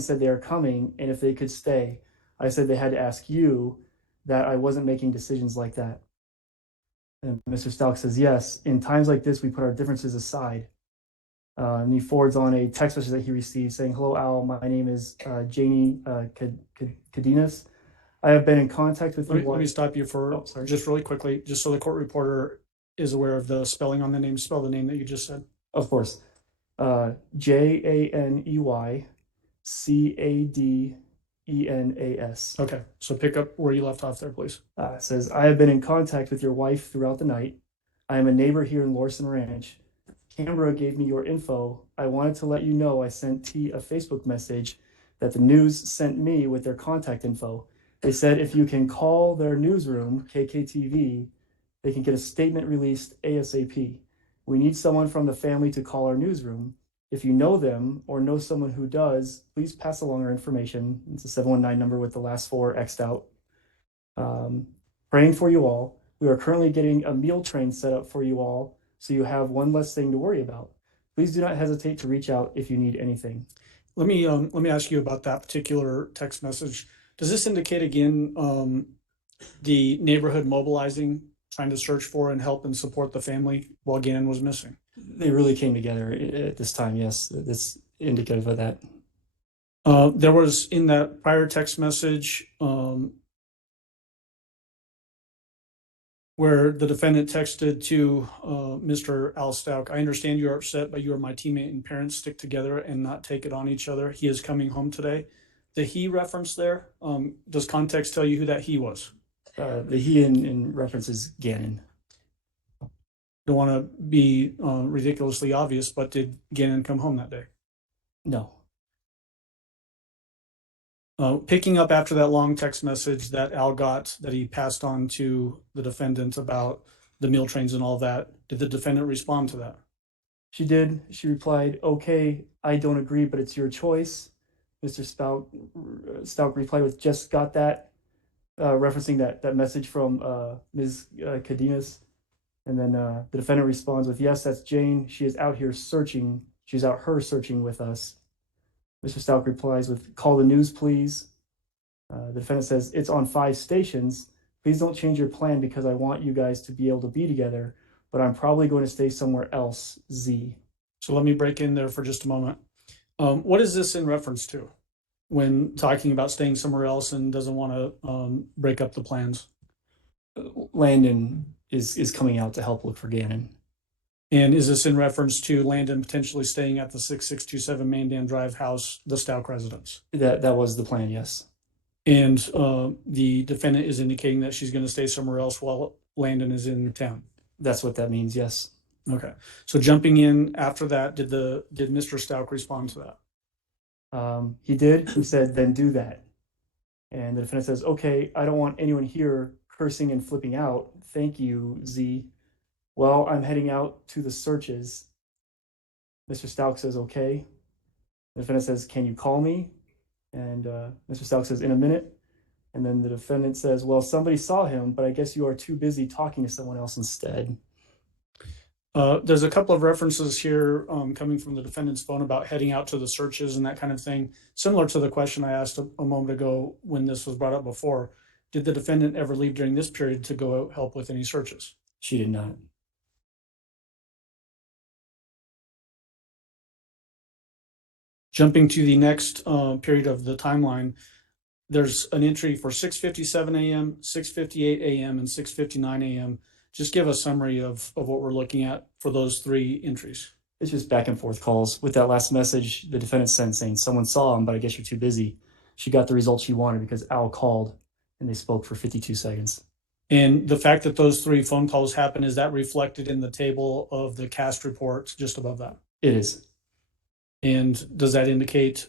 said they are coming and if they could stay. I said they had to ask you, that I wasn't making decisions like that. And Mr. Stauch says, yes, in times like this, we put our differences aside. And he forwards on a text message that he received saying, hello, Al, my name is Janie Cadenas. I have been in contact with Let me stop you for just really quickly, just so the court reporter is aware of the spelling on the name. Spell the name that you just said. Of course. JaneyCadenas. Okay, so pick up where you left off there, please. It says, I have been in contact with your wife throughout the night. I am a neighbor here in Lorson Ranch. Canberra gave me your info. I wanted to let you know I sent T a Facebook message that the news sent me with their contact info. They said if you can call their newsroom, KKTV, they can get a statement released ASAP. We need someone from the family to call our newsroom. If you know them or know someone who does, please pass along our information. It's a 719 number with the last four X'd out. Praying for you all. We are currently getting a meal train set up for you all, so you have one less thing to worry about. Please do not hesitate to reach out if you need anything. Let me ask you about that particular text message. Does this indicate again the neighborhood mobilizing, trying to search for and help and support the family while Gannon was missing? They really came together at this time, yes. That's indicative of that. There was in that prior text message where the defendant texted to Mr. Al Stauch, I understand you are upset, but you are my teammate and parents. Stick together and not take it on each other. He is coming home today. The he reference there, does context tell you who that he was? The he in reference is Gannon. Don't want to be ridiculously obvious, but did Gannon come home that day? No. Picking up after that long text message that Al got that he passed on to the defendant about the meal trains and all that, did the defendant respond to that? She did. She replied, okay, I don't agree, but it's your choice. Mr. Stauch replied with, just got that, referencing that message from Ms. Cadenas. And then the defendant responds with, yes, that's Jane. She is out here searching. She's out her searching with us. Mr. Stauch replies with, call the news, please. The defendant says, it's on 5 stations. Please don't change your plan because I want you guys to be able to be together, but I'm probably going to stay somewhere else, Z. So let me break in there for just a moment. What is this in reference to when talking about staying somewhere else and doesn't want to break up the plans? Landon is coming out to help look for Gannon. And is this in reference to Landon potentially staying at the 6627 Mandan Drive house, the Stauch residence? That was the plan, yes. And the defendant is indicating that she's going to stay somewhere else while Landon is in town. That's what that means, yes. Okay. So jumping in after that, did Mr. Stauch respond to that? He did. He said, then do that. And the defendant says, okay, I don't want anyone here cursing and flipping out. Thank you, Z. Well, I'm heading out to the searches. Mr. Stauch says, okay. The defendant says, can you call me? And Mr. Stauch says, in a minute. And then the defendant says, well, somebody saw him, but I guess you are too busy talking to someone else instead. There's a couple of references here coming from the defendant's phone about heading out to the searches and that kind of thing. Similar to the question I asked a moment ago when this was brought up before. Did the defendant ever leave during this period to go help with any searches? She did not. Jumping to the next period of the timeline, there's an entry for 6:57 a.m., 6:58 a.m., and 6:59 a.m. Just give a summary of what we're looking at for those 3 entries. It's just back and forth calls. With that last message, the defendant sent saying, someone saw him, but I guess you're too busy. She got the result she wanted because Al called and they spoke for 52 seconds. And the fact that those 3 phone calls happened, is that reflected in the table of the cast reports just above that? It is. And does that indicate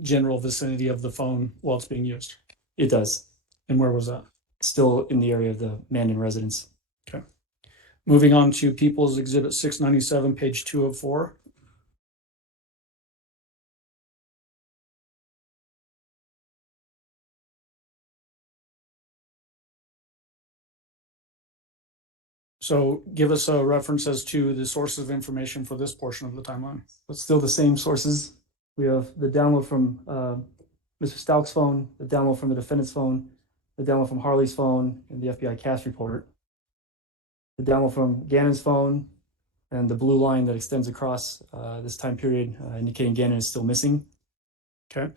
general vicinity of the phone while it's being used? It does. And where was that? Still in the area of the Mandan residence. Okay. Moving on to People's Exhibit 697, page 204. So give us a reference as to the sources of information for this portion of the timeline. It's still the same sources. We have the download from Mr. Stauch's phone, the download from the defendant's phone, the download from Harley's phone, and the FBI cash report, the download from Gannon's phone, and the blue line that extends across this time period, indicating Gannon is still missing. Okay.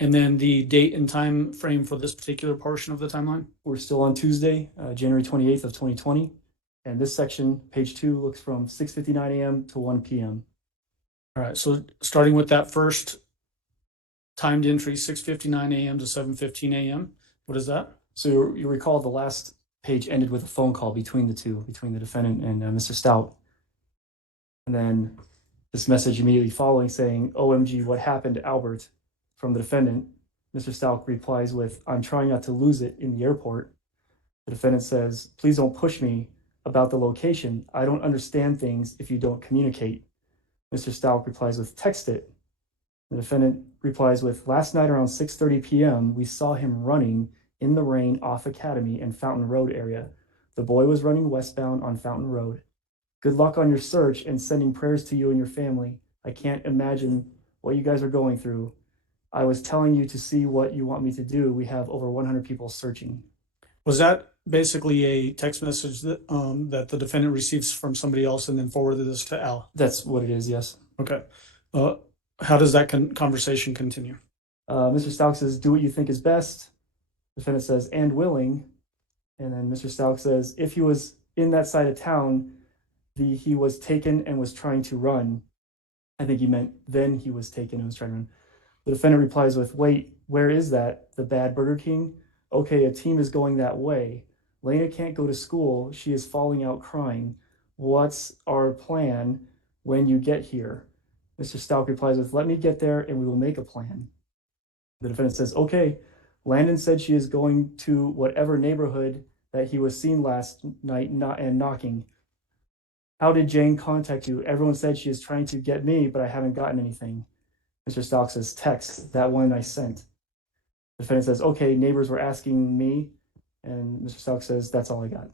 And then the date and time frame for this particular portion of the timeline? We're still on Tuesday, January 28th of 2020. And this section, page 2, looks from 6:59 a.m. to 1 p.m. All right. So starting with that first timed entry, 6:59 a.m. to 7:15 a.m. What is that? So you recall the last page ended with a phone call between the two, between the defendant and Mr. Stauch. And then this message immediately following saying, "OMG, what happened to Albert?" From the defendant. Mr. Stauch replies with, "I'm trying not to lose it in the airport." The defendant says, "Please don't push me about the location. I don't understand things if you don't communicate." Mr. Stauch replies with, "Text it." The defendant replies with, "Last night around 6:30 p.m., we saw him running in the rain off Academy and Fountain Road area. The boy was running westbound on Fountain Road. Good luck on your search and sending prayers to you and your family. I can't imagine what you guys are going through. I was telling you to see what you want me to do. We have over 100 people searching." Was that basically a text message that that the defendant receives from somebody else and then forwarded this to Al? That's what it is, yes. Okay. How does that conversation continue? Mr. Stauch says, "Do what you think is best." Defendant says, "And willing." And then Mr. Stauch says, "If he was in that side of town, he was taken and was trying to run." I think he meant then he was taken and was trying to run. The defendant replies with, "Wait, where is that? The bad Burger King? Okay, a team is going that way. Lena can't go to school. She is falling out crying. What's our plan when you get here?" Mr. Stauch replies with, "Let me get there and we will make a plan." The defendant says, "Okay, Landon said she is going to whatever neighborhood that he was seen last night and knocking. How did Jane contact you? Everyone said she is trying to get me, but I haven't gotten anything." Mr. Stauch says, "Text, that one I sent." The defendant says, "Okay, neighbors were asking me." And Mr. Stauch says, "That's all I got."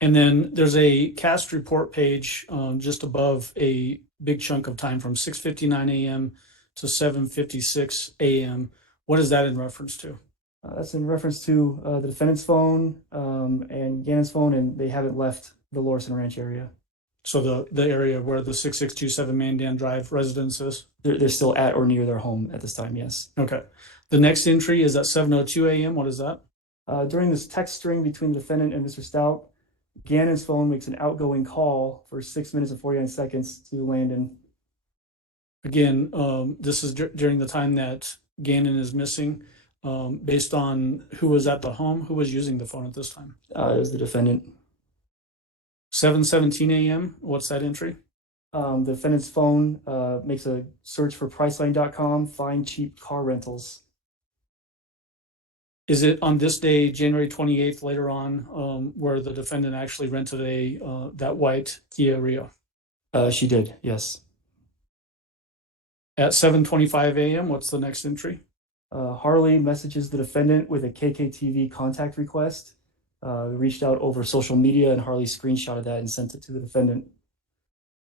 And then there's a cast report page just above a big chunk of time from 6:59 a.m. to 7:56 a.m. What is that in reference to? That's in reference to the defendant's phone and Gannon's phone, and they haven't left the Lorson Ranch area. So the area where the 6627 Mandan Drive residence is? They're still at or near their home at this time, yes. Okay. The next entry is at 7:02 a.m. What is that? During this text string between the defendant and Mr. Stauch, Gannon's phone makes an outgoing call for 6 minutes and 49 seconds to Landon. Again, this is during the time that Gannon is missing. Based on who was at the home, who was using the phone at this time? It was the defendant. 7:17 a.m. What's that entry? The defendant's phone makes a search for Priceline.com, find cheap car rentals. Is it on this day, January 28th, later on, where the defendant actually rented that white Kia Rio? She did, yes. At 7:25 a.m., what's the next entry? Harley messages the defendant with a KKTV contact request. Reached out over social media, and Harley screenshotted that and sent it to the defendant.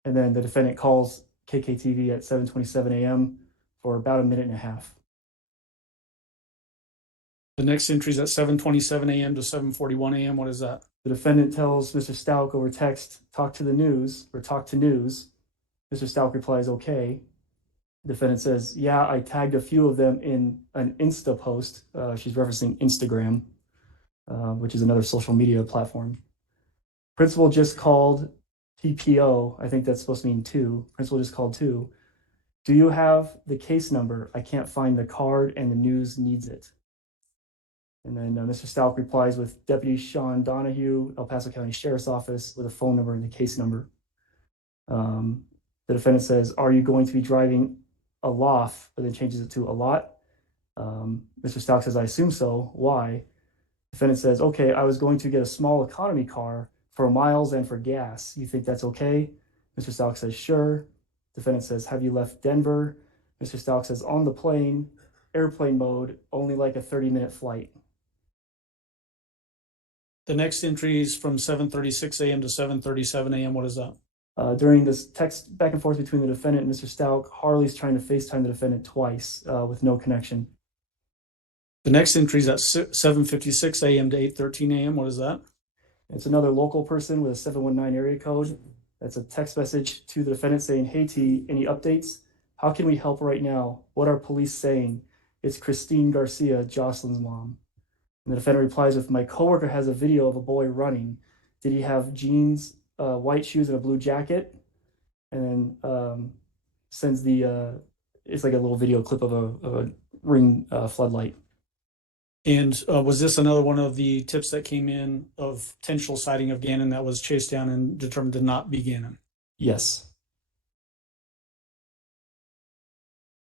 And then the defendant calls KKTV at 7:27 a.m. for about a minute and a half. The next entry is at 7:27 a.m. to 7:41 a.m. What is that? The defendant tells Mr. Stauch over text, "Talk to the news," or "Talk to news." Mr. Stauch replies, "Okay." The defendant says, "Yeah, I tagged a few of them in an Insta post." She's referencing Instagram, which is another social media platform. "Principal just called TPO." I think that's supposed to mean two. Principal just called two. "Do you have the case number? I can't find the card and the news needs it." And then Mr. Stauch replies with Deputy Sean Donahue, El Paso County Sheriff's Office, with a phone number and the case number. The defendant says, "Are you going to be driving a loft?" But then changes it to a lot. Mr. Stauch says, "I assume so. Why?" Defendant says, "Okay, I was going to get a small economy car for miles and for gas. You think that's okay?" Mr. Stauch says, "Sure." Defendant says, "Have you left Denver?" Mr. Stauch says, "On the plane, airplane mode, only like a 30-minute flight." The next entry is from 7:36 a.m. to 7:37 a.m. What is that? During this text back and forth between the defendant and Mr. Stauch, Harley's trying to FaceTime the defendant twice with no connection. The next entry is at 7:56 a.m. to 8:13 a.m. What is that? It's another local person with a 719 area code. That's a text message to the defendant saying, "Hey T, any updates? How can we help right now? What are police saying? It's Christine Garcia, Jocelyn's mom." And the defendant replies with, "My coworker has a video of a boy running. Did he have jeans, white shoes, and a blue jacket?" And then sends it's like a little video clip of a ring floodlight. And was this another one of the tips that came in of potential sighting of Gannon that was chased down and determined to not be Gannon? Yes.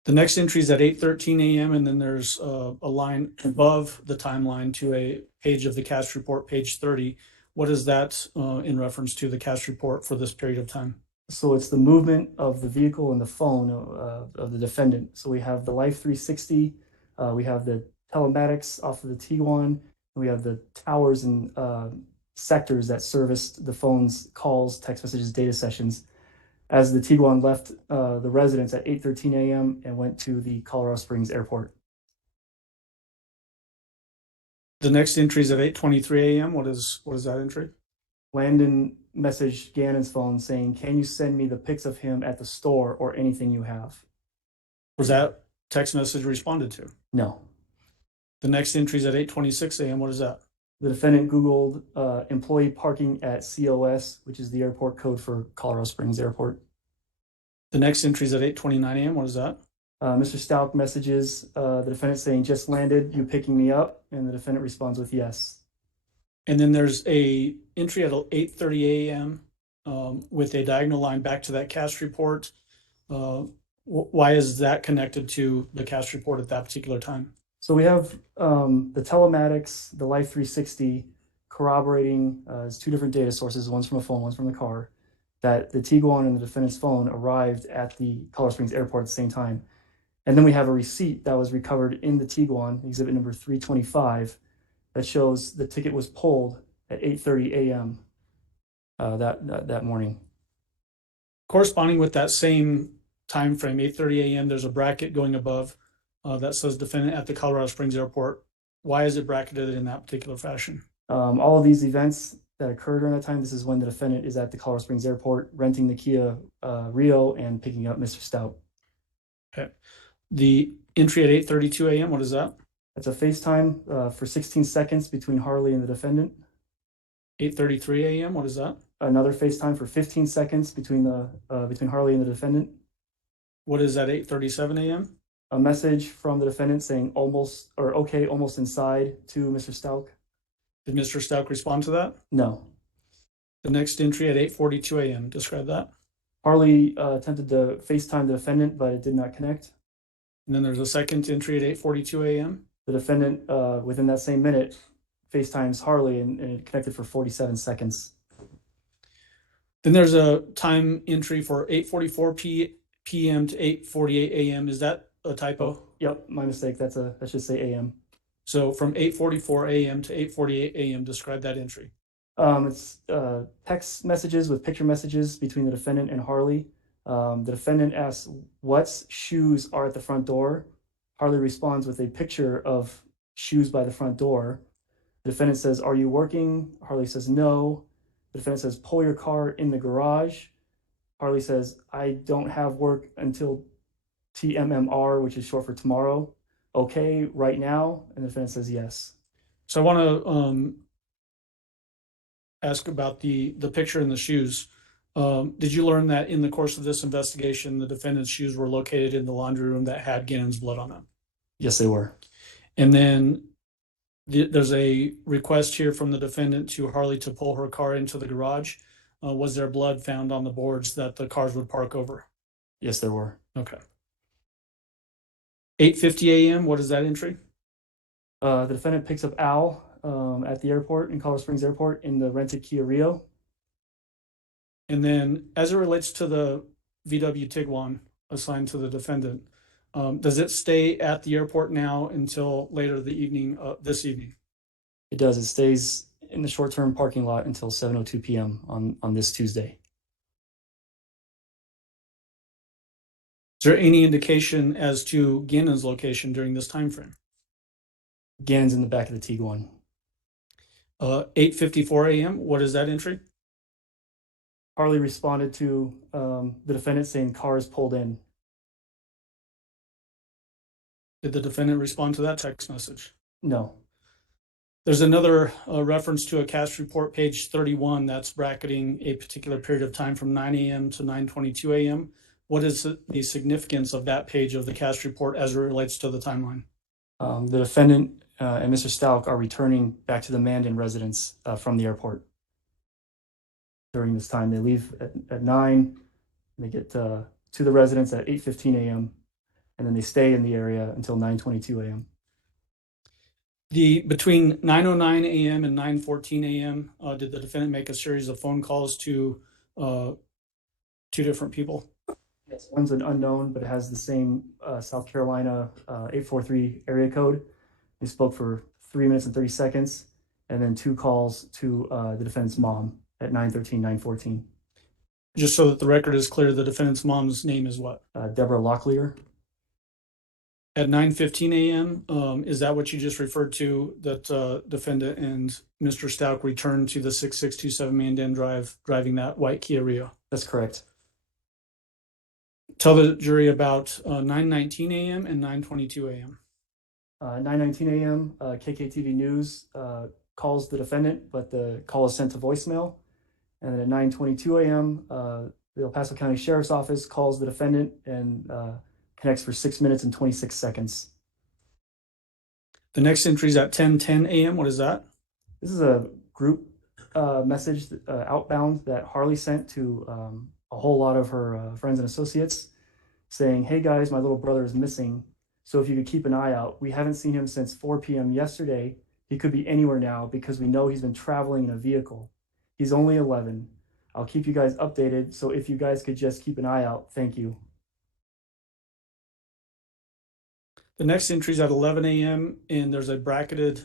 The next entry is at 8:13 a.m. and then there's a line above the timeline to a page of the cast report, page 30. What is that in reference to the cast report for this period of time? So it's the movement of the vehicle and the phone of the defendant. So we have the Life 360, we have the telematics off of the Tiguan, and we have the towers and sectors that serviced the phone's calls, text messages, data sessions. As the Tiguan left the residence at 8:13 a.m. and went to the Colorado Springs airport. The next entry is at 8:23 a.m. What is that entry? Landon messaged Gannon's phone saying, "Can you send me the pics of him at the store or anything you have?" Was that text message responded to? No. The next entry is at 8:26 a.m. What is that? The defendant Googled employee parking at COS, which is the airport code for Colorado Springs Airport. The next entry is at 8:29 a.m. What is that? Mr. Stauch messages the defendant saying, "Just landed, you picking me up?" And the defendant responds with yes. And then there's a entry at 8:30 a.m. With a diagonal line back to that cast report. Why is that connected to the cast report at that particular time? So we have the telematics, the Life 360 corroborating it's two different data sources, one's from a phone, one's from the car, that the Tiguan and the defendant's phone arrived at the Colorado Springs airport at the same time. And then we have a receipt that was recovered in the Tiguan, exhibit number 325, that shows the ticket was pulled at 8:30 a.m. That morning. Corresponding with that same time frame, 8:30 a.m., there's a bracket going above that says defendant at the Colorado Springs airport. Why is it bracketed in that particular fashion? All of these events that occurred during that time, this is when the defendant is at the Colorado Springs airport renting the Kia Rio and picking up Mr. Stauch. Okay. The entry at 8:32 a.m., what is that? That's a FaceTime for 16 seconds between Harley and the defendant. 8:33 a.m., what is that? Another FaceTime for 15 seconds between Harley and the defendant. What is at 8:37 a.m.? A message from the defendant saying almost inside to Mr. Stauch. Did Mr. Stauch respond to that? No. The next entry at 8:42 a.m., describe that. Harley attempted to FaceTime the defendant, but it did not connect. And then there's a second entry at 8:42 a.m. The defendant, within that same minute, FaceTimes Harley and it connected for 47 seconds. Then there's a time entry for 8:44 p.m. to 8:48 a.m. Is that a typo? Yep, my mistake. That should say AM. So from 8:44 a.m. to 8:48 a.m., describe that entry. It's text messages with picture messages between the defendant and Harley. The defendant asks, "What shoes are at the front door?" Harley responds with a picture of shoes by the front door. The defendant says, "Are you working?" Harley says, "No." The defendant says, "Pull your car in the garage." Harley says, "I don't have work until TMMR, which is short for tomorrow. Okay, right now?" And the defendant says yes. So I want to ask about the picture and the shoes. Did you learn that in the course of this investigation, the defendant's shoes were located in the laundry room that had Gannon's blood on them? Yes, they were. And then there's a request here from the defendant to Harley to pull her car into the garage. Was there blood found on the boards that the cars would park over? Yes, there were. Okay. 8:50 a.m., what is that entry? The defendant picks up Al at the airport, in Colorado Springs Airport, in the rented Kia Rio. And then as it relates to the VW Tiguan assigned to the defendant, does it stay at the airport now until later the evening, this evening? It does. It stays in the short-term parking lot until 7:02 p.m. on this Tuesday. Is there any indication as to Gannon's location during this time frame? Gannon's in the back of the Tiguan. 8:54 a.m. What is that entry? Harley responded to the defendant saying cars pulled in. Did the defendant respond to that text message? No. There's another reference to a CAS report, page 31, that's bracketing a particular period of time from 9 a.m. to 9:22 a.m. What is the significance of that page of the CAS report as it relates to the timeline? The defendant and Mr. Stauch are returning back to the Mandan residence from the airport. During this time, they leave at 9, and they get to the residence at 8:15 a.m., and then they stay in the area until 9:22 a.m. Between 9:09 a.m. and 9:14 a.m., did the defendant make a series of phone calls to two different people? Yes, one's an unknown, but it has the same South Carolina 843 area code. He spoke for 3 minutes and 30 seconds, and then 2 calls to the defendant's mom at 9:13, 9:14. Just so that the record is clear, the defendant's mom's name is what? Deborah Locklear. At 9:15 a.m., is that what you just referred to, that defendant and Mr. Stauch returned to the 6627 Mandan Drive driving that white Kia Rio? That's correct. Tell the jury about 9:19 a.m. and 9:22 a.m. 9:19 a.m., KKTV News calls the defendant, but the call is sent to voicemail. And then at 9:22 a.m., the El Paso County Sheriff's Office calls the defendant and connects for 6 minutes and 26 seconds. The next entry is at 10:10 a.m. What is that? This is a group message outbound that Harley sent to a whole lot of her friends and associates saying, "Hey guys, my little brother is missing. So if you could keep an eye out. We haven't seen him since 4 p.m. yesterday. He could be anywhere now because we know he's been traveling in a vehicle. He's only 11. I'll keep you guys updated. So if you guys could just keep an eye out, thank you." The next entry is at 11 a.m. and there's a bracketed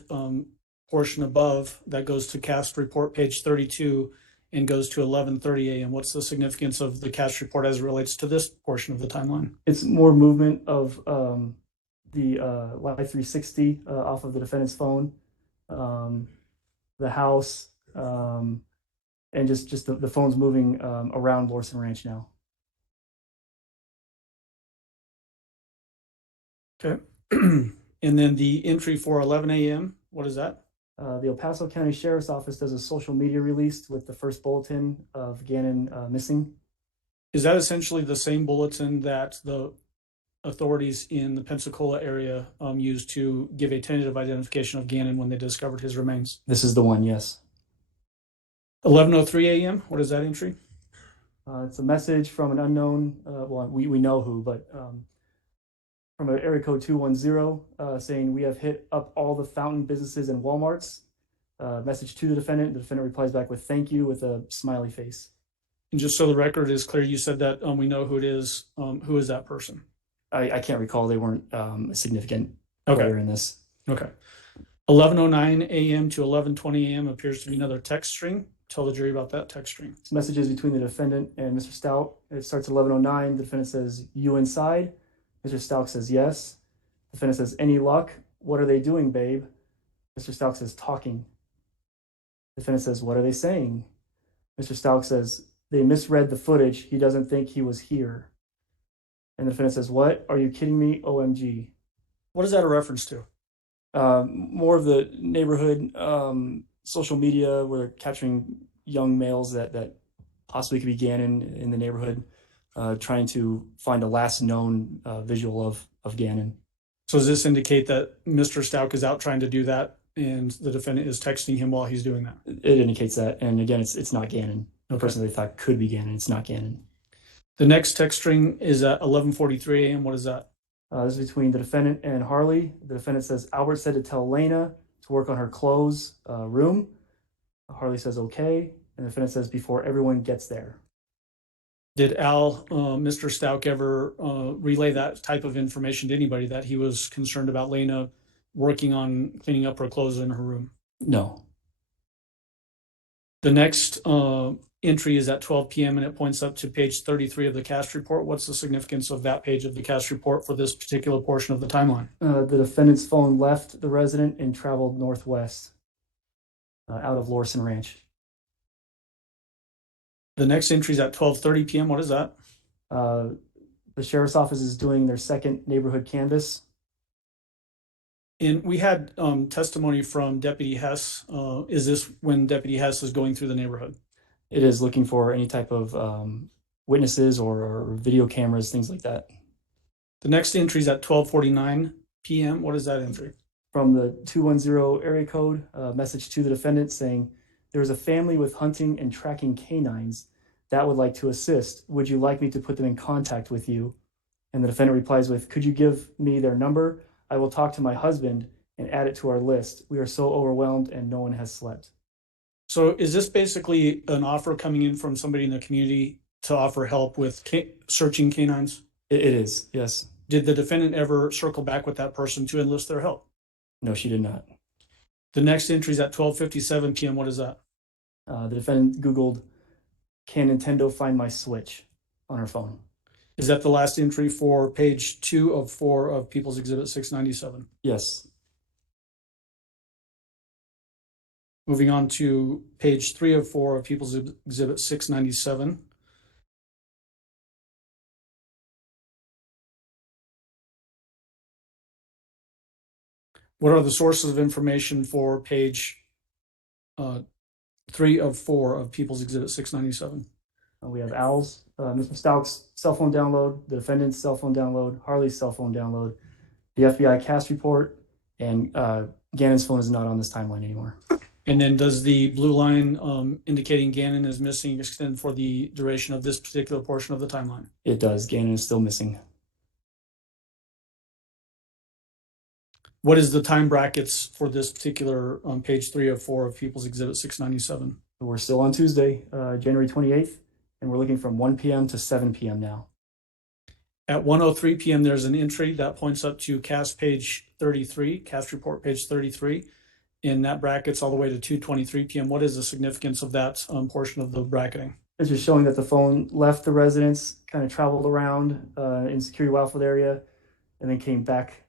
portion above that goes to CAS report page 32 and goes to 11:30 a.m. What's the significance of the CAS report as it relates to this portion of the timeline? It's more movement of the Live 360 off of the defendant's phone, the house, and just the phone's moving around Lorson Ranch now. Okay. And then the entry for 11 a.m., what is that? The El Paso County Sheriff's Office does a social media release with the first bulletin of Gannon missing. Is that essentially the same bulletin that the authorities in the Pensacola area used to give a tentative identification of Gannon when they discovered his remains? This is the one, yes. 11:03 a.m., what is that entry? It's a message from an unknown, well, we know who, but from an area code 210 saying, "We have hit up all the fountain businesses and Walmarts." Message to the defendant. The defendant replies back with "thank you" with a smiley face. And just so the record is clear, you said that we know who it is. Who is that person? I can't recall. They weren't a significant player in this. Okay. 11:09 a.m. to 11:20 a.m. appears to be another text string. Tell the jury about that text string. It's messages between the defendant and Mr. Stauch. It starts at 11:09. The defendant says, "You inside?" Mr. Stauch says, "Yes." The defendant says, "Any luck? What are they doing, babe?" Mr. Stauch says, "Talking." The defendant says, "What are they saying?" Mr. Stauch says, "They misread the footage. He doesn't think he was here." And the defendant says, "What? Are you kidding me? OMG." What is that a reference to? More of the neighborhood social media where they're capturing young males that possibly could be Gannon in the neighborhood, trying to find a last known visual of Gannon. So does this indicate that Mr. Stauch is out trying to do that and the defendant is texting him while he's doing that? It indicates that. And again, it's not Gannon. The Okay. person they thought could be Gannon, it's not Gannon. The next text string is at 11:43 a.m. What is that? This is between the defendant and Harley. The defendant says, "Albert said to tell Lena to work on her clothes room." Harley says, "Okay." And the defendant says, "Before everyone gets there." Did Mr. Stauch ever relay that type of information to anybody that he was concerned about Lena working on cleaning up her clothes in her room? No. The next entry is at 12 p.m. and it points up to page 33 of the cast report. What's the significance of that page of the cast report for this particular portion of the timeline? The defendant's phone left the resident and traveled northwest out of Lorson Ranch. The next entry is at 12:30 p.m. What is that? The sheriff's office is doing their second neighborhood canvass. And we had testimony from Deputy Hess. Is this when Deputy Hess is going through the neighborhood? It is looking for any type of witnesses or video cameras, things like that. The next entry is at 12:49 p.m. What is that entry? From the 210 area code, message to the defendant saying, there is a family with hunting and tracking canines that would like to assist. Would you like me to put them in contact with you? And the defendant replies with, could you give me their number? I will talk to my husband and add it to our list. We are so overwhelmed and no one has slept. So is this basically an offer coming in from somebody in the community to offer help with searching canines? It is, yes. Did the defendant ever circle back with that person to enlist their help? No, she did not. The next entry is at 12:57 p.m. What is that? The defendant Googled, can Nintendo find my Switch on her phone? Is that the last entry for page 2 of 4 of People's Exhibit 697? Yes. Moving on to page 3 of 4 of People's Exhibit 697. What are the sources of information for page 3 of 4 of People's Exhibit 697? We have Al's, Mr. Stauch's cell phone download, the defendant's cell phone download, Harley's cell phone download, the FBI cast report, and Gannon's phone is not on this timeline anymore. And then does the blue line indicating Gannon is missing extend for the duration of this particular portion of the timeline? It does. Gannon is still missing. What is the time brackets for this particular page 3 of 4 of People's Exhibit 697? We're still on Tuesday, January 28th, and we're looking from 1 p.m. to 7 p.m. now. At 1:03 p.m., there's an entry that points up to cast page 33, cast report page 33. And that brackets all the way to 2:23 p.m. What is the significance of that portion of the bracketing? It's just showing that the phone left the residence, kind of traveled around in security wildfield area, and then came back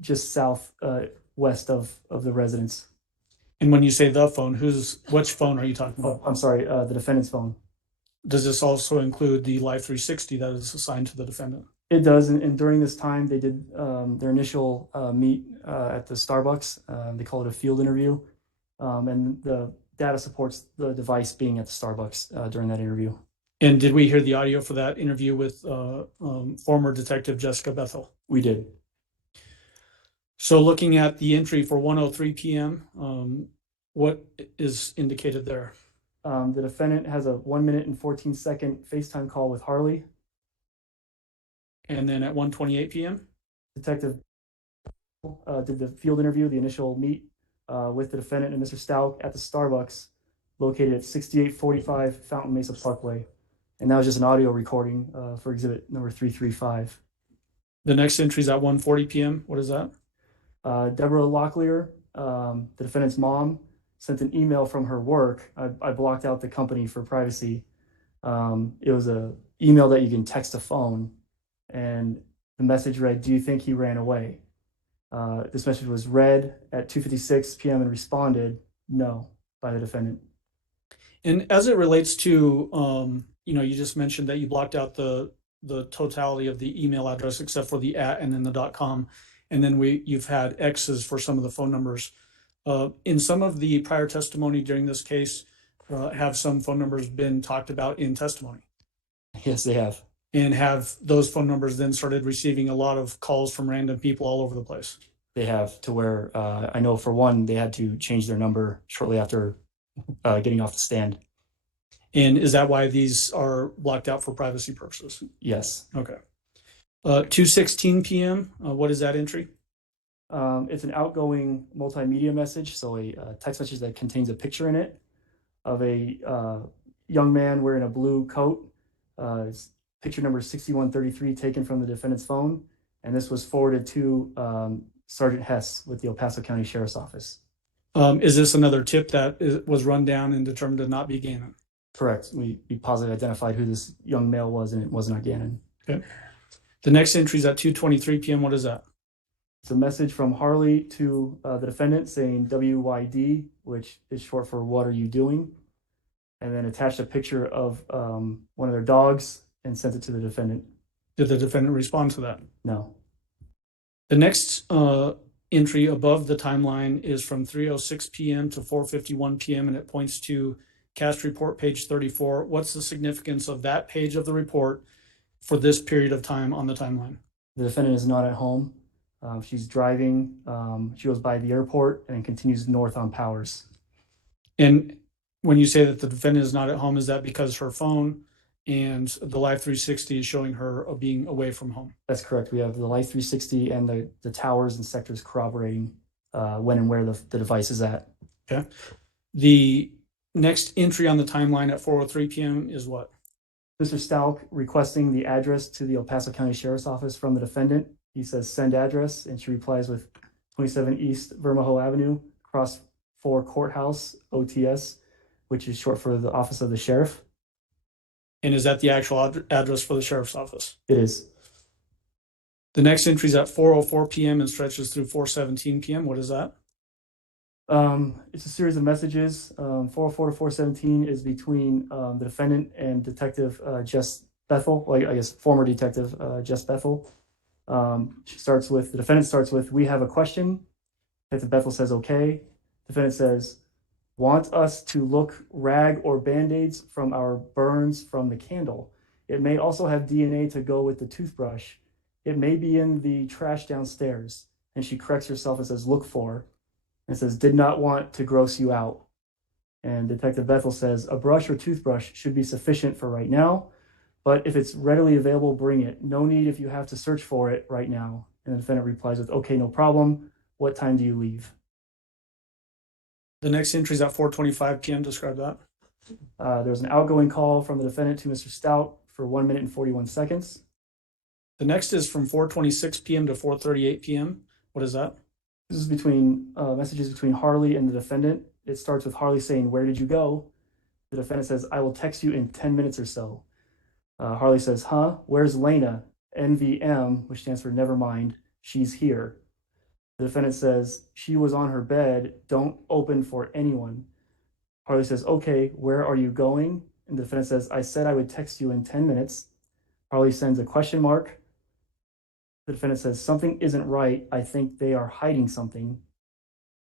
just south west of the residence. And when you say the phone, which phone are you talking about? Oh, I'm sorry, the defendant's phone. Does this also include the Live 360 that is assigned to the defendant? It does, and during this time, they did their initial meet at the Starbucks. They call it a field interview, and the data supports the device being at the Starbucks during that interview. And did we hear the audio for that interview with former Detective Jessica Bethel? We did. So looking at the entry for 1:03 p.m., what is indicated there? The defendant has a 1 minute and 14-second FaceTime call with Harley. And then at 1:28 p.m.? Detective did the field interview, the initial meet with the defendant and Mr. Stauch at the Starbucks located at 6845 Fountain Mesa Parkway. And that was just an audio recording for exhibit number 335. The next entry is at 1:40 p.m. What is that? Deborah Locklear, the defendant's mom, sent an email from her work. I blocked out the company for privacy. It was an email that you can text a phone, and the message read, "Do you think he ran away?" This message was read at 2:56 p.m. and responded, "No," by the defendant. And as it relates to, you just mentioned that you blocked out the totality of the email address except for the @ and then the .com, and then you've had X's for some of the phone numbers. In some of the prior testimony during this case, have some phone numbers been talked about in testimony? Yes, they have. And have those phone numbers then started receiving a lot of calls from random people all over the place? They have, to where I know for one, they had to change their number shortly after getting off the stand. And is that why these are blocked out for privacy purposes? Yes. Okay. 2:16 p.m. What is that entry? It's an outgoing multimedia message, so a text message that contains a picture in it of a young man wearing a blue coat. It's picture number 6133 taken from the defendant's phone, and this was forwarded to Sergeant Hess with the El Paso County Sheriff's Office. Is this another tip that was run down and determined to not be Gannon? Correct. We positively identified who this young male was, and it was not Gannon. Okay. The next entry is at 2:23 p.m. What is that? It's a message from Harley to the defendant saying WYD, which is short for "What are you doing?" And then attached a picture of one of their dogs and sent it to the defendant. Did the defendant respond to that? No. The next entry above the timeline is from 3:06 p.m. to 4:51 p.m. and it points to cast report page 34. What's the significance of that page of the report for this period of time on the timeline? The defendant is not at home. She's driving. She goes by the airport and continues north on Powers. And when you say that the defendant is not at home, is that because her phone and the Live 360 is showing her being away from home? That's correct. We have the Life 360 and the towers and sectors corroborating when and where the device is at. Okay. The next entry on the timeline at 4:03 p.m. is what? Mr. Stauch requesting the address to the El Paso County Sheriff's Office from the defendant. He says, send address, and she replies with 27 East Vermajo Avenue, Cross 4 Courthouse, OTS, which is short for the Office of the Sheriff. And is that the actual address for the sheriff's office? It is. The next entry is at 4:04 p.m. and stretches through 4:17 p.m. What is that? It's a series of messages. 404 to 417 is between the defendant and Detective Jess Bethel, well, I guess former Detective Jess Bethel. The defendant starts with, we have a question. Detective Bethel says, okay. Defendant says, want us to look rag or band-aids from our burns from the candle. It may also have DNA to go with the toothbrush. It may be in the trash downstairs. And she corrects herself and says, look for. And says, did not want to gross you out. And Detective Bethel says, a brush or toothbrush should be sufficient for right now, but if it's readily available, bring it. No need if you have to search for it right now. And the defendant replies with, okay, no problem. What time do you leave? The next entry is at 4:25 p.m. Describe that. There's an outgoing call from the defendant to Mr. Stauch for 1 minute and 41 seconds. The next is from 4:26 p.m. to 4:38 p.m. What is that? This is between messages between Harley and the defendant. It starts with Harley saying, where did you go? The defendant says, I will text you in 10 minutes or so. Harley says, huh? Where's Lena? NVM, which stands for never mind. She's here. The defendant says, she was on her bed. Don't open for anyone. Harley says, okay, where are you going? And the defendant says, I said I would text you in 10 minutes. Harley sends a question mark. The defendant says, something isn't right. I think they are hiding something.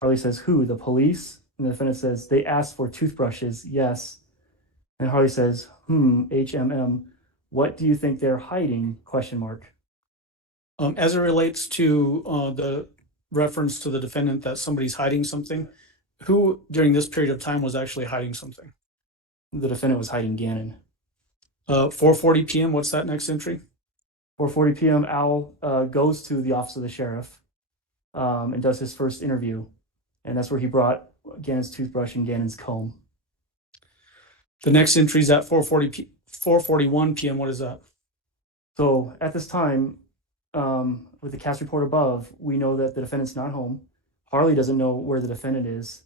Harley says, who? The police? And the defendant says, they asked for toothbrushes. Yes. And Harley says, HMM. What do you think they're hiding? Question mark. As it relates to the reference to the defendant that somebody's hiding something, who during this period of time was actually hiding something? The defendant was hiding Gannon. 4:40 p.m. What's that next entry? 4:40 p.m. Al goes to the Office of the Sheriff and does his first interview. And that's where he brought Gannon's toothbrush and Gannon's comb. The next entry is at 4:41 p.m. What is that? So at this time, with the cast report above, we know that the defendant's not home. Harley doesn't know where the defendant is.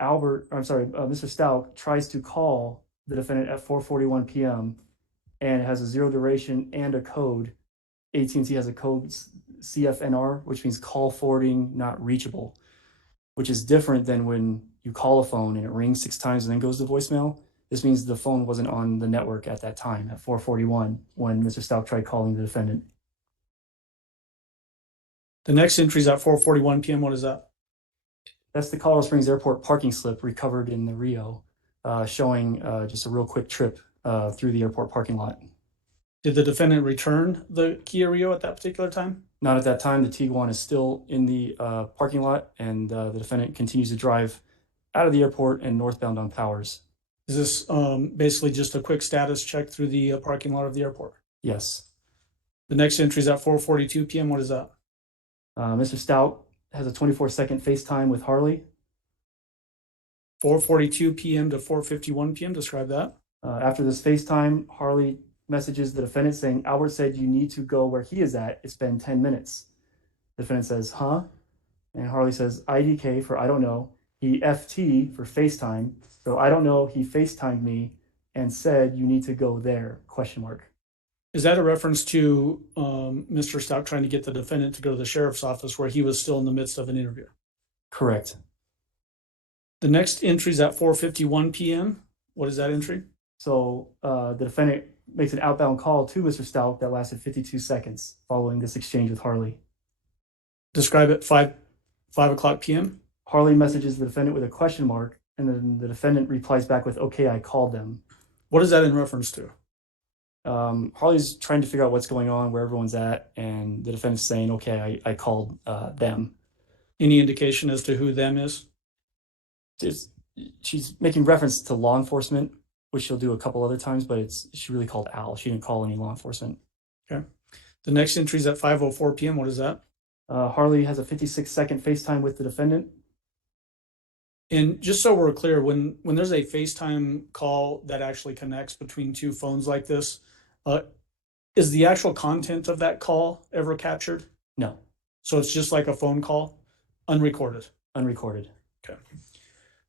Mr. Stauch tries to call the defendant at 4:41 p.m. and it has a 0 duration and a code. AT&T has a code CFNR, which means call forwarding not reachable, which is different than when you call a phone and it rings 6 times and then goes to voicemail. This means the phone wasn't on the network at that time at 4:41 when Mr. Stauch tried calling the defendant. The next entry is at 4:41 p.m. What is that? That's the Colorado Springs Airport parking slip recovered in the Rio, showing just a real quick trip through the airport parking lot. Did the defendant return the Kia Rio at that particular time? Not at that time. The Tiguan is still in the parking lot, and the defendant continues to drive out of the airport and northbound on Powers. Is this basically just a quick status check through the parking lot of the airport? Yes. The next entry is at 4:42 p.m. What is that? Mr. Stauch has a 24-second FaceTime with Harley. 4:42 p.m. to 4:51 p.m. Describe that. After this FaceTime, Harley messages the defendant saying, Albert said you need to go where he is at. It's been 10 minutes. The defendant says, huh? And Harley says, IDK for I don't know. He FT for FaceTime. So I don't know. He FaceTimed me and said, you need to go there, question mark. Is that a reference to Mr. Stauch trying to get the defendant to go to the sheriff's office where he was still in the midst of an interview? Correct. The next entry is at 4:51 p.m. What is that entry? So the defendant makes an outbound call to Mr. Stauch that lasted 52 seconds following this exchange with Harley. Describe it 5 o'clock p.m. Harley messages the defendant with a question mark, and then the defendant replies back with, okay, I called them. What is that in reference to? Harley's trying to figure out what's going on, where everyone's at, and the defendant's saying, okay, I called them. Any indication as to who them is? She's making reference to law enforcement, which she'll do a couple other times, but she really called Al. She didn't call any law enforcement. Okay. The next entry is at 5:04 p.m. What is that? Harley has a 56-second FaceTime with the defendant. And just so we're clear, when there's a FaceTime call that actually connects between two phones like this, is the actual content of that call ever captured? No. So it's just like a phone call, unrecorded. Unrecorded. Okay.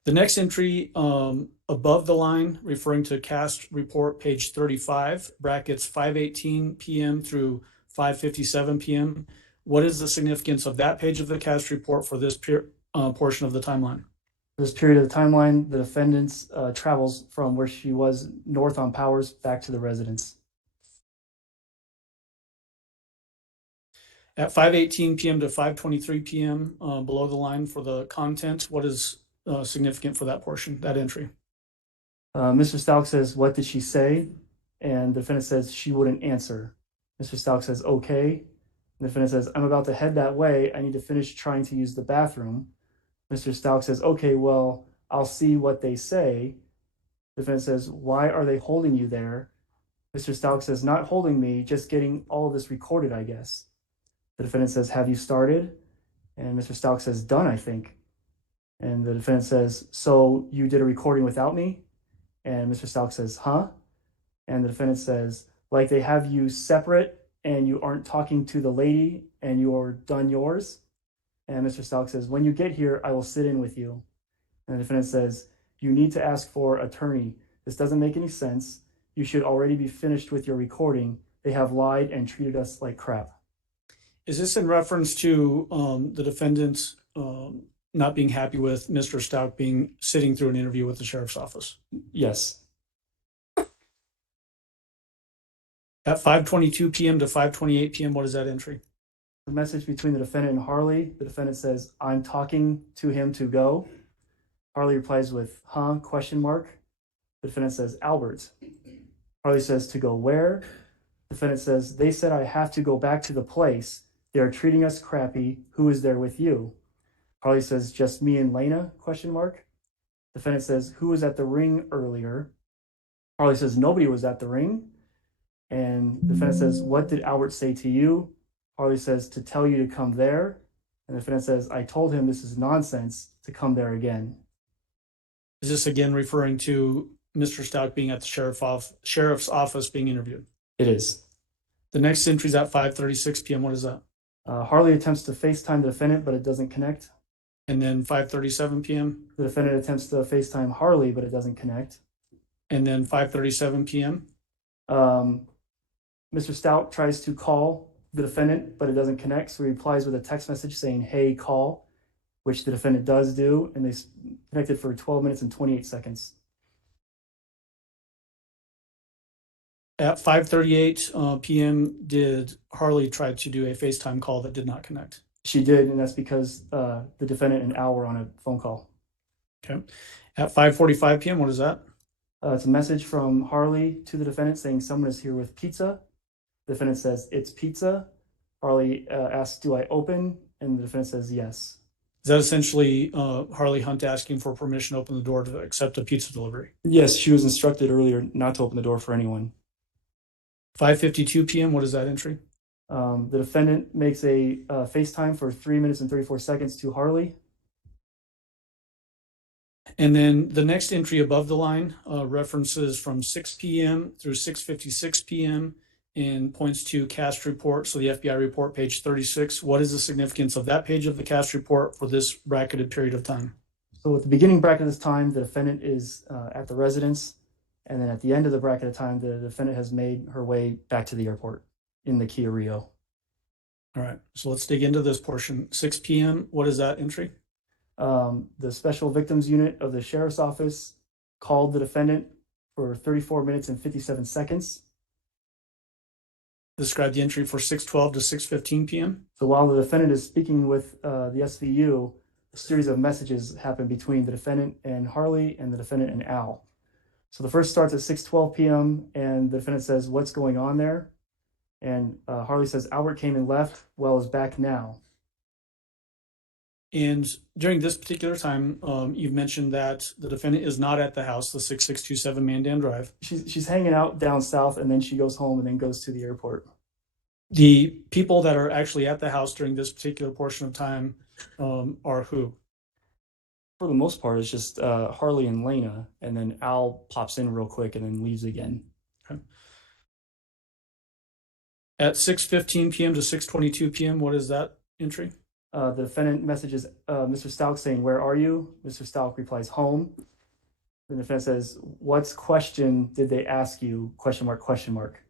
The next entry above the line, referring to cast report page 35, brackets 5:18 p.m. through 5:57 p.m. What is the significance of that page of the cast report for this portion of the timeline? For this period of the timeline, the defendant travels from where she was north on Powers back to the residence. At 5:18 p.m. to 5:23 p.m. Below the line for the content, what is significant for that portion, that entry? Mr. Stauch says, what did she say? And the defendant says she wouldn't answer. Mr. Stauch says, okay. The defendant says, I'm about to head that way. I need to finish trying to use the bathroom. Mr. Stauch says, okay, well, I'll see what they say. The defendant says, why are they holding you there? Mr. Stauch says, not holding me, just getting all of this recorded, I guess. The defendant says, have you started? And Mr. Stauch says, done, I think. And the defendant says, so you did a recording without me? And Mr. Stauch says, huh? And the defendant says, like they have you separate and you aren't talking to the lady and you're done yours? And Mr. Stauch says, when you get here, I will sit in with you. And the defendant says, you need to ask for attorney. This doesn't make any sense. You should already be finished with your recording. They have lied and treated us like crap. Is this in reference to the defendant not being happy with Mr. Stauch sitting through an interview with the sheriff's office? Yes. At 5:22 p.m. to 5:28 p.m., what is that entry? The message between the defendant and Harley. The defendant says, I'm talking to him to go. Harley replies with, huh, question mark. The defendant says, Albert. Harley says, to go where? The defendant says, they said I have to go back to the place. They are treating us crappy. Who is there with you? Harley says, just me and Lena, question mark. The defendant says, who was at the ring earlier? Harley says, nobody was at the ring. And the defendant says, what did Albert say to you? Harley says, to tell you to come there. And the defendant says, I told him this is nonsense to come there again. Is this again referring to Mr. Stauch being at the sheriff's office being interviewed? It is. The next entry is at 5:36 p.m. What is that? Harley attempts to FaceTime the defendant, but it doesn't connect. And then 5:37 p.m. The defendant attempts to FaceTime Harley, but it doesn't connect. And then 5:37 p.m. Mr. Stauch tries to call the defendant, but it doesn't connect. So he replies with a text message saying, hey, call, which the defendant does do. And they connected for 12 minutes and 28 seconds. At 5:38 p.m., did Harley try to do a FaceTime call that did not connect? She did, and that's because the defendant and Al were on a phone call. Okay. At 5:45 p.m., what is that? It's a message from Harley to the defendant saying someone is here with pizza. The defendant says, it's pizza. Harley asks, do I open? And the defendant says, yes. Is that essentially Harley Hunt asking for permission to open the door to accept a pizza delivery? Yes, she was instructed earlier not to open the door for anyone. 5:52 p.m., what is that entry? The defendant makes a FaceTime for 3 minutes and 34 seconds to Harley. And then the next entry above the line references from 6 p.m. through 6:56 p.m. and points to cast report. So the FBI report, page 36. What is the significance of that page of the cast report for this bracketed period of time? So at the beginning bracket of this time, the defendant is at the residence. And then at the end of the bracket of time, the defendant has made her way back to the airport in the Kia Rio. All right, so let's dig into this portion. 6 p.m., what is that entry? The Special Victims Unit of the Sheriff's Office called the defendant for 34 minutes and 57 seconds. Describe the entry for 6:12 to 6:15 p.m. So while the defendant is speaking with the SVU, a series of messages happen between the defendant and Harley and the defendant and Al. So the first starts at 6:12 p.m. and the defendant says, "What's going on there?" And Harley says, "Albert came and left. Well, is back now." And during this particular time, you've mentioned that the defendant is not at the house, the 6627 Mandan Drive. She's hanging out down south, and then she goes home and then goes to the airport. The people that are actually at the house during this particular portion of time are who? For the most part, it's just Harley and Lena, and then Al pops in real quick and then leaves again. Okay. At 6:15 p.m. to 6:22 p.m., what is that entry? The defendant messages Mr. Stauch saying, "Where are you?" Mr. Stauch replies, "Home." The defendant says, "What question did they ask you?" Question mark, question mark.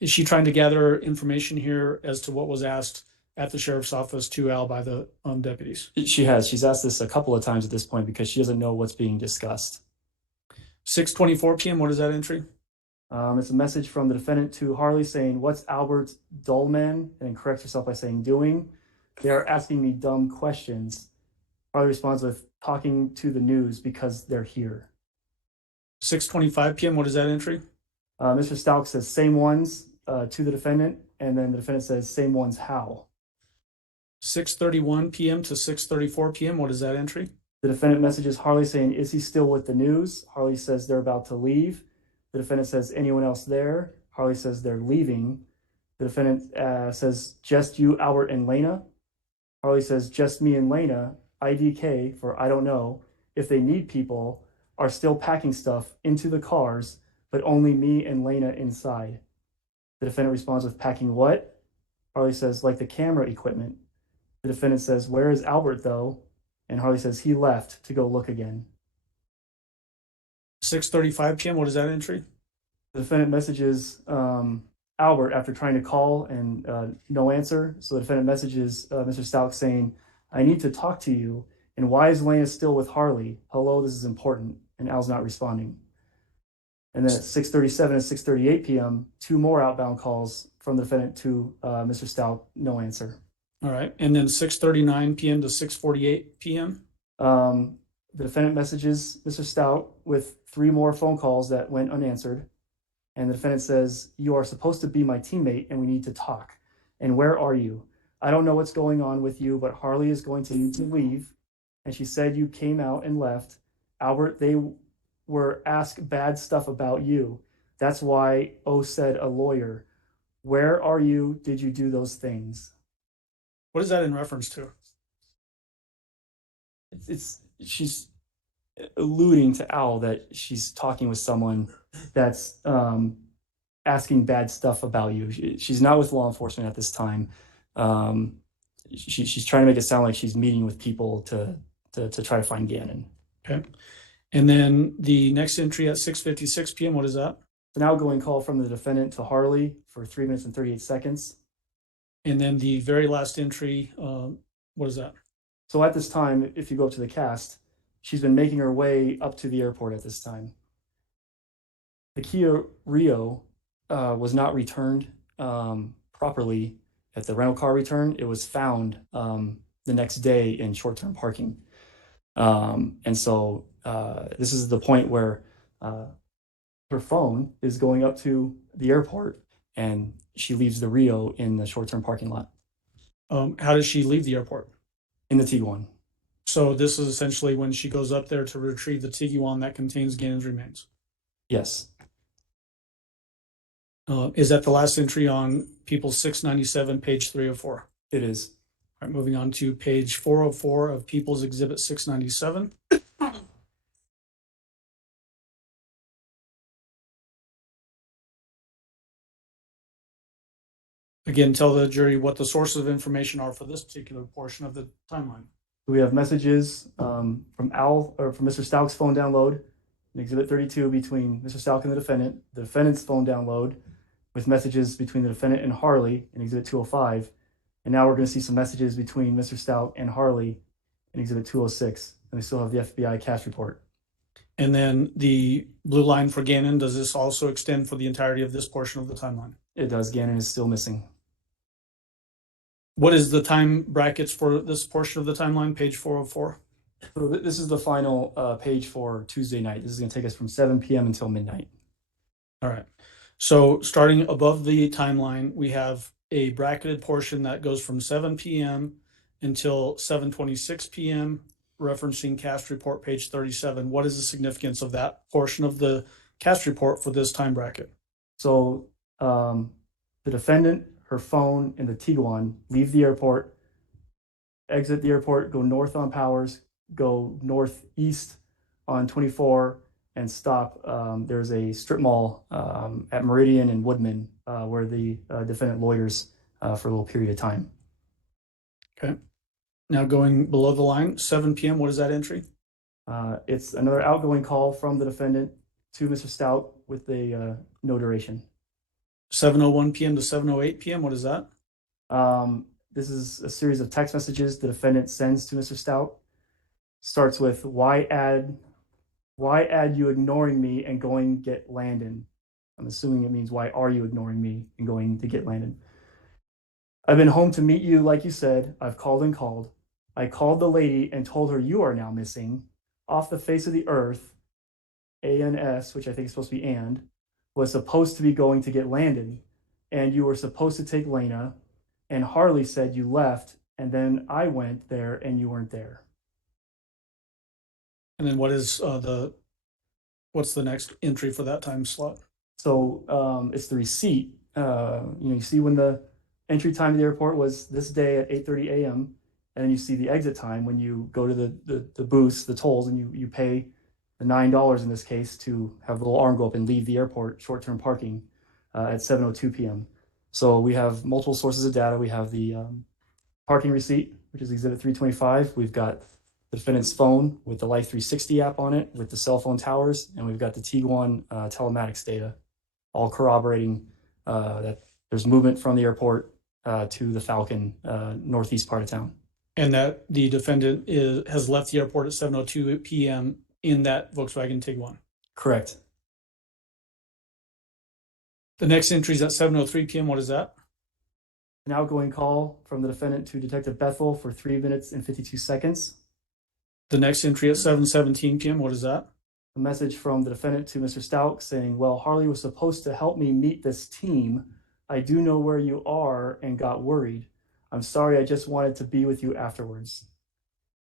Is she trying to gather information here as to what was asked at the sheriff's office to Al by the deputies? She has. She's asked this a couple of times at this point because she doesn't know what's being discussed. 6:24 p.m., what is that entry? It's a message from the defendant to Harley saying, "What's Albert Dullman?" and then corrects herself by saying, "Doing." "They are asking me dumb questions." Harley responds with, "Talking to the news because they're here." 6:25 p.m., what is that entry? Mr. Stauch says, "Same ones," to the defendant, and then the defendant says, "Same ones how?" 6:31 p.m. to 6:34 p.m., what is that entry? The defendant messages Harley saying, "Is he still with the news?" Harley says they're about to leave. The defendant says, "Anyone else there?" Harley says they're leaving. The defendant says, "Just you, Albert, and Lena?" Harley says, "Just me and Lena, IDK for I don't know. If they need people, are still packing stuff into the cars, but only me and Lena inside." The defendant responds with, "Packing what?" Harley says, "Like the camera equipment." The defendant says, "Where is Albert though?" And Harley says, "He left to go look again." 6:35 p.m., what is that entry? The defendant messages Albert after trying to call and no answer. So the defendant messages Mr. Stauch saying, "I need to talk to you. And why is Lena still with Harley? Hello, this is important." And Al's not responding. And then at 6:37 and 6:38 p.m., two more outbound calls from the defendant to Mr. Stauch, no answer. All right. And then 6:39 p.m. to 6:48 p.m. The defendant messages Mr. Stauch with three more phone calls that went unanswered. And the defendant says, "You are supposed to be my teammate and we need to talk. And where are you? I don't know what's going on with you, but Harley is going to need to leave. And she said you came out and left. Albert, they were asked bad stuff about you. That's why O said a lawyer. Where are you? Did you do those things?" What is that in reference to? She's alluding to Al that she's talking with someone that's asking bad stuff about you. She's not with law enforcement at this time. She's trying to make it sound like she's meeting with people to try to find Gannon. Okay. And then the next entry at 6:56 p.m., what is that? An outgoing call from the defendant to Harley for 3 minutes and 38 seconds. And then the very last entry, what is that? So at this time, if you go up to the cast, she's been making her way up to the airport at this time. The Kia Rio was not returned properly at the rental car return. It was found the next day in short-term parking. And so this is the point where her phone is going up to the airport and she leaves the Rio in the short-term parking lot. How does she leave the airport? In the Tiguan. So this is essentially when she goes up there to retrieve the Tiguan that contains Gannon's remains. Yes. Is that the last entry on People's 697, page 304? It is. All right, moving on to page 404 of People's Exhibit 697. Again, tell the jury what the sources of information are for this particular portion of the timeline. We have messages from Mr. Stauch's phone download in Exhibit 32 between Mr. Stauch and the defendant's phone download with messages between the defendant and Harley in Exhibit 205. And now we're going to see some messages between Mr. Stauch and Harley in Exhibit 206. And we still have the FBI cash report. And then the blue line for Gannon, does this also extend for the entirety of this portion of the timeline? It does. Gannon is still missing. What is the time brackets for this portion of the timeline, page 404? So this is the final page for Tuesday night. This is going to take us from 7 p.m. until midnight. All right. So starting above the timeline, we have a bracketed portion that goes from 7 p.m. until 7:26 p.m., referencing cast report page 37. What is the significance of that portion of the cast report for this time bracket? So the defendant, her phone, and the Tiguan leave the airport, exit the airport, go north on Powers, go northeast on 24, and stop. There's a strip mall at Meridian and Woodman where the defendant loiters for a little period of time. Okay. Now going below the line, 7 p.m., what is that entry? It's another outgoing call from the defendant to Mr. Stauch with a no duration. 7:01 p.m. to 7:08 p.m., what is that? This is a series of text messages the defendant sends to Mr. Stauch. Starts with, why add you ignoring me and going get Landon? I'm assuming it means, why are you ignoring me and going to get Landon? I've been home to meet you, like you said. I've called and called. I called the lady and told her you are now missing. Off the face of the earth, ANS, which I think is supposed to be and, was supposed to be going to get Landon, and you were supposed to take Lena, and Harley said you left, and then I went there and you weren't there. And then what's the next entry for that time slot? So it's the receipt. You see when the entry time to the airport was this day at 8:30 a.m. And then you see the exit time when you go to the booths, the tolls, and you pay the $9 in this case to have the little arm go up and leave the airport, short-term parking at 7:02 p.m. So we have multiple sources of data. We have the parking receipt, which is Exhibit 325. We've got the defendant's phone with the Life 360 app on it with the cell phone towers, and we've got the Tiguan telematics data, all corroborating that there's movement from the airport to the Falcon northeast part of town. And that the defendant has left the airport at 7:02 p.m. in that Volkswagen Tiguan. Correct. The next entry is at 7:03 p.m. What is that? An outgoing call from the defendant to Detective Bethel for 3 minutes and 52 seconds. The next entry at 7:17 p.m. What is that? A message from the defendant to Mr. Stauch saying, well, Harley was supposed to help me meet this team. I do know where you are and got worried. I'm sorry, I just wanted to be with you afterwards.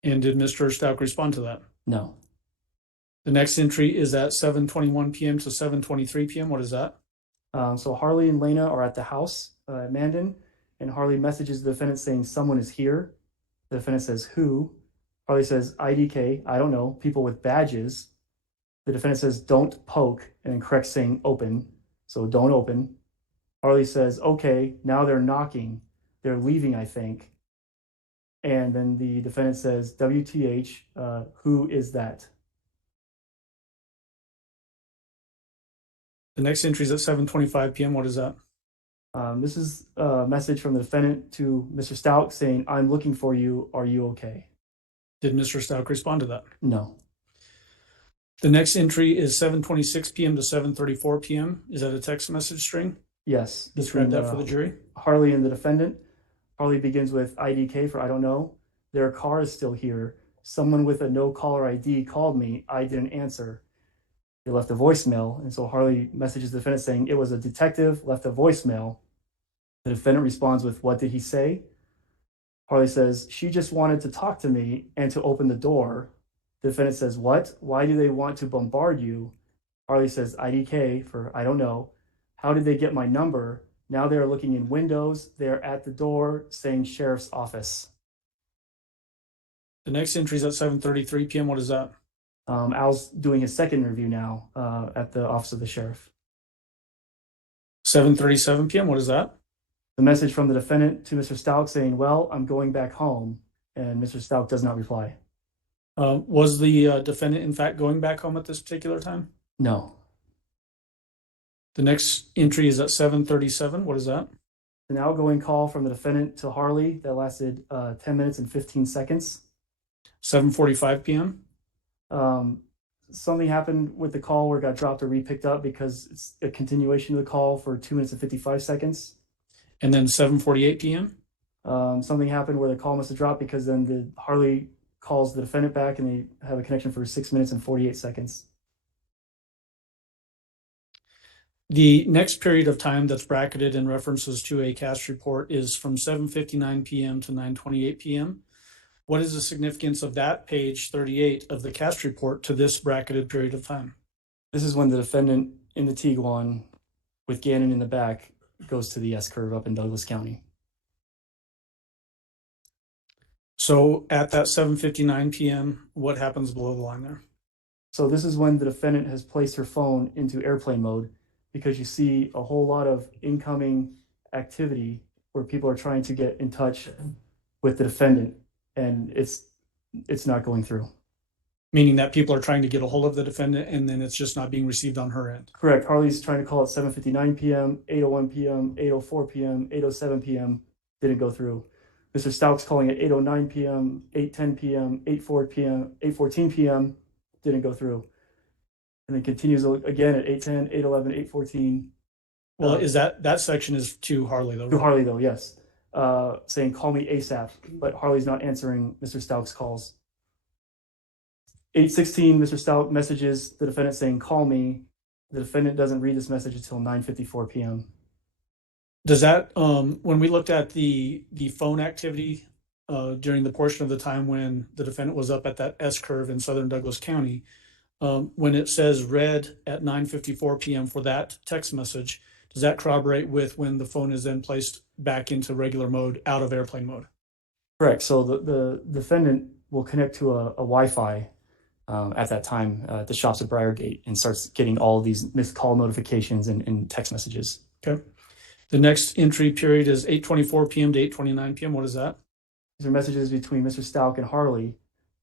And did Mr. Stauch respond to that? No. The next entry is at 7:21 p.m. to 7:23 p.m. What is that? So Harley and Lena are at the house at Mandan, and Harley messages the defendant saying someone is here. The defendant says, who? Harley says, IDK, I don't know, people with badges. The defendant says, don't poke, and then corrects saying open, so don't open. Harley says, okay, now they're knocking. They're leaving, I think. And then the defendant says, WTH, who is that? The next entry is at 7:25 p.m. What is that? This is a message from the defendant to Mr. Stauch saying, I'm looking for you. Are you okay? Did Mr. Stauch respond to that? No. The next entry is 7:26 p.m. to 7:34 p.m. Is that a text message string? Yes. Describe that for the jury. Harley and the defendant. Harley begins with IDK for I don't know. Their car is still here. Someone with a no caller ID called me. I didn't answer. They left a voicemail. And so Harley messages the defendant saying it was a detective, left a voicemail. The defendant responds with, what did he say? Harley says, she just wanted to talk to me and to open the door. The defendant says, what? Why do they want to bombard you? Harley says, IDK for I don't know. How did they get my number? Now they're looking in windows. They're at the door saying sheriff's office. The next entry is at 7:33 p.m. What is that? Al's doing his second interview now at the office of the sheriff. 7:37 p.m. What is that? The message from the defendant to Mr. Stauch saying, well, I'm going back home. and Mr. Stauch does not reply. Was the defendant in fact going back home at this particular time? No. The next entry is at 7:37. What is that? An outgoing call from the defendant to Harley that lasted 10 minutes and 15 seconds. 7:45 p.m. Something happened with the call where it got dropped or re-picked up because it's a continuation of the call for 2 minutes and 55 seconds. And then 7:48 p.m. Something happened where the call must have dropped because then the Harley calls the defendant back and they have a connection for 6 minutes and 48 seconds. The next period of time that's bracketed in references to a cast report is from 7:59 p.m. to 9:28 p.m. What is the significance of that page 38 of the cast report to this bracketed period of time? This is when the defendant in the Tiguan with Gannon in the back goes to the S-curve up in Douglas County. So at that 7:59 p.m., what happens below the line there? So this is when the defendant has placed her phone into airplane mode because you see a whole lot of incoming activity where people are trying to get in touch with the defendant and it's not going through. Meaning that people are trying to get a hold of the defendant and then it's just not being received on her end. Correct. Harley's trying to call at 7:59 p.m., 8:01 p.m., 8:04 p.m., 8:07 p.m. Didn't go through. Mr. Stauch's calling at 8:09 p.m., 8:10 p.m., 8:04 p.m., 8:14 p.m. Didn't go through. And then continues again at 8:10, 8:11, 8:14. Well, is that section is to Harley though? To Harley though, yes. Saying call me ASAP, but Harley's not answering Mr. Stauch's calls. 8:16, Mr. Stauch messages the defendant saying call me. The defendant doesn't read this message until 9:54 p.m. Does that when we looked at the phone activity during the portion of the time when the defendant was up at that S curve in southern Douglas County, when it says read at 9:54 p.m. for that text message, does that corroborate with when the phone is then placed back into regular mode out of airplane mode? Correct. So the defendant will connect to a Wi-Fi at that time at the shops at Briargate and starts getting all of these missed call notifications and text messages. Okay. The next entry period is 8:24 p.m. to 8:29 p.m. What is that? These are messages between Mr. Stauch and Harley.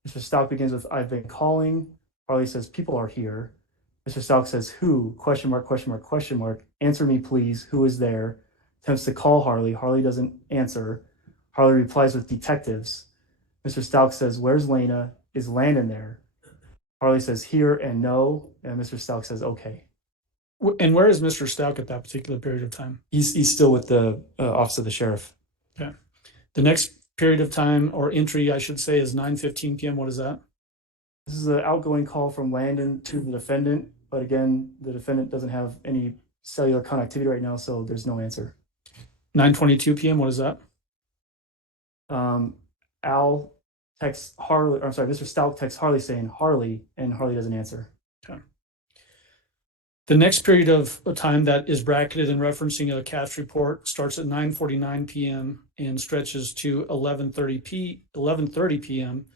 Mr. Stauch begins with, I've been calling. Harley says, people are here. Mr. Stauch says, who? Question mark, question mark, question mark. Answer me, please. Who is there? Attempts to call Harley. Harley doesn't answer. Harley replies with detectives. Mr. Stauch says, where's Lena? Is Landon there? Harley says, here and no. And Mr. Stauch says, okay. And where is Mr. Stauch at that particular period of time? He's still with the office of the sheriff. Okay. The next period of time or entry, I should say, is 9:15 p.m. What is that? This is an outgoing call from Landon to the defendant. But again, the defendant doesn't have any cellular connectivity right now, so there's no answer. 9:22 p.m. What is that? Al texts Harley, I'm sorry, Mr. Stauch texts Harley saying Harley, and Harley doesn't answer. Okay. The next period of time that is bracketed and referencing a cast report starts at 9:49 p.m. and stretches to 11:30 p.m.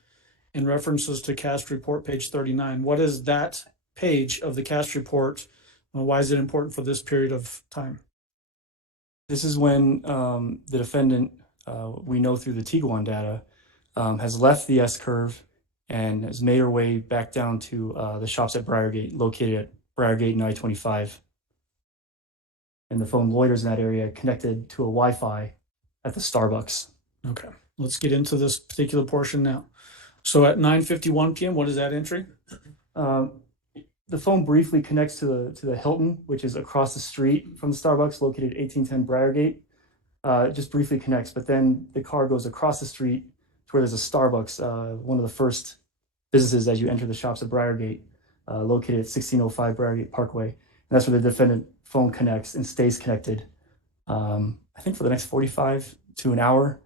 and references to cast report page 39. What is that page of the cast report? Why is it important for this period of time? This is when the defendant, we know through the Tiguan data, has left the S-curve and has made her way back down to the shops at Briargate, located at Briargate and I-25. And the phone loiters in that area connected to a Wi-Fi at the Starbucks. Okay, let's get into this particular portion now. So at 9:51 p.m., what is that entry? The phone briefly connects to the Hilton, which is across the street from the Starbucks, located at 1810 Briargate. It just briefly connects, but then the car goes across the street to where there's a Starbucks, one of the first businesses as you enter the shops at Briargate, located at 1605 Briargate Parkway. And that's where the defendant phone connects and stays connected, I think for the next 45 to an hour,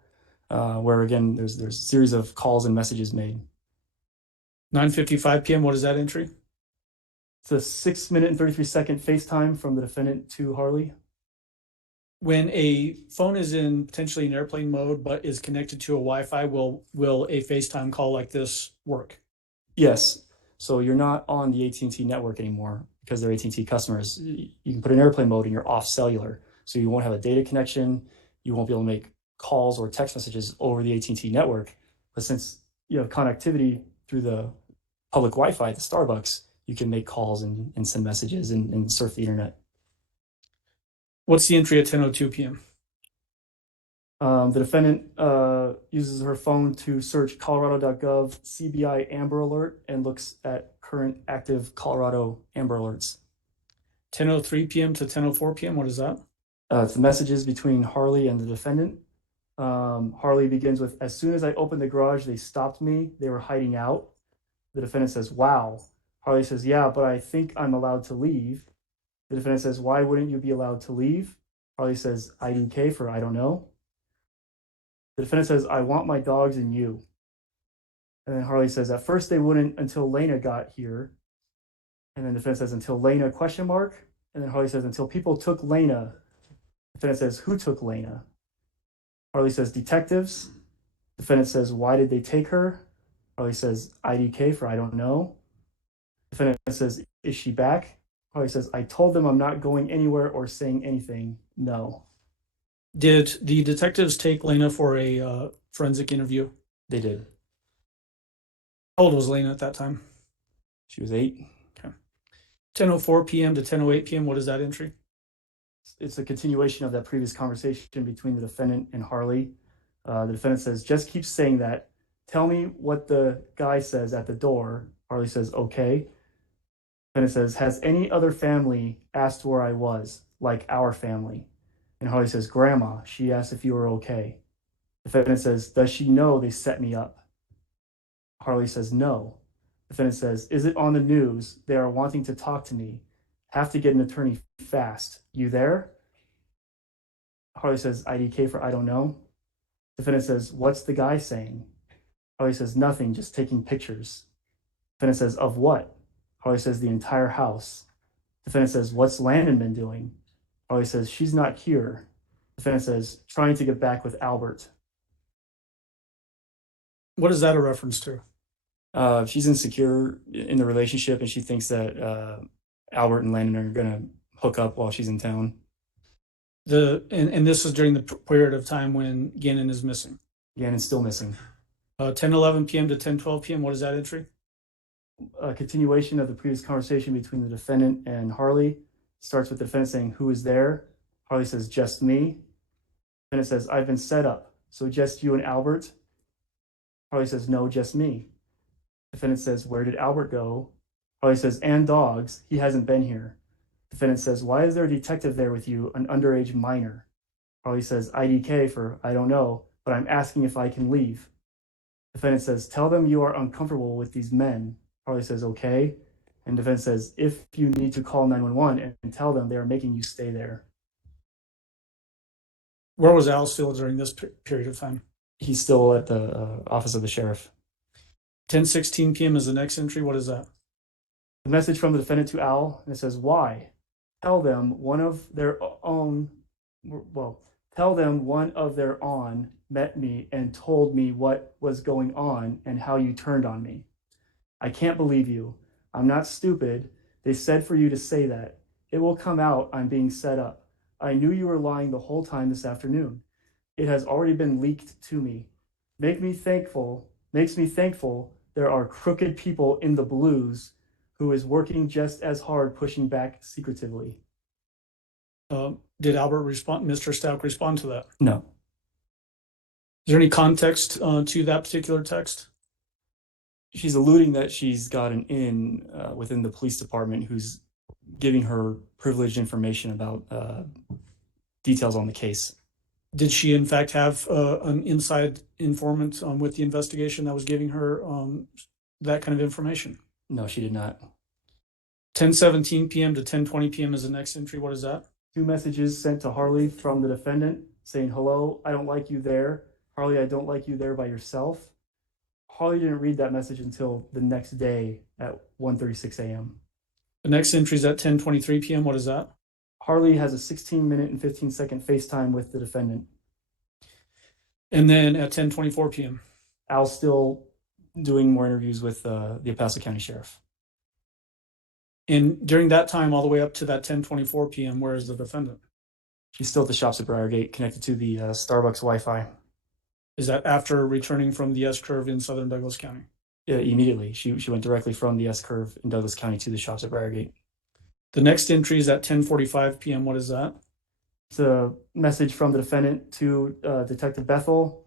where again, there's a series of calls and messages made. 9:55 p.m., what is that entry? It's a 6 minute and 33 second FaceTime from the defendant to Harley. When a phone is in potentially in airplane mode but is connected to a Wi-Fi, will a FaceTime call like this work? Yes. So you're not on the AT&T network anymore because they're AT&T customers. You can put in airplane mode and you're off cellular. So you won't have a data connection. You won't be able to make calls or text messages over the AT&T network. But since you have connectivity through the public Wi-Fi at the Starbucks, you can make calls and send messages and surf the internet. What's the entry at 10:02 p.m.? The defendant uses her phone to search colorado.gov CBI Amber Alert and looks at current active Colorado Amber Alerts. 10:03 p.m. to 10:04 p.m. What is that? It's the messages between Harley and the defendant. Harley begins with, "As soon as I opened the garage, they stopped me. They were hiding out." The defendant says, "Wow." Harley says, "Yeah, but I think I'm allowed to leave." The defendant says, "Why wouldn't you be allowed to leave?" Harley says, "IDK for I don't know." The defendant says, "I want my dogs and you." And then Harley says, "At first they wouldn't until Lena got here." And then the defendant says, "Until Lena, question mark." And then Harley says, "Until people took Lena." The defendant says, "Who took Lena?" Harley says, "Detectives." The defendant says, "Why did they take her?" Harley says, "IDK for I don't know." The defendant says, "Is she back?" Harley says, "I told them I'm not going anywhere or saying anything. No." Did the detectives take Lena for a forensic interview? They did. How old was Lena at that time? She was 8. Okay. 10:04 p.m. to 10:08 p.m. What is that entry? It's a continuation of that previous conversation between the defendant and Harley. The defendant says, "Just keep saying that. Tell me what the guy says at the door." Harley says, "Okay." Then it says, "Has any other family asked where I was, like our family?" And Harley says, "Grandma, she asked if you were okay." The defendant says, "Does she know they set me up?" Harley says, "No." The defendant says, "Is it on the news? They are wanting to talk to me. Have to get an attorney fast. You there?" Harley says, "IDK for I don't know." The defendant says, "What's the guy saying?" Harley says, "Nothing, just taking pictures." The defendant says, "Of what?" Harley says, "The entire house." The defendant says, "What's Landon been doing?" Harley says, "She's not here." The defendant says, "Trying to get back with Albert." What is that a reference to? She's insecure in the relationship, and she thinks that Albert and Landon are going to hook up while she's in town. And this is during the period of time when Gannon is missing. Gannon's still missing. 10:11 p.m. to 10:12 p.m. What is that entry? A continuation of the previous conversation between the defendant and Harley. Starts with the defendant saying, "Who is there?" Harley says, "Just me." Then it says, "I've been set up. So just you and Albert?" Harley says, "No, just me." Defendant says, "Where did Albert go?" Harley says, "And dogs. He hasn't been here." Defendant says, "Why is there a detective there with you, an underage minor?" Harley says, "IDK for I don't know, but I'm asking if I can leave." Defendant says, "Tell them you are uncomfortable with these men." Harley says, "Okay." And defendant says, "If you need to call 911 and tell them they are making you stay there." Where was Alsfield during this period of time? He's still at the office of the sheriff. 10:16 p.m. is the next entry. What is that? The message from the defendant to Al, and it says, "Why? Tell them one of their own, tell them one of their own met me and told me what was going on and how you turned on me. I can't believe you. I'm not stupid. They said for you to say that. It will come out I'm being set up. I knew you were lying the whole time this afternoon. It has already been leaked to me. Makes me thankful there are crooked people in the blues who is working just as hard pushing back secretively." Did Mr. Stauch respond to that? No. Is there any context to that particular text? She's alluding that she's got an in within the police department who's giving her privileged information about details on the case. Did she, in fact, have an inside informant with the investigation that was giving her that kind of information? No, she did not. 10:17 p.m. to 10:20 p.m. is the next entry. What is that? 2 messages sent to Harley from the defendant saying, "Hello, I don't like you there. Harley, I don't like you there by yourself." Harley didn't read that message until the next day at 1:36 a.m. The next entry is at 10:23 p.m. What is that? Harley has a 16-minute and 15-second FaceTime with the defendant. And then at 10:24 p.m. Al's still doing more interviews with the El Paso County Sheriff. And during that time, all the way up to that 10:24 p.m., where is the defendant? She's still at the shops at Briargate, connected to the Starbucks Wi-Fi. Is that after returning from the S curve in southern Douglas County? Immediately. She went directly from the S curve in Douglas County to the shops at Briargate. The next entry is at 10:45 p.m. What is that? It's a message from the defendant to Detective Bethel,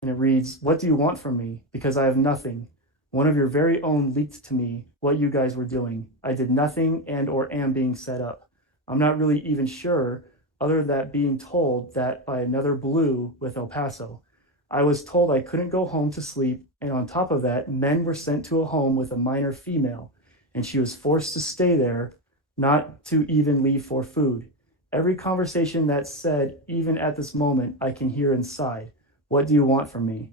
and it reads, "What do you want from me? Because I have nothing. One of your very own leaked to me what you guys were doing. I did nothing and or am being set up. I'm not really even sure, other than being told that by another blue with El Paso. I was told I couldn't go home to sleep, and on top of that, men were sent to a home with a minor female, and she was forced to stay there, not to even leave for food. Every conversation that's said, even at this moment, I can hear inside. What do you want from me?"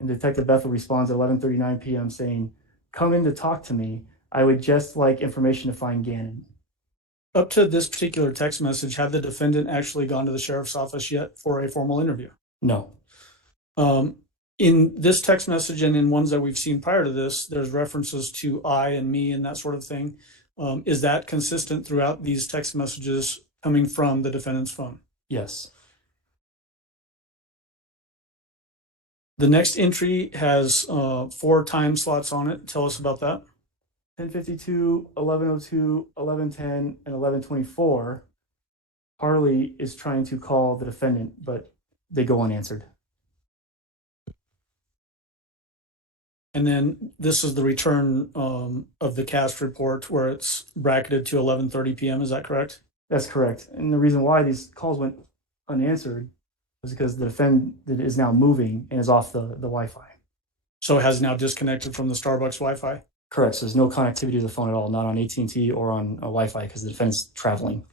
And Detective Bethel responds at 11:39 p.m. saying, "Come in to talk to me. I would just like information to find Gannon." Up to this particular text message, had the defendant actually gone to the sheriff's office yet for a formal interview? No. Um, in this text message and in ones that we've seen prior to this, there's references to I and me and that sort of thing. Is that consistent throughout these text messages coming from the defendant's phone? Yes. The next entry has 4 time slots on it. Tell us about that. 10:52, 11:02, 11:10, and 11:24. Harley is trying to call the defendant, but they go unanswered. And then this is the return of the cast report where it's bracketed to 11:30 p.m. Is that correct? That's correct. And the reason why these calls went unanswered was because the defendant is now moving and is off the Wi-Fi. So it has now disconnected from the Starbucks Wi-Fi? Correct. So there's no connectivity to the phone at all, not on AT&T or on Wi-Fi because the defendant's traveling.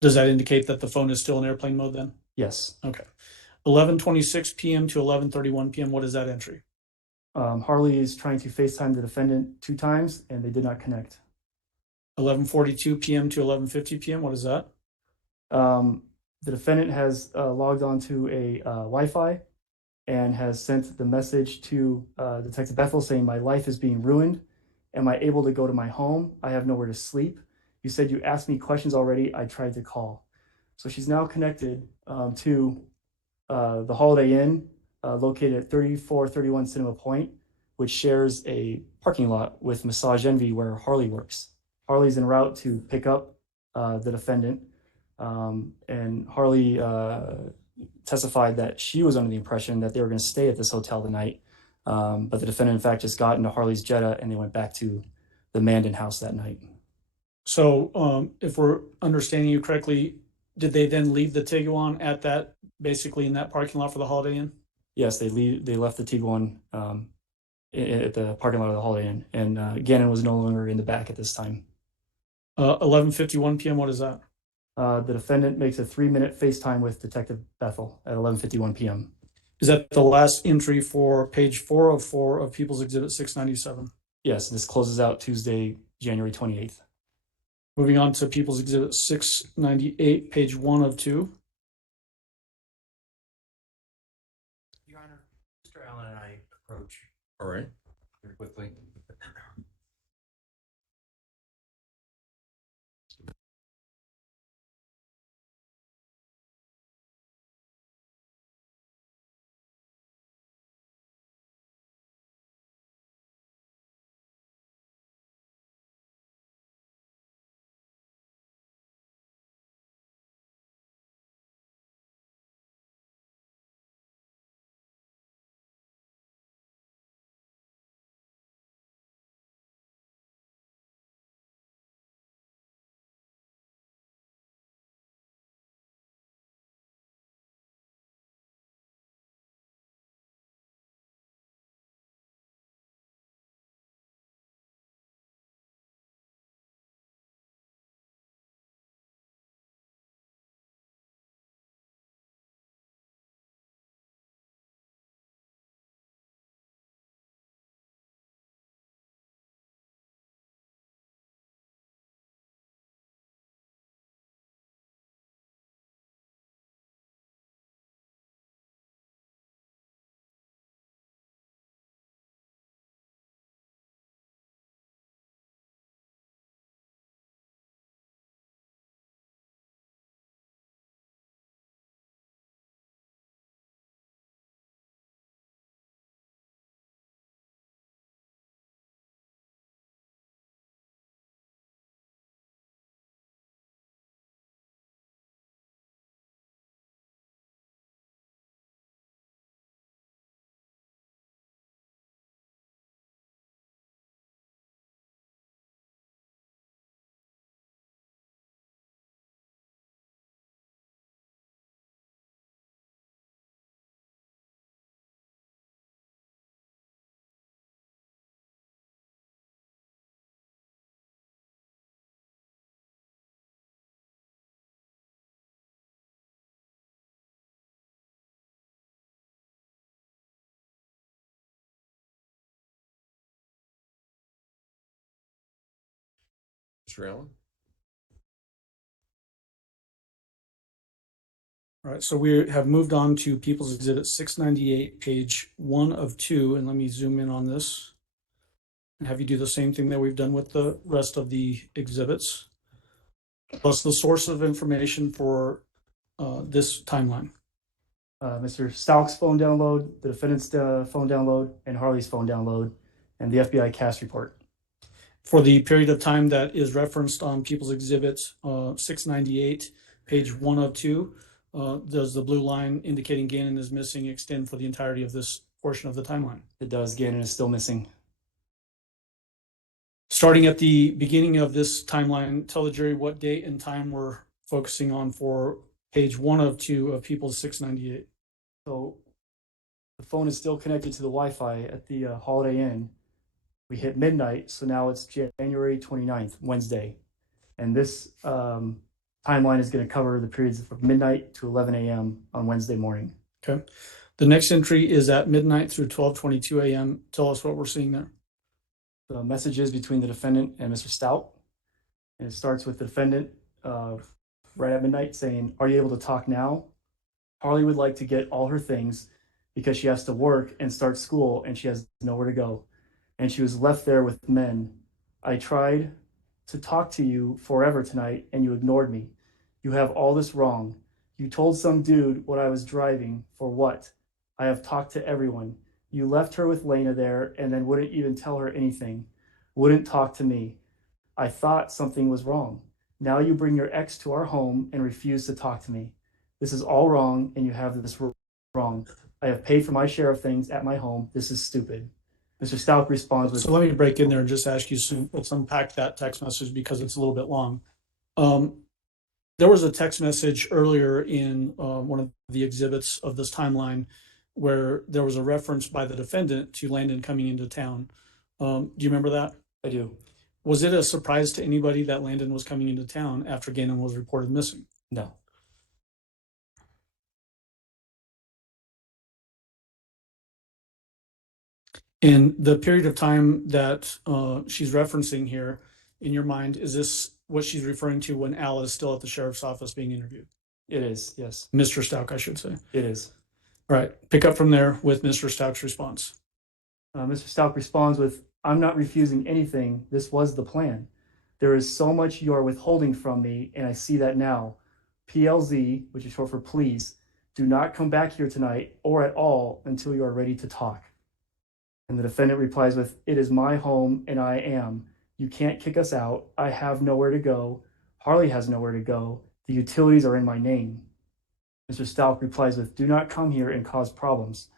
Does that indicate that the phone is still in airplane mode then? Yes. Okay. 11:26 p.m. to 11:31 p.m. What is that entry? Harley is trying to FaceTime the defendant 2 times, and they did not connect. 11:42 p.m. to 11:50 p.m. What is that? The defendant has logged onto a Wi-Fi and has sent the message to Detective Bethel saying, "My life is being ruined. Am I able to go to my home? I have nowhere to sleep. You said you asked me questions already. I tried to call." So she's now connected to the Holiday Inn located at 3431 Cinema Point, which shares a parking lot with Massage Envy where Harley works. Harley's en route to pick up the defendant, and Harley testified that she was under the impression that they were going to stay at this hotel the night, but the defendant, in fact, just got into Harley's Jetta and they went back to the Mandan house that night. So if we're understanding you correctly, did they then leave the Tiguan at that, basically in that parking lot for the Holiday Inn? Yes, they left the Tiguan at the parking lot of the Holiday Inn, and Gannon was no longer in the back at this time. 11:51 p.m. What is that? The defendant makes a 3-minute FaceTime with Detective Bethel at 11:51 p.m. Is that the last entry for page 404 of People's Exhibit 697? Yes, this closes out Tuesday, January 28th. Moving on to People's Exhibit 698, page 1 of 2. Your Honor, Mr. Allen and I approach. All right. Very quickly. Mr. Allen? All right, so we have moved on to People's Exhibit 698, page 1 of 2, and let me zoom in on this and have you do the same thing that we've done with the rest of the exhibits, plus the source of information for this timeline. Mr. Stauch's phone download, the defendant's phone download, and Harley's phone download, and the FBI CAS report. For the period of time that is referenced on People's Exhibit 698, page 1 of 2, does the blue line indicating Gannon is missing extend for the entirety of this portion of the timeline? It does. Gannon is still missing. Starting at the beginning of this timeline, tell the jury what date and time we're focusing on for page 1 of 2 of People's 698. So the phone is still connected to the Wi-Fi at the Holiday Inn. We hit midnight, so now it's January 29th, Wednesday. And this timeline is going to cover the periods from midnight to 11 a.m. on Wednesday morning. Okay. The next entry is at midnight through 12:22 a.m. Tell us what we're seeing there. The messages between the defendant and Mr. Stauch. And it starts with the defendant right at midnight saying, "Are you able to talk now? Harley would like to get all her things because she has to work and start school and she has nowhere to go. And she was left there with men. I tried to talk to you forever tonight and you ignored me. You have all this wrong. You told some dude what I was driving for what? I have talked to everyone. You left her with Lena there and then wouldn't even tell her anything. Wouldn't talk to me. I thought something was wrong. Now you bring your ex to our home and refuse to talk to me. This is all wrong and you have this wrong. I have paid for my share of things at my home. This is stupid." Mr. Stauch responds with, So let me break in there and just ask you, let's unpack that text message because it's a little bit long. There was a text message earlier in one of the exhibits of this timeline where there was a reference by the defendant to Landon coming into town. Do you remember that? I do. Was it a surprise to anybody that Landon was coming into town after Gannon was reported missing? No. In the period of time that she's referencing here, in your mind, is this what she's referring to when Al is still at the sheriff's office being interviewed? It is, yes. Mr. Stauch, I should say. It is. All right, pick up from there with Mr. Stauch's response. Mr. Stauch responds with, "I'm not refusing anything. This was the plan. There is so much you are withholding from me, and I see that now. PLZ, which is short for please, do not come back here tonight or at all until you are ready to talk." And the defendant replies with, "It is my home and I am. You can't kick us out. I have nowhere to go. Harley has nowhere to go. The utilities are in my name." Mr. Stauch replies with, "Do not come here and cause problems.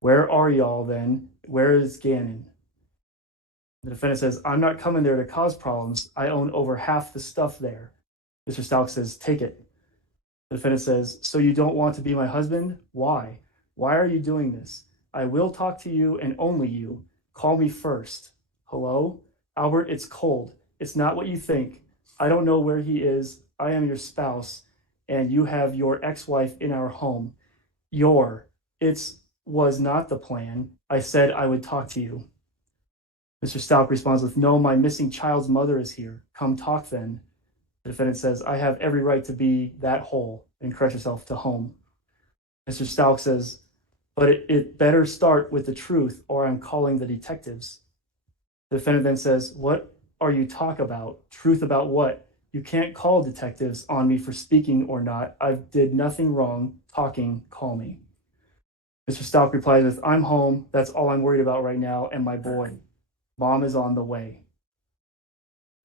Where are y'all then? Where is Gannon?" The defendant says, "I'm not coming there to cause problems. I own over half the stuff there." Mr. Stauch says, "Take it." The defendant says, "So you don't want to be my husband? Why? Why are you doing this? I will talk to you and only you. Call me first. Hello? Albert, it's cold. It's not what you think. I don't know where he is. I am your spouse, and you have your ex-wife in our home. It was not the plan. I said I would talk to you." Mr. Stauch responds with, "No, my missing child's mother is here. Come talk then." The defendant says, "I have every right to be that whole," and corrects herself to home. Mr. Stauch says, "But it better start with the truth or I'm calling the detectives." The defendant then says, "What are you talk about? Truth about what? You can't call detectives on me for speaking or not. I did nothing wrong. Talking, call me." Mr. Stauch replies with, "I'm home. That's all I'm worried about right now, and my boy. Mom is on the way."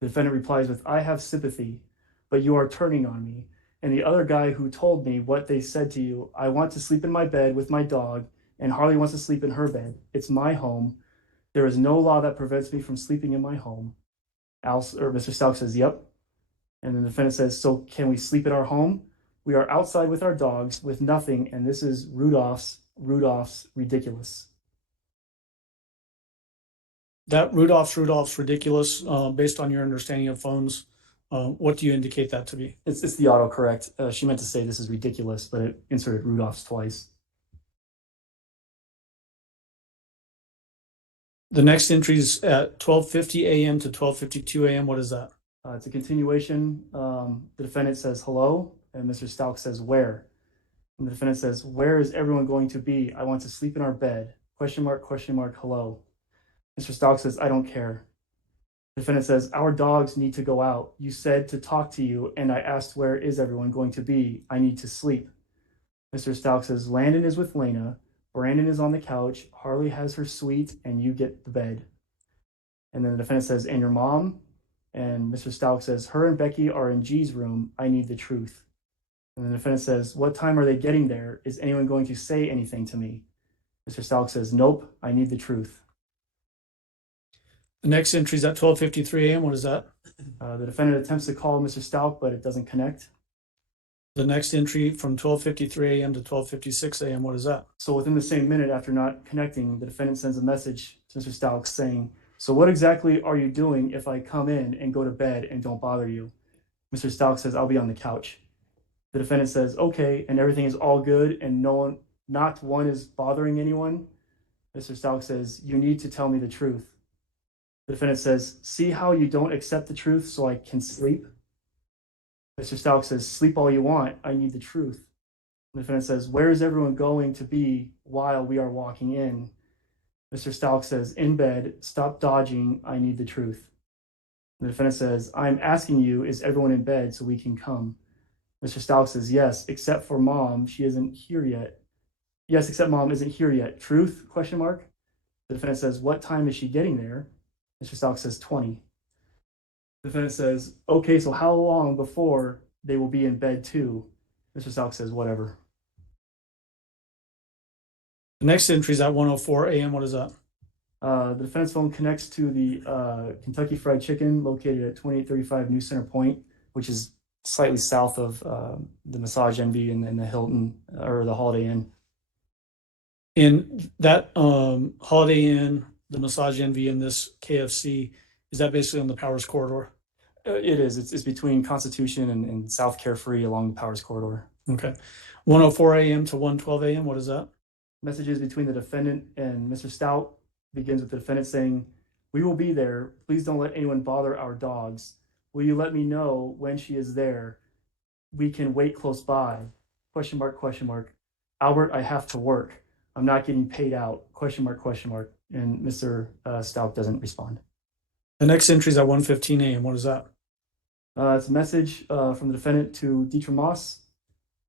The defendant replies with, "I have sympathy, but you are turning on me. And the other guy who told me what they said to you, I want to sleep in my bed with my dog, and Harley wants to sleep in her bed. It's my home. There is no law that prevents me from sleeping in my home." Mr. Stauch says, "Yep." And the defendant says, "So can we sleep at our home? We are outside with our dogs with nothing, and this is Rudolph's ridiculous." That Rudolph's ridiculous, based on your understanding of phones, what do you indicate that to be? It's the autocorrect. She meant to say this is ridiculous, but it inserted Rudolph's twice. The next entry is at 12:50 a.m. to 12:52 a.m. What is that? It's a continuation. The defendant says hello, and Mr. Stauch says where. And the defendant says, where is everyone going to be? I want to sleep in our bed. Question mark, hello. Mr. Stauch says, I don't care. The defendant says, our dogs need to go out. You said to talk to you, and I asked, where is everyone going to be? I need to sleep. Mr. Stauch says, Landon is with Lena. Brandon is on the couch. Harley has her suite, and you get the bed. And then the defendant says, and your mom? And Mr. Stauch says, her and Becky are in G's room. I need the truth. And the defendant says, what time are they getting there? Is anyone going to say anything to me? Mr. Stauch says, nope, I need the truth. The next entry is at 12:53 a.m. What is that? The defendant attempts to call Mr. Stauch, but it doesn't connect. The next entry from 12:53 a.m. to 12:56 a.m. What is that? So within the same minute after not connecting, the defendant sends a message to Mr. Stauch saying, so what exactly are you doing if I come in and go to bed and don't bother you? Mr. Stauch says, I'll be on the couch. The defendant says, okay, and everything is all good and not one is bothering anyone. Mr. Stauch says, you need to tell me the truth. The defendant says, see how you don't accept the truth so I can sleep? Mr. Stauch says, sleep all you want. I need the truth. The defendant says, where is everyone going to be while we are walking in? Mr. Stauch says, in bed, stop dodging. I need the truth. The defendant says, I'm asking you, is everyone in bed so we can come? Mr. Stauch says, yes, except for mom. She isn't here yet. Yes, except mom isn't here yet. Truth? Question mark. The defendant says, what time is she getting there? Mr. Stauch says 20. The defendant says, okay, so how long before they will be in bed too? Mr. Stauch says, whatever. The next entry is at 1:04 a.m. What is that? The defendant's phone connects to the Kentucky Fried Chicken located at 2835 New Center Point, which is slightly south of the Massage Envy and the Hilton or the Holiday Inn. In that Holiday Inn, the Massage Envy, and this KFC, is that basically on the Powers corridor? It is. It's between Constitution and South Carefree along the Powers corridor. Okay. 1:04 a.m. to 1:12 a.m. What is that? Messages between the defendant and Mr. Stauch begins with the defendant saying, we will be there. Please don't let anyone bother our dogs. Will you let me know when she is there? We can wait close by. Question mark, question mark. Albert, I have to work. I'm not getting paid out. Question mark, question mark. And Mr. Stauch doesn't respond. The next entry is at 1:15 a.m. What is that? It's a message from the defendant to Dietrich Moss.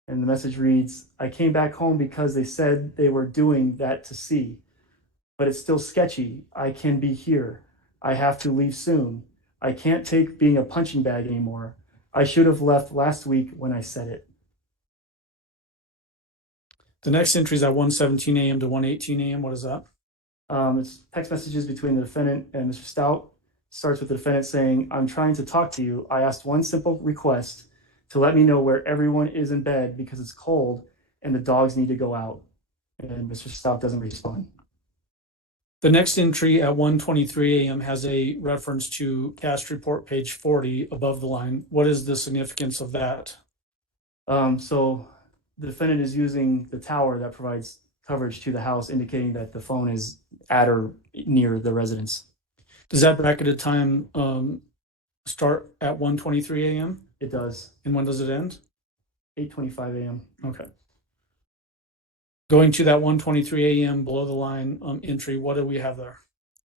And the message reads, I came back home because they said they were doing that to see. But it's still sketchy. I can be here. I have to leave soon. I can't take being a punching bag anymore. I should have left last week when I said it. The next entry is at 1:17 a.m. to 1:18 a.m. What is that? It's text messages between the defendant and Mr. Stauch. Starts with the defendant saying, I'm trying to talk to you. I asked one simple request to let me know where everyone is in bed because it's cold and the dogs need to go out. And Mr. Stauch doesn't respond. The next entry at 1:23 a.m. has a reference to cast report page 40 above the line. What is the significance of that? So the defendant is using the tower that provides coverage to the house, indicating that the phone is at or near the residence. Does that bracketed time start at 1:23 a.m.? It does. And when does it end? 8:25 a.m. Okay. Going to that 1:23 a.m. below the line entry, what do we have there?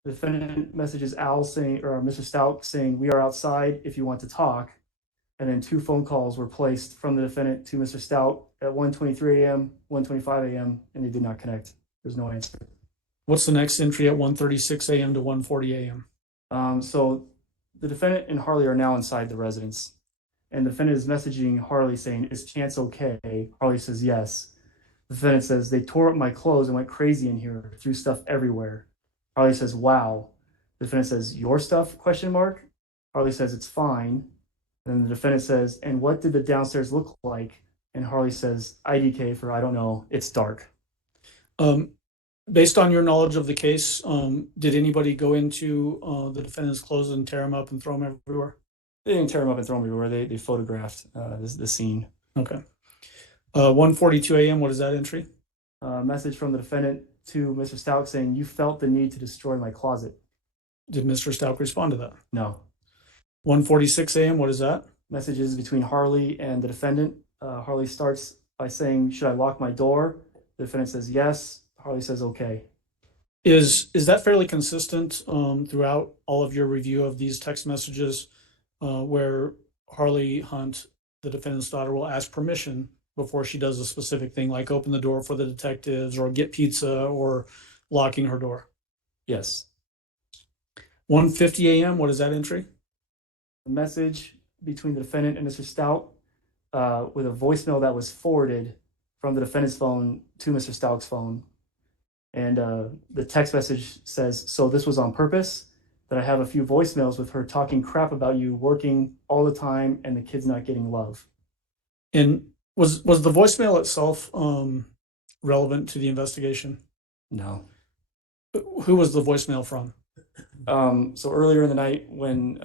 The defendant messages Al saying, or Mr. Stauch saying, we are outside if you want to talk. And then 2 phone calls were placed from the defendant to Mr. Stauch at 1:23 a.m., 1:25 a.m., and they did not connect. There's no answer. What's the next entry at 1:36 a.m. to 1:40 a.m.? So the defendant and Harley are now inside the residence. And the defendant is messaging Harley saying, is Chance okay? Harley says yes. The defendant says, they tore up my clothes and went crazy in here, threw stuff everywhere. Harley says, wow. The defendant says, your stuff, question mark? Harley says, it's fine. And the defendant says, and what did the downstairs look like? And Harley says, IDK for I don't know, it's dark. Based on your knowledge of the case, did anybody go into the defendant's clothes and tear them up and throw them everywhere? They didn't tear them up and throw them everywhere. They photographed the scene. Okay. 1:42 a.m., what is that entry? Message from the defendant to Mr. Stauch saying, you felt the need to destroy my closet. Did Mr. Stauch respond to that? No. 1:46 a.m. What is that? Messages between Harley and the defendant. Harley starts by saying, "Should I lock my door?" The defendant says yes. Harley says okay. Is that fairly consistent throughout all of your review of these text messages, where Harley Hunt, the defendant's daughter, will ask permission before she does a specific thing, like open the door for the detectives or get pizza or locking her door? Yes. 1:50 a.m. What is that entry? A message between the defendant and Mr. Stout with a voicemail that was forwarded from the defendant's phone to Mr. Stauch's phone. And the text message says, "So this was on purpose, that I have a few voicemails with her talking crap about you working all the time and the kids not getting love." And was the voicemail itself relevant to the investigation? No. Who was the voicemail from? So earlier in the night when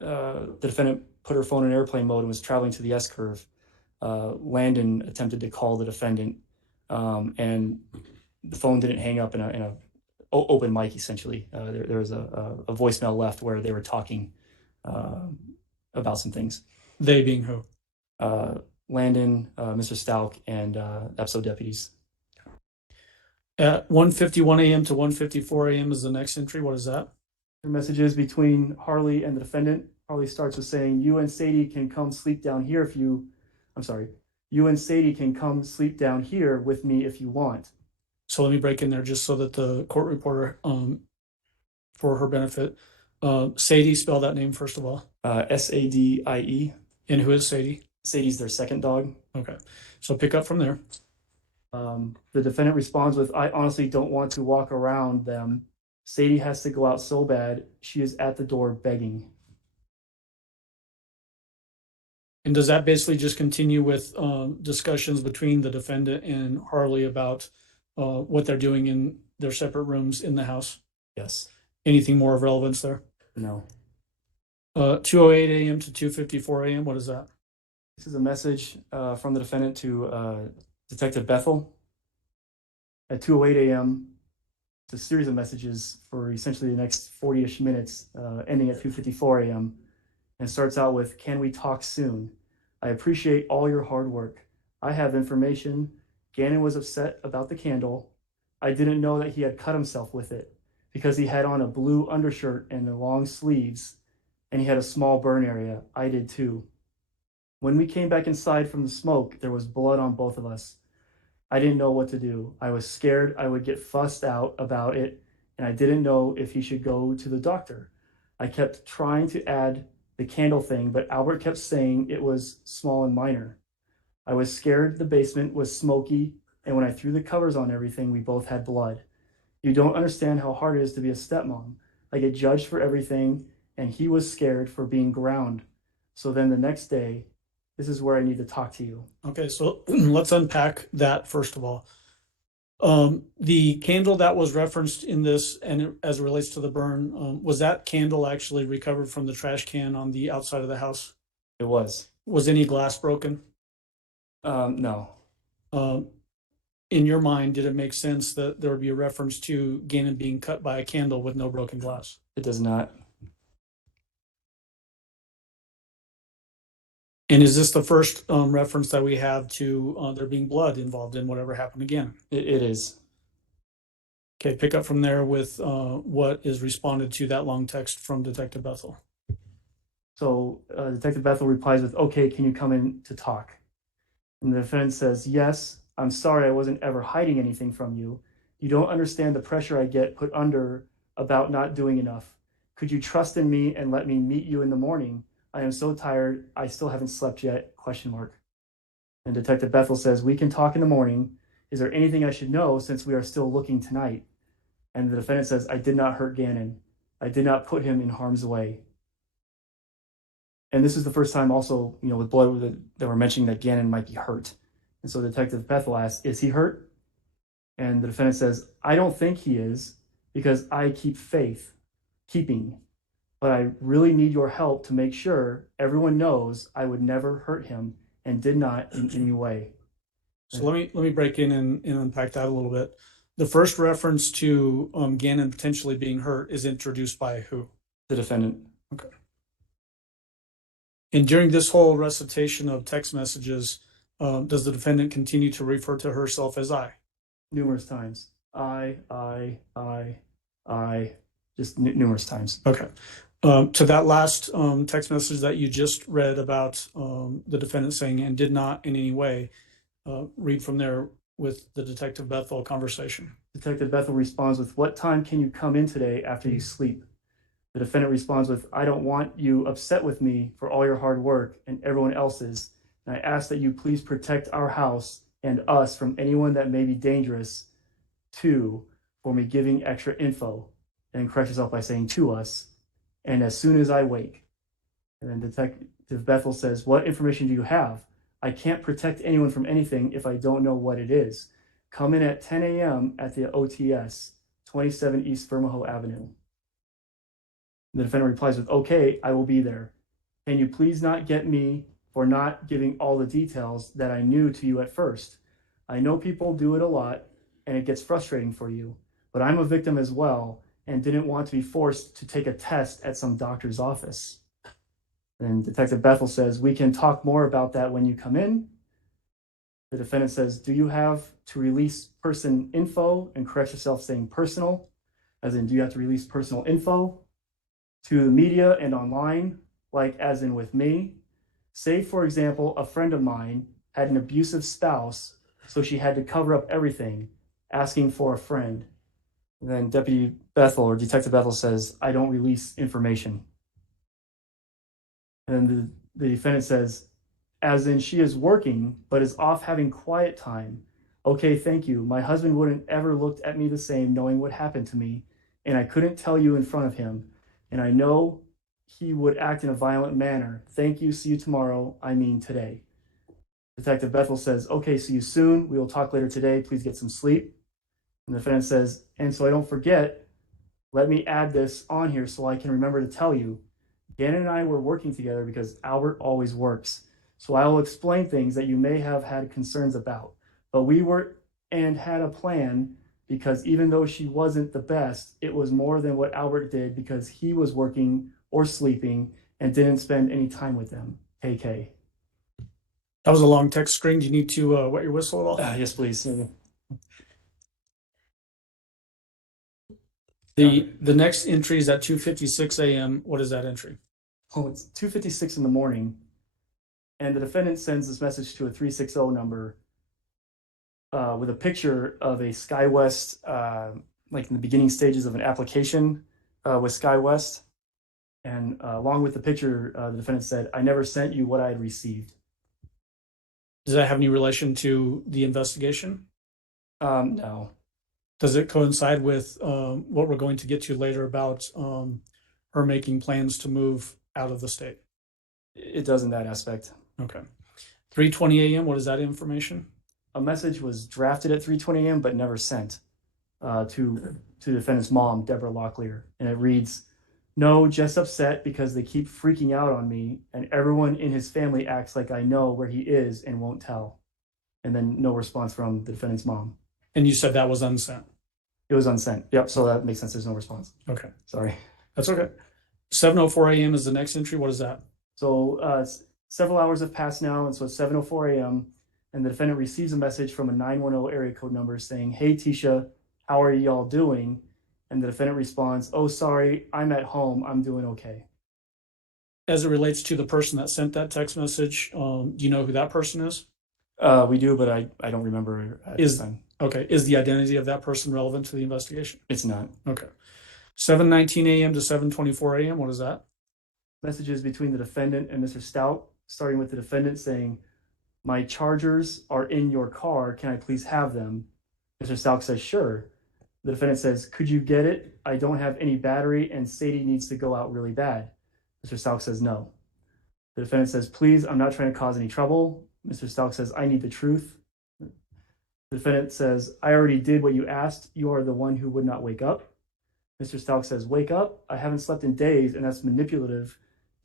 the defendant put her phone in airplane mode and was traveling to the S-curve, Landon attempted to call the defendant, and the phone didn't hang up in a open mic, essentially. There was a voicemail left where they were talking about some things. They being who? Landon, Mr. Stauch, and episode deputies. At 1:51 a.m. to 1:54 a.m. is the next entry. What is that? The messages between Harley and the defendant. Harley starts with saying, "You and Sadie can come sleep down here if you," I'm sorry, "You and Sadie can come sleep down here with me if you want." So let me break in there just so that the court reporter, for her benefit, Sadie, spell that name first of all. Sadie. And who is Sadie? Sadie's their second dog. Okay, so pick up from there. The defendant responds with, "I honestly don't want to walk around them. Sadie has to go out so bad. She is at the door begging." And does that basically just continue with discussions between the defendant and Harley about what they're doing in their separate rooms in the house? Yes. Anything more of relevance there? No. 2:08 a.m. to 2:54 a.m. What is that? This is a message from the defendant to Detective Bethel. At 2:08 a.m., it's a series of messages for essentially the next 40-ish minutes, ending at 2:54 a.m., and starts out with, "Can we talk soon? I appreciate all your hard work. I have information. Gannon was upset about the candle. I didn't know that he had cut himself with it because he had on a blue undershirt and the long sleeves, and he had a small burn area. I did too. When we came back inside from the smoke, there was blood on both of us. I didn't know what to do. I was scared I would get fussed out about it, and I didn't know if he should go to the doctor. I kept trying to add the candle thing, but Albert kept saying it was small and minor. I was scared the basement was smoky, and when I threw the covers on everything, we both had blood. You don't understand how hard it is to be a stepmom. I get judged for everything, and he was scared for being ground. So then the next day, this is where I need to talk to you." Okay, so let's unpack that first of all. The candle that was referenced in this, and as it relates to the burn, was that candle actually recovered from the trash can on the outside of the house? It was. Was any glass broken? No. In your mind, did it make sense that there would be a reference to Gannon being cut by a candle with no broken glass? It does not. And is this the first reference that we have to there being blood involved in whatever happened again? It is. Okay, pick up from there with what is responded to that long text from Detective Bethel. So Detective Bethel replies with, "Okay, can you come in to talk?" And the defendant says, "Yes, I'm sorry I wasn't ever hiding anything from you. You don't understand the pressure I get put under about not doing enough. Could you trust in me and let me meet you in the morning? I am so tired, I still haven't slept yet, ? And Detective Bethel says, "We can talk in the morning. Is there anything I should know since we are still looking tonight?" And the defendant says, "I did not hurt Gannon. I did not put him in harm's way." And this is the first time also, with blood that we're mentioning that Gannon might be hurt. And so Detective Bethel asks, "Is he hurt?" And the defendant says, "I don't think he is because I keep keeping. But I really need your help to make sure everyone knows I would never hurt him and did not in any way." So let me break in and unpack that a little bit. The first reference to Gannon potentially being hurt is introduced by who? The defendant. Okay. And during this whole recitation of text messages, does the defendant continue to refer to herself as I? Numerous times. I, just numerous times. Okay. To that last text message that you just read about the defendant saying, and did not in any way, read from there with the Detective Bethel conversation. Detective Bethel responds with, "What time can you come in today after you sleep?" The defendant responds with, "I don't want you upset with me for all your hard work and everyone else's, and I ask that you please protect our house and us from anyone that may be dangerous to for me giving extra info." And then corrects yourself by saying "to us," and "as soon as I wake." And then Detective Bethel says, "What information do you have? I can't protect anyone from anything if I don't know what it is. Come in at 10 a.m. at the OTS, 27 East Vermajo Avenue." The defendant replies with, "Okay, I will be there. Can you please not get me for not giving all the details that I knew to you at first? I know people do it a lot and it gets frustrating for you, but I'm a victim as well and didn't want to be forced to take a test at some doctor's office." And Detective Bethel says, "We can talk more about that when you come in." The defendant says, "Do you have to release person info?" And corrects yourself saying personal, as in, do you have to release personal info to the media and online, like as in with me? Say, for example, a friend of mine had an abusive spouse, so she had to cover up everything, asking for a friend. And then Deputy Bethel or Detective Bethel says, "I don't release information." And then the defendant says, "As in she is working, but is off having quiet time. Okay, thank you. My husband wouldn't ever looked at me the same knowing what happened to me, and I couldn't tell you in front of him. And I know he would act in a violent manner. Thank you. See you tomorrow. I mean today." Detective Bethel says, "Okay, see you soon. We will talk later today. Please get some sleep." And the defendant says, "And so I don't forget, let me add this on here so I can remember to tell you. Gannon and I were working together because Albert always works. So I will explain things that you may have had concerns about. But we were and had a plan because even though she wasn't the best, it was more than what Albert did because he was working or sleeping and didn't spend any time with them. KK." That was a long text string. Do you need to wet your whistle at all? Yes, please. The next entry is at 2:56 a.m. What is that entry? Oh, it's 2:56 in the morning, and the defendant sends this message to a 360 number with a picture of a SkyWest, like in the beginning stages of an application with SkyWest. And along with the picture, the defendant said, "I never sent you what I had received." Does that have any relation to the investigation? No, Does it coincide with what we're going to get to later about her making plans to move out of the state? it does in that aspect. Okay. 3:20 a.m. What is that information? A message was drafted at 3:20 a.m. but never sent to the defendant's mom, Deborah Locklear, and it reads, "No, just upset because they keep freaking out on me, and everyone in his family acts like I know where he is and won't tell." And then no response from the defendant's mom. And you said that was unsent. It was unsent. Yep, so that makes sense. There's no response. Okay. Sorry. That's okay. 7:04 a.m. is the next entry. What is that? So several hours have passed now, and so it's 7:04 a.m., and the defendant receives a message from a 910 area code number saying, "Hey, Tisha, how are y'all doing?" And the defendant responds, "Oh, sorry, I'm at home. I'm doing okay." As it relates to the person that sent that text message, do you know who that person is? We do, but I don't remember at this time. Okay. Is the identity of that person relevant to the investigation? It's not. Okay. 7:19 a.m. to 7:24 a.m. What is that? Messages between the defendant and Mr. Stout, starting with the defendant saying, "My chargers are in your car. Can I please have them?" Mr. Stout says, "Sure." The defendant says, "Could you get it? I don't have any battery and Sadie needs to go out really bad." Mr. Stout says, "No." The defendant says, "Please, I'm not trying to cause any trouble." Mr. Stout says, "I need the truth." The defendant says, "I already did what you asked. You are the one who would not wake up." Mr. Stout says, "Wake up? I haven't slept in days, and that's manipulative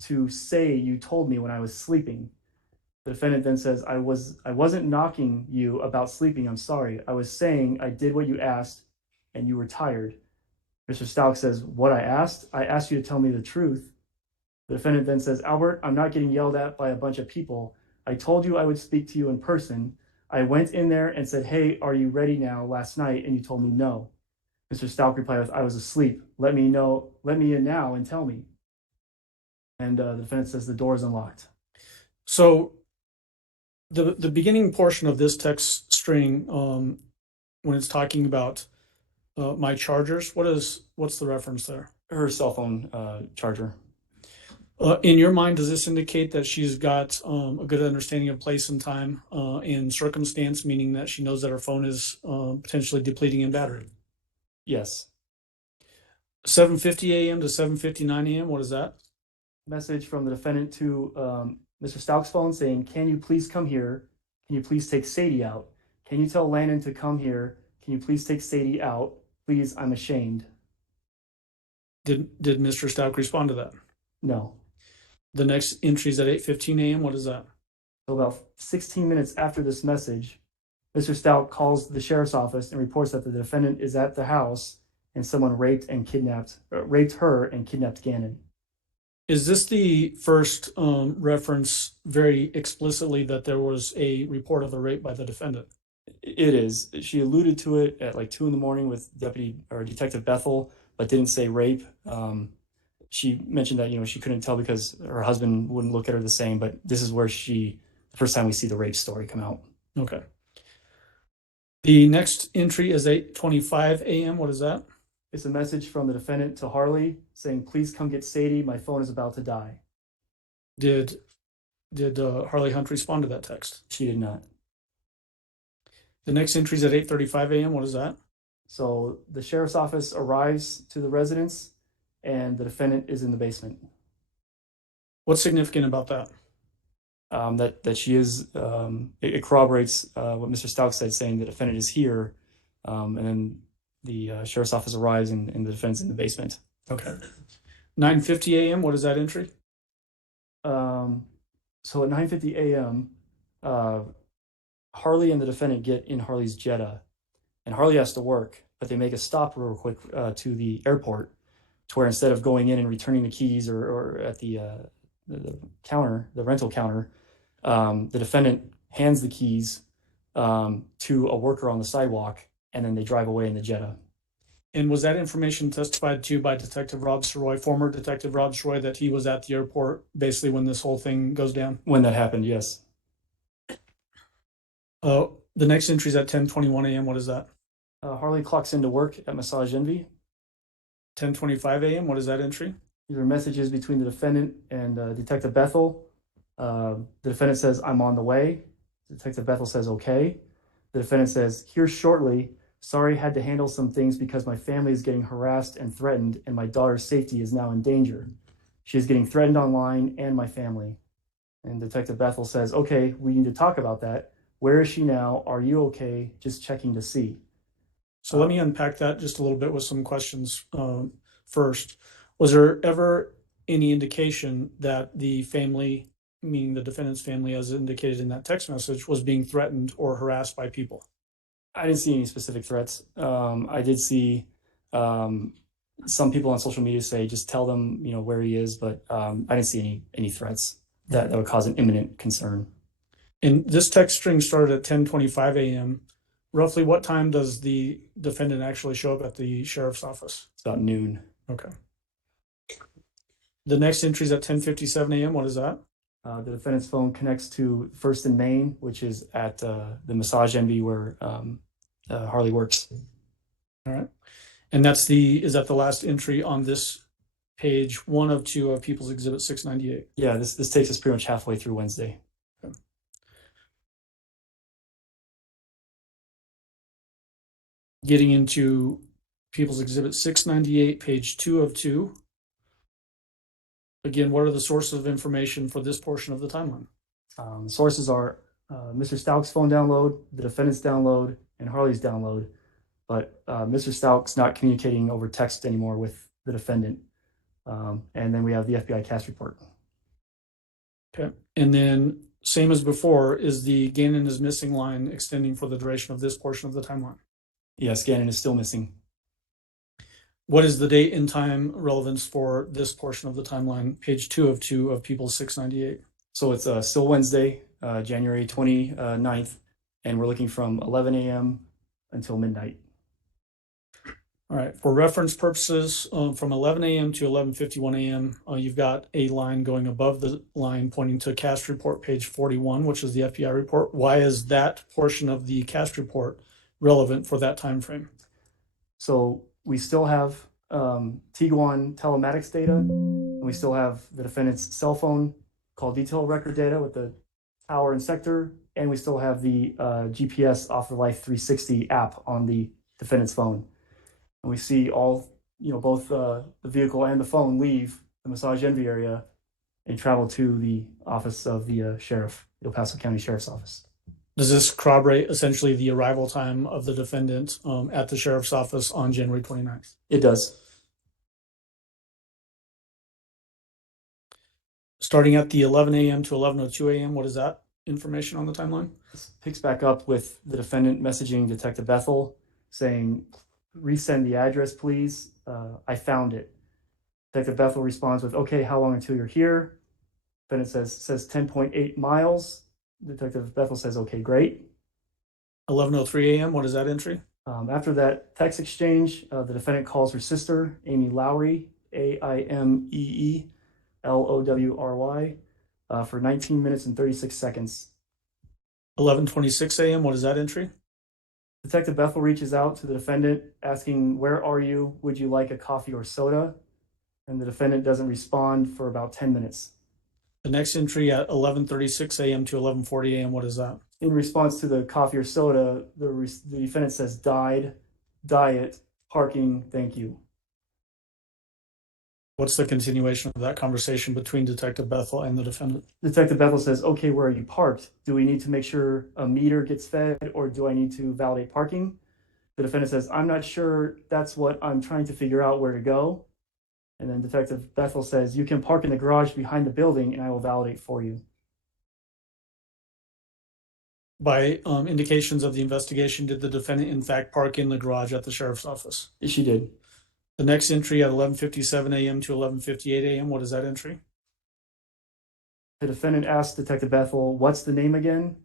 to say you told me when I was sleeping." The defendant then says, I wasn't knocking you about sleeping. I'm sorry. I was saying I did what you asked and you were tired." Mr. Stout says, "What I asked? I asked you to tell me the truth." The defendant then says, Albert, I'm not getting yelled at by a bunch of people. I told you I would speak to you in person. I went in there and said, hey, are you ready now last night? And you told me no. Mr. Stauch replied with, I was asleep. Let me in now and tell me. And the defendant says the door is unlocked. So the beginning portion of this text string, when it's talking about my chargers, what's the reference there? Her cell phone charger. In your mind, does this indicate that she's got a good understanding of place and time and circumstance, meaning that she knows that her phone is potentially depleting in battery? Yes. 7:50 a.m. to 7:59 a.m. What is that? Message from the defendant to Mr. Stauch's phone saying, can you please come here? Can you please take Sadie out? Can you tell Landon to come here? Can you please take Sadie out? Please, I'm ashamed. Did Mr. Stauch respond to that? No. The next entry is at 8:15 a.m. What is that? So about 16 minutes after this message, Mr. Stauch calls the sheriff's office and reports that the defendant is at the house and someone raped her and kidnapped Gannon. Is this the first reference very explicitly that there was a report of a rape by the defendant? It is. She alluded to it at like 2 a.m. with Detective Bethel, but didn't say rape. She mentioned that, she couldn't tell because her husband wouldn't look at her the same, but this is where the first time we see the rape story come out. Okay. The next entry is 8:25 a.m. What is that? It's a message from the defendant to Harley saying, please come get Sadie. My phone is about to die. Did Harley Hunt respond to that text? She did not. The next entry is at 8:35 a.m. What is that? So the sheriff's office arrives to the residence and the defendant is in the basement. What's significant about that? That she is, it corroborates what Mr. Stauch said, saying the defendant is here, and then the sheriff's office arrives and the defendant's in the basement. Okay. 9:50 a.m. What is that entry? So at 9:50 a.m., Harley and the defendant get in Harley's Jetta, and Harley has to work, but they make a stop real quick to the airport, to where instead of going in and returning the keys or at the counter, the rental counter, the defendant hands the keys to a worker on the sidewalk, and then they drive away in the Jetta. And was that information testified to by Detective Rob Soroy, former Detective Rob Soroy, that he was at the airport basically when this whole thing goes down? When that happened, yes. The next entry is at 10:21 a.m. What is that? Harley clocks into work at Massage Envy. 10:25 a.m. What is that entry? These are messages between the defendant and Detective Bethel. The defendant says, I'm on the way. Detective Bethel says, okay. The defendant says, here shortly. Sorry, had to handle some things because my family is getting harassed and threatened, and my daughter's safety is now in danger. She is getting threatened online and my family. And Detective Bethel says, okay, we need to talk about that. Where is she now? Are you okay? Just checking to see. So let me unpack that just a little bit with some questions. First, was there ever any indication that the family, meaning the defendant's family, as indicated in that text message, was being threatened or harassed by people? I didn't see any specific threats. I did see some people on social media say, just tell them, where he is, but I didn't see any threats that would cause an imminent concern. And this text string started at 10:25 a.m. Roughly what time does the defendant actually show up at the sheriff's office? It's about noon. Okay. The next entry is at 10:57 a.m. What is that? The defendant's phone connects to First and Main, which is at the Massage Envy where Harley works. All right. And is that the last entry on this page, one of two of People's Exhibit 698? Yeah, this takes us pretty much halfway through Wednesday. Okay. Getting into People's Exhibit 698, page 2 of 2. Again, what are the sources of information for this portion of the timeline? Sources are Mr. Stauch's phone download, the defendant's download, and Harley's download. But Mr. Stauch's not communicating over text anymore with the defendant. And then we have the FBI cast report. Okay. And then, same as before, is the Gannon is missing line extending for the duration of this portion of the timeline? Yes, Gannon is still missing. What is the date and time relevance for this portion of the timeline, page 2 of People 698? So it's still Wednesday, January 29th, and we're looking from 11 a.m. until midnight. All right, for reference purposes, from 11 a.m. to 11:51 a.m., you've got a line going above the line pointing to cast report page 41, which is the FBI report. Why is that portion of the cast report relevant for that time frame? So we still have Tiguan telematics data, and we still have the defendant's cell phone call detail record data with the tower and sector, and we still have the GPS off the Life 360 app on the defendant's phone. And we see all, both the vehicle and the phone leave the Massage Envy area and travel to the office of the sheriff, the El Paso County Sheriff's Office. Does this corroborate essentially the arrival time of the defendant at the sheriff's office on January 29th? It does. Starting at the 11 a.m. to 11:02 a.m., what is that information on the timeline? This picks back up with the defendant messaging Detective Bethel saying, resend the address, please. I found it. Detective Bethel responds with, okay, how long until you're here? Defendant says 10.8 miles. Detective Bethel says, okay, great. 11:03 a.m., what is that entry? After that text exchange, the defendant calls her sister, Amy Lowry, AIMEE LOWRY, for 19 minutes and 36 seconds. 11:26 a.m., what is that entry? Detective Bethel reaches out to the defendant asking, where are you? Would you like a coffee or soda? And the defendant doesn't respond for about 10 minutes. The next entry at 11:36 a.m. to 11:40 a.m., what is that? In response to the coffee or soda, the defendant says, diet, parking, thank you. What's the continuation of that conversation between Detective Bethel and the defendant? Detective Bethel says, okay, where are you parked? Do we need to make sure a meter gets fed, or do I need to validate parking? The defendant says, I'm not sure. That's what I'm trying to figure out, where to go. And then Detective Bethel says, you can park in the garage behind the building and I will validate for you. By indications of the investigation, did the defendant in fact park in the garage at the sheriff's office? Yes, she did. The next entry at 11:57 a.m. to 11:58 a.m., what is that entry? The defendant asks Detective Bethel, what's the name again?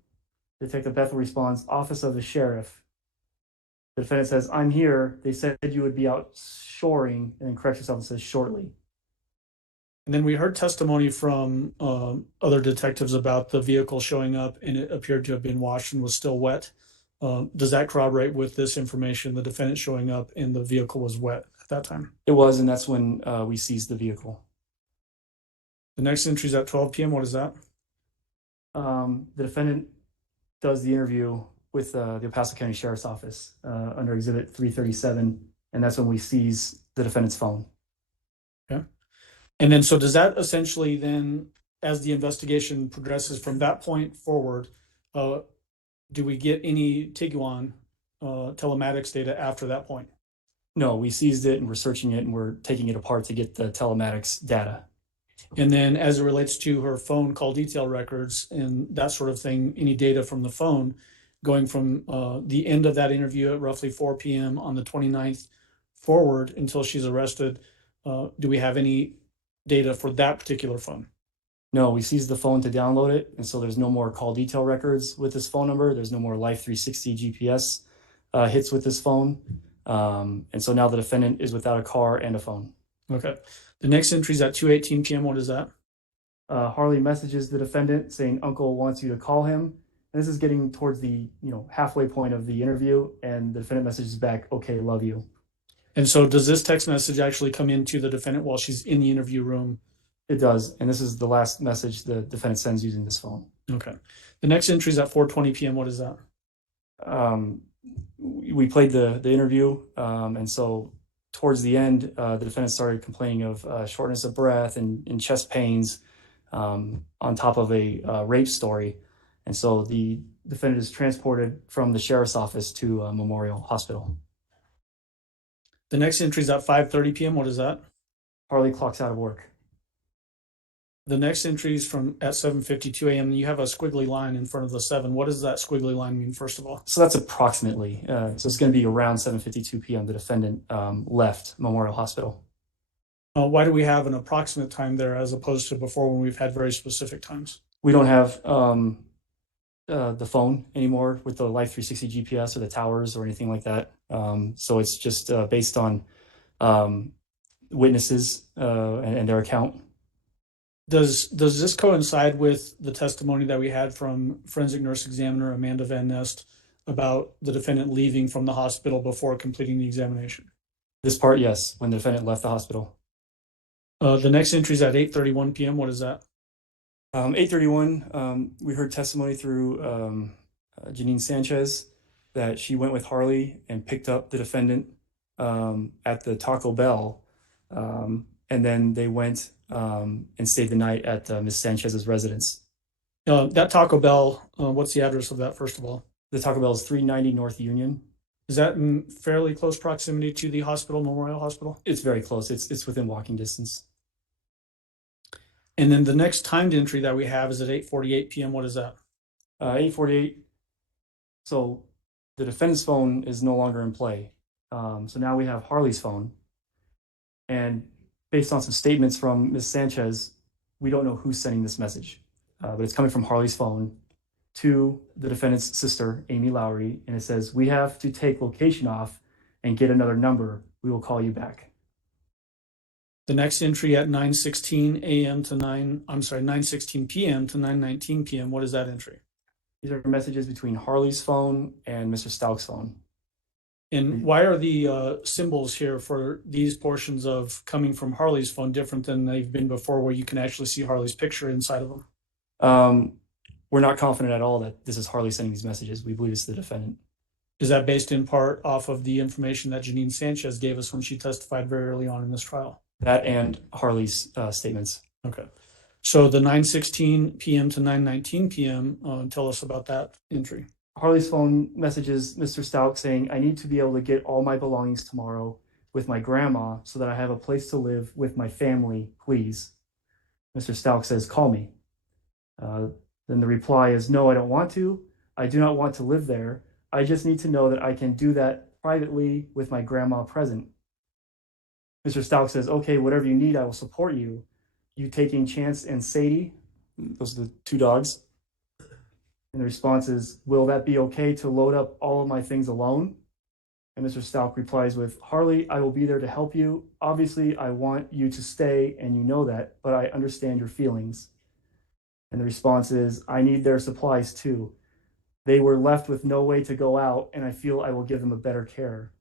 Detective Bethel responds, Office of the Sheriff. The defendant says, I'm here. They said you would be out shoring, and then corrects herself and says, shortly. And then we heard testimony from other detectives about the vehicle showing up and it appeared to have been washed and was still wet. Does that corroborate with this information, the defendant showing up and the vehicle was wet at that time? It was, and that's when we seized the vehicle. The next entry is at 12 p.m. What is that? The defendant does the interview with the El Paso County Sheriff's Office under Exhibit 337, and that's when we seize the defendant's phone. Okay. And then, so does that essentially then, as the investigation progresses from that point forward, do we get any Tiguan telematics data after that point? No, we seized it and we're searching it and we're taking it apart to get the telematics data. And then as it relates to her phone call detail records and that sort of thing, any data from the phone going from the end of that interview at roughly 4 p.m. on the 29th forward until she's arrested, do we have any data for that particular phone? No, we seized the phone to download it, and so there's no more call detail records with this phone number. There's no more Life 360 GPS hits with this phone. And so now the defendant is without a car and a phone. Okay. The next entry is at 2:18 p.m. What is that? Harley messages the defendant saying uncle wants you to call him. And this is getting towards the halfway point of the interview, and the defendant messages back, okay, love you. And so does this text message actually come into the defendant while she's in the interview room? It does, and this is the last message the defendant sends using this phone. Okay. The next entry is at 4:20 p.m. What is that? We played the interview, and so towards the end, the defendant started complaining of shortness of breath and chest pains on top of a rape story. And so the defendant is transported from the sheriff's office to Memorial Hospital. The next entry is at 5:30 p.m. What is that? Harley clocks out of work. The next entry is from at 7:52 a.m. You have a squiggly line in front of the 7. What does that squiggly line mean, first of all? So that's approximately. So it's going to be around 7:52 p.m. The defendant left Memorial Hospital. Why do we have an approximate time there as opposed to before when we've had very specific times? We don't have the phone anymore with the Life 360 GPS or the towers or anything like that. So it's just based on witnesses and their account. Does this coincide with the testimony that we had from forensic nurse examiner Amanda Van Nest about the defendant leaving from the hospital before completing the examination? This part, yes, when the defendant left the hospital. The next entry is at 8:31 p.m. What is that? 8:31, we heard testimony through Janine Sanchez that she went with Harley and picked up the defendant at the Taco Bell. And then they went and stayed the night at Ms. Sanchez's residence. That Taco Bell, what's the address of that, first of all? The Taco Bell is 390 North Union. Is that in fairly close proximity to the hospital, Memorial Hospital? It's very close. It's within walking distance. And then the next timed entry that we have is at 8:48 p.m. What is that? 8:48. So the defendant's phone is no longer in play. So now we have Harley's phone. And based on some statements from Ms. Sanchez, we don't know who's sending this message. But it's coming from Harley's phone to the defendant's sister, Amy Lowry. And it says, "We have to take location off and get another number. We will call you back." The next entry at 9:16 a.m. to 9:16 p.m. to 9:19 p.m. What is that entry? These are messages between Harley's phone and Mr. Stauch's phone. And why are the symbols here for these portions of coming from Harley's phone different than they've been before, where you can actually see Harley's picture inside of them? We're not confident at all that this is Harley sending these messages. We believe it's the defendant. Is that based in part off of the information that Janine Sanchez gave us when she testified very early on in this trial? That and Harley's statements. Okay. So the 9:16 p.m. to 9:19 p.m., tell us about that entry. Harley's phone messages Mr. Stauch saying, "I need to be able to get all my belongings tomorrow with my grandma so that I have a place to live with my family, please." Mr. Stauch says, "Call me." Then the reply is, "No, I don't want to. I do not want to live there. I just need to know that I can do that privately with my grandma present." Mr. Stauch says, "Okay, whatever you need, I will support you." You taking Chance and Sadie, those are the two dogs. And the response is, "Will that be okay to load up all of my things alone?" And Mr. Stauch replies with, "Harley, I will be there to help you. Obviously, I want you to stay, and you know that, but I understand your feelings." And the response is, "I need their supplies too. They were left with no way to go out, and I feel I will give them a better care."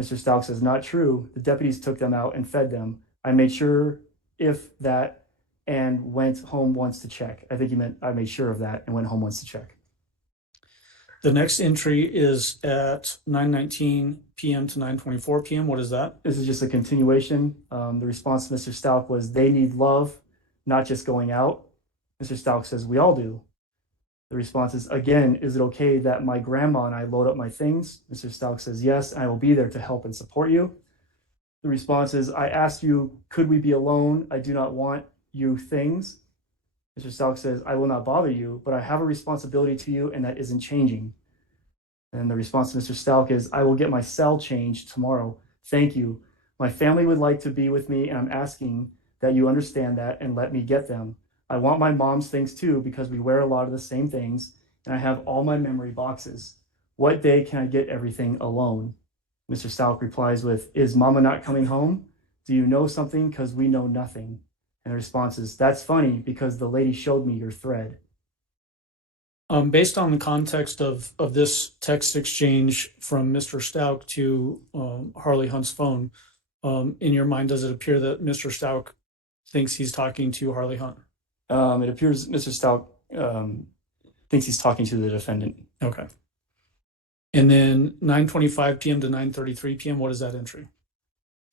Mr. Stauch says, "Not true. The deputies took them out and fed them. I made sure if that and went home once to check." I think he meant I made sure of that and went home once to check. The next entry is at 9:19 p.m. to 9:24 p.m. What is that? This is just a continuation. The response to Mr. Stauch was, "They need love, not just going out." Mr. Stauch says, "We all do." The response is, again, "Is it okay that my grandma and I load up my things?" Mr. Stauch says, "Yes, and I will be there to help and support you." The response is, "I asked you, could we be alone? I do not want you things." Mr. Stauch says, "I will not bother you, but I have a responsibility to you, and that isn't changing." And the response to Mr. Stauch is, "I will get my cell changed tomorrow. Thank you. My family would like to be with me, and I'm asking that you understand that and let me get them. I want my mom's things too, because we wear a lot of the same things, and I have all my memory boxes. What day can I get everything alone?" Mr. Stauch replies with, "Is mama not coming home? Do you know something? Because we know nothing." And the response is, "That's funny because the lady showed me your thread." Based on the context of this text exchange from Mr. Stauch to Harley Hunt's phone, in your mind, does it appear that Mr. Stauch thinks he's talking to Harley Hunt? It appears Mr. Stauch thinks he's talking to the defendant. Okay. And then 9:25 p.m. to 9:33 p.m., what is that entry?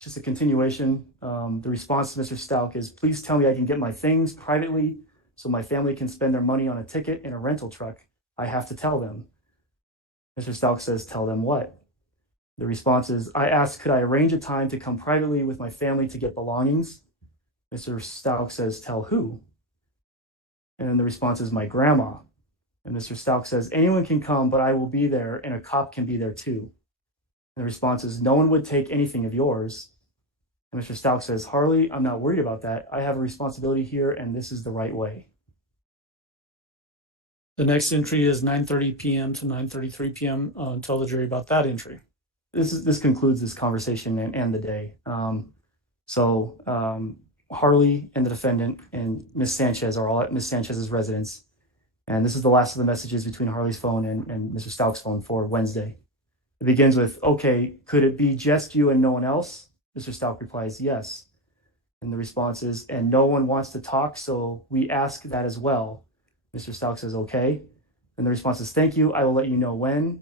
Just a continuation. The response to Mr. Stauch is, "Please tell me I can get my things privately so my family can spend their money on a ticket and a rental truck. I have to tell them." Mr. Stauch says, "Tell them what?" The response is, "I asked, could I arrange a time to come privately with my family to get belongings?" Mr. Stauch says, "Tell who?" And then the response is my grandma. And Mr. Stauch says, anyone can come, but I will be there, and a cop can be there too. And the response is, no one would take anything of yours. And Mr. Stauch says, Harley, I'm not worried about that. I have a responsibility here, and this is the right way. The next entry is 9:30 p.m. to 9:33 p.m. Tell the jury about that entry. This concludes this conversation and the day. Harley and the defendant and Miss Sanchez are all at Miss Sanchez's residence. And this is the last of the messages between Harley's phone and Mr. Stauch's phone for Wednesday. It begins with, okay, could it be just you and no one else? Mr. Stauch replies, yes. And the response is, and no one wants to talk, so we ask that as well. Mr. Stauch says, okay. And the response is, thank you, I will let you know when.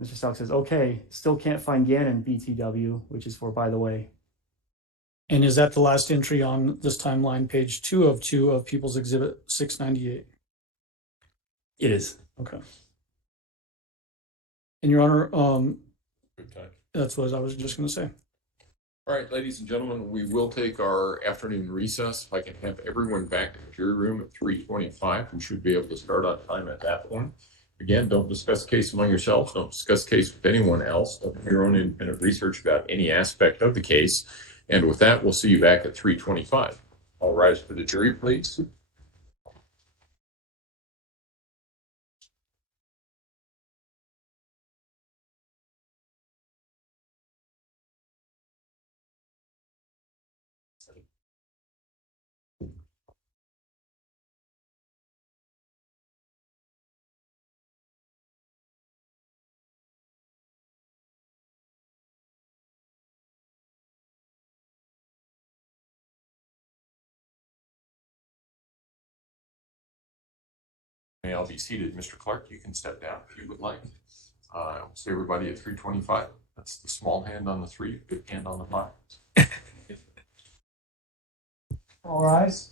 Mr. Stauch says, okay, still can't find Gannon, BTW, which is for by the way. And is that the last entry on this timeline, page 2 of People's Exhibit 698? It is. Okay. And Your Honor, Good time. that's what I was just going to say. All right, ladies and gentlemen, we will take our afternoon recess. If I can have everyone back to the jury room at 3:25, we should be able to start on time at that point. Again, don't discuss the case among yourselves. Don't discuss the case with anyone else. Don't do your own independent research about any aspect of the case. And with that, we'll see you back at 3:25. All rise for the jury, please. May all be seated. Mr. Clark, you can step down if you would like. I'll see everybody at 3:25. That's the small hand on the 3, big hand on the 5. All rise.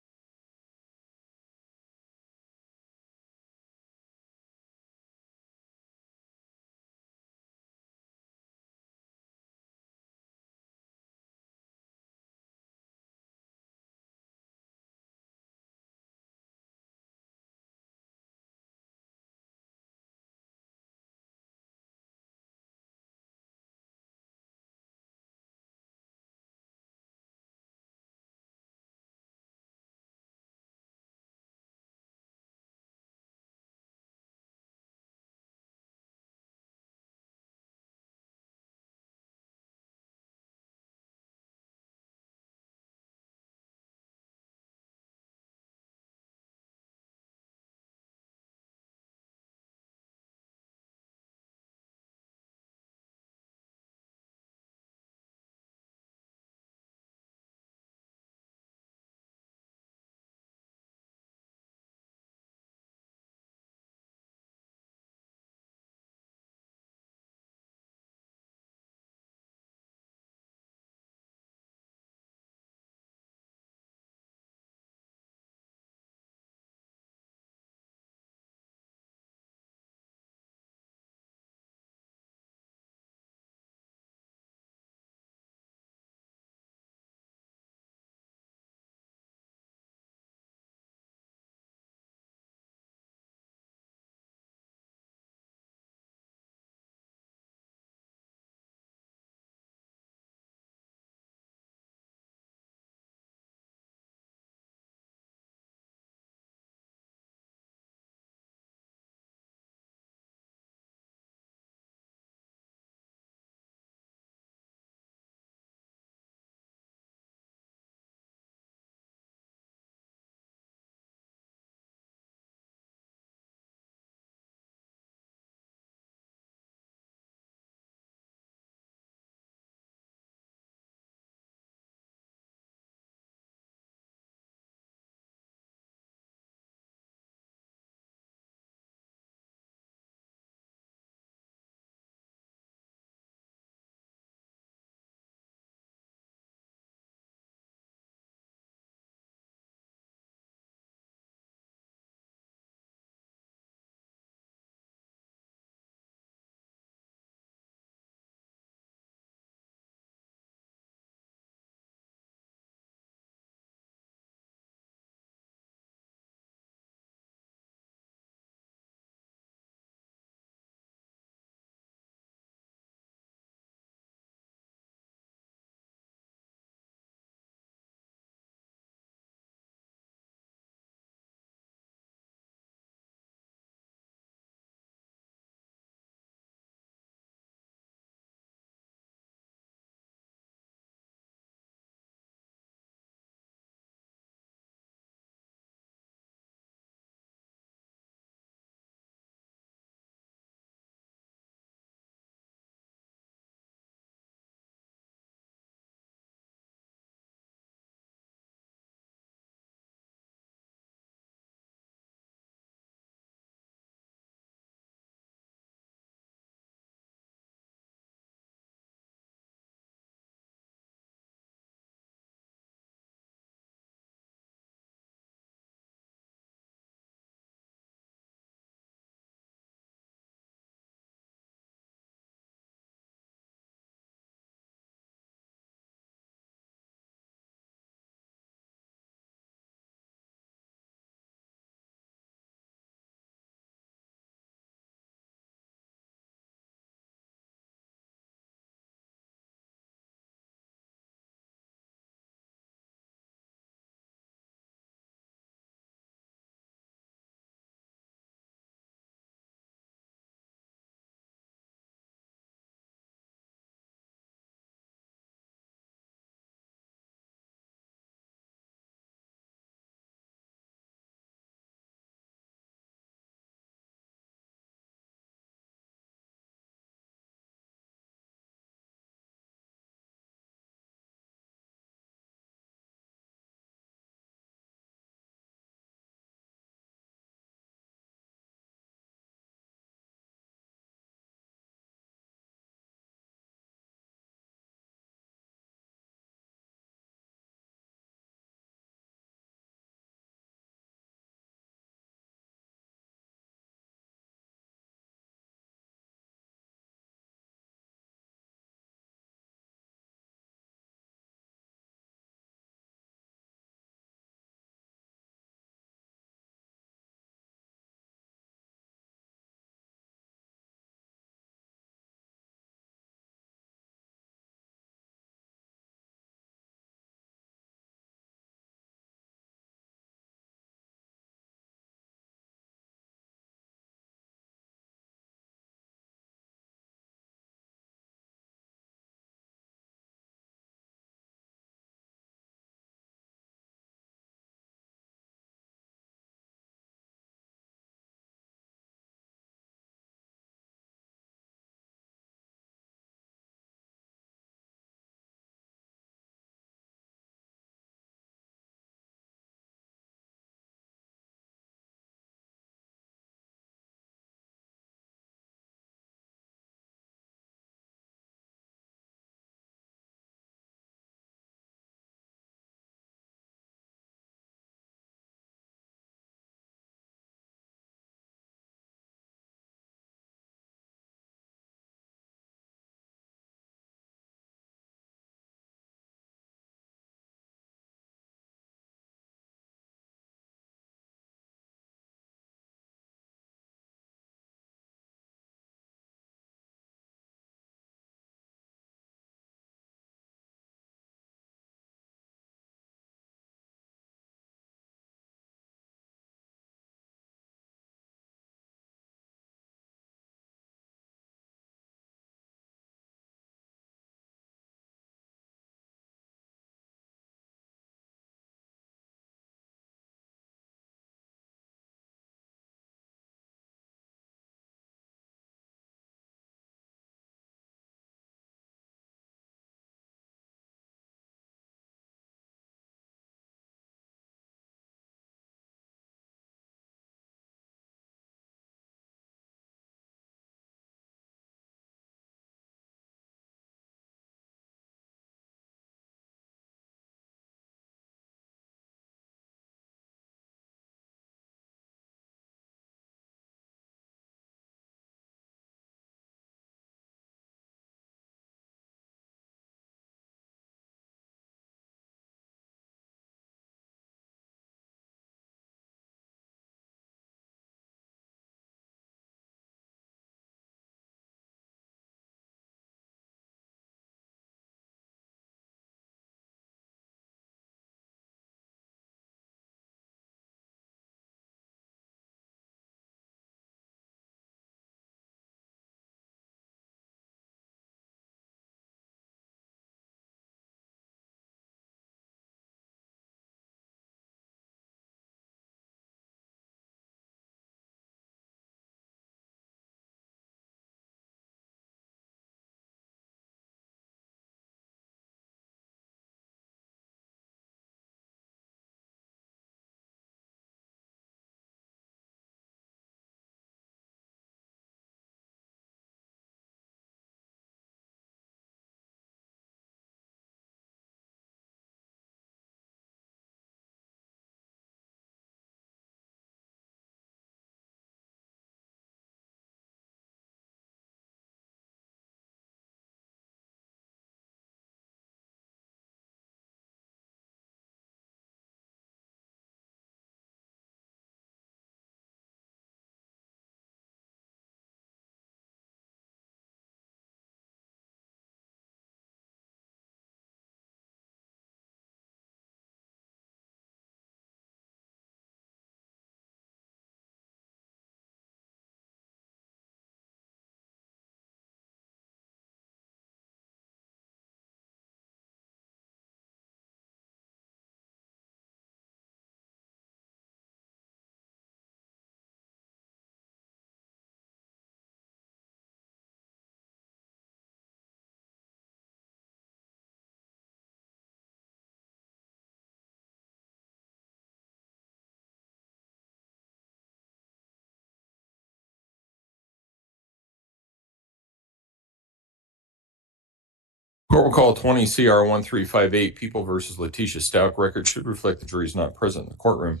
Court will call 20 CR 1358, People versus Letecia Stauch. Record should reflect the jury is not present in the courtroom.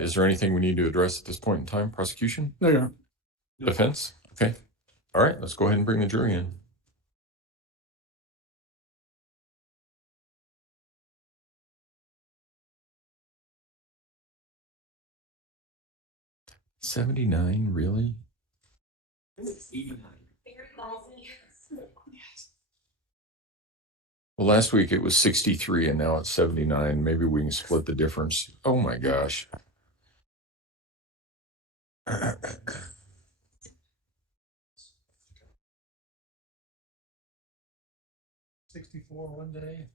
Is there anything we need to address at this point in time? Prosecution? No, Your Honor. Defense? Okay. All right, let's go ahead and bring the jury in. $79, really? Well, last week it was 63 and now it's 79. Maybe we can split the difference. Oh my gosh. 64 one day.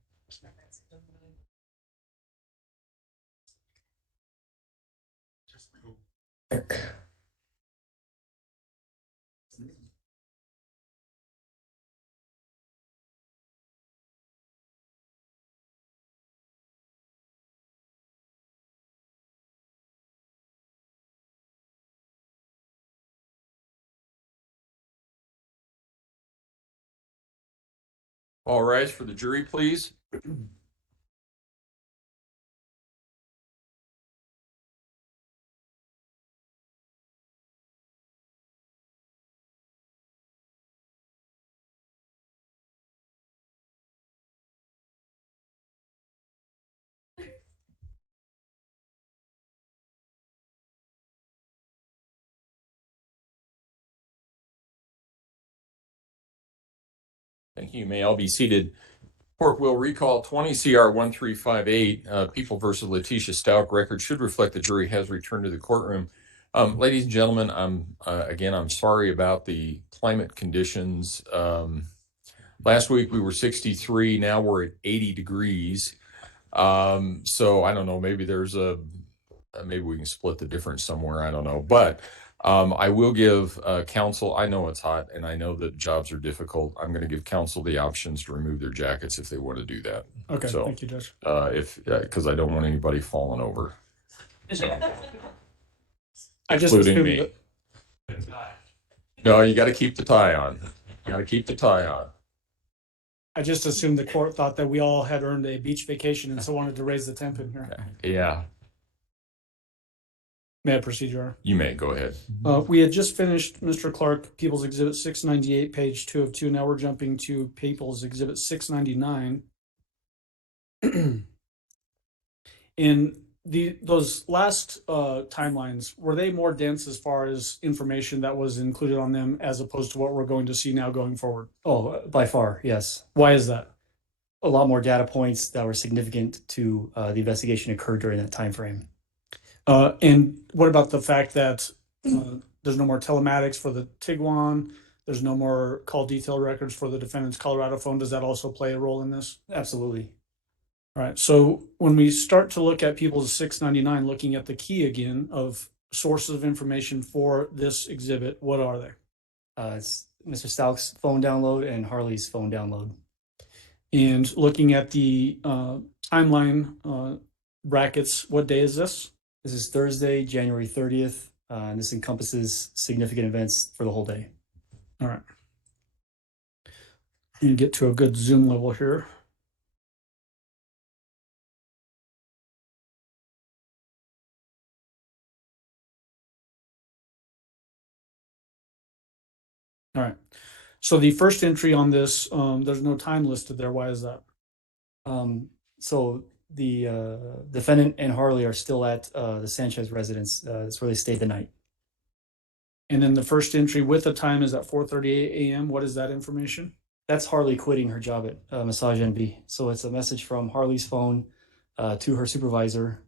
All rise for the jury, please. Thank you. You may all be seated. Court will recall 20 CR 1358, People versus Letecia Stauch. Record should reflect the jury has returned to the courtroom. Ladies and gentlemen, I'm sorry about the climate conditions. Last week we were 63, now we're at 80 degrees. So I don't know, maybe maybe we can split the difference somewhere, I don't know. But I will give counsel, I know it's hot and I know that jobs are difficult. I'm going to give counsel the options to remove their jackets if they want to do that. Okay, So, thank you, Judge. Because I don't want anybody falling over, I just including assumed me. No, you got to keep the tie on. You got to keep the tie on. I just assumed the court thought that we all had earned a beach vacation and so wanted to raise the temp in here. Yeah, May I proceed, Your Honor? you may go ahead. We had just finished Mr. Clark, People's Exhibit 698, page 2 of 2. Now we're jumping to People's Exhibit 699. In those last timelines, were they more dense as far as information that was included on them as opposed to what we're going to see now going forward? Oh, by far, yes. Why is that? A lot more data points that were significant to the investigation occurred during that time frame. And what about the fact that there's no more telematics for the Tiguan? There's no more call detail records for the defendant's Colorado phone. Does that also play a role in this? Absolutely. All right. So when we start to look at People's 699, looking at the key again of sources of information for this exhibit, what are they? It's Mr. Stauch's phone download and Harley's phone download. And looking at the timeline brackets, what day is this? This is Thursday, January 30th, and this encompasses significant events for the whole day. All right. And get to a good zoom level here. All right. So the first entry on this, there's no time listed there. Why is that? So the defendant and Harley are still at the Sanchez residence. That's where they stayed the night. And then the first entry with the time is at 4:38 a.m. What is that information? That's Harley quitting her job at Massage NB. So it's a message from Harley's phone to her supervisor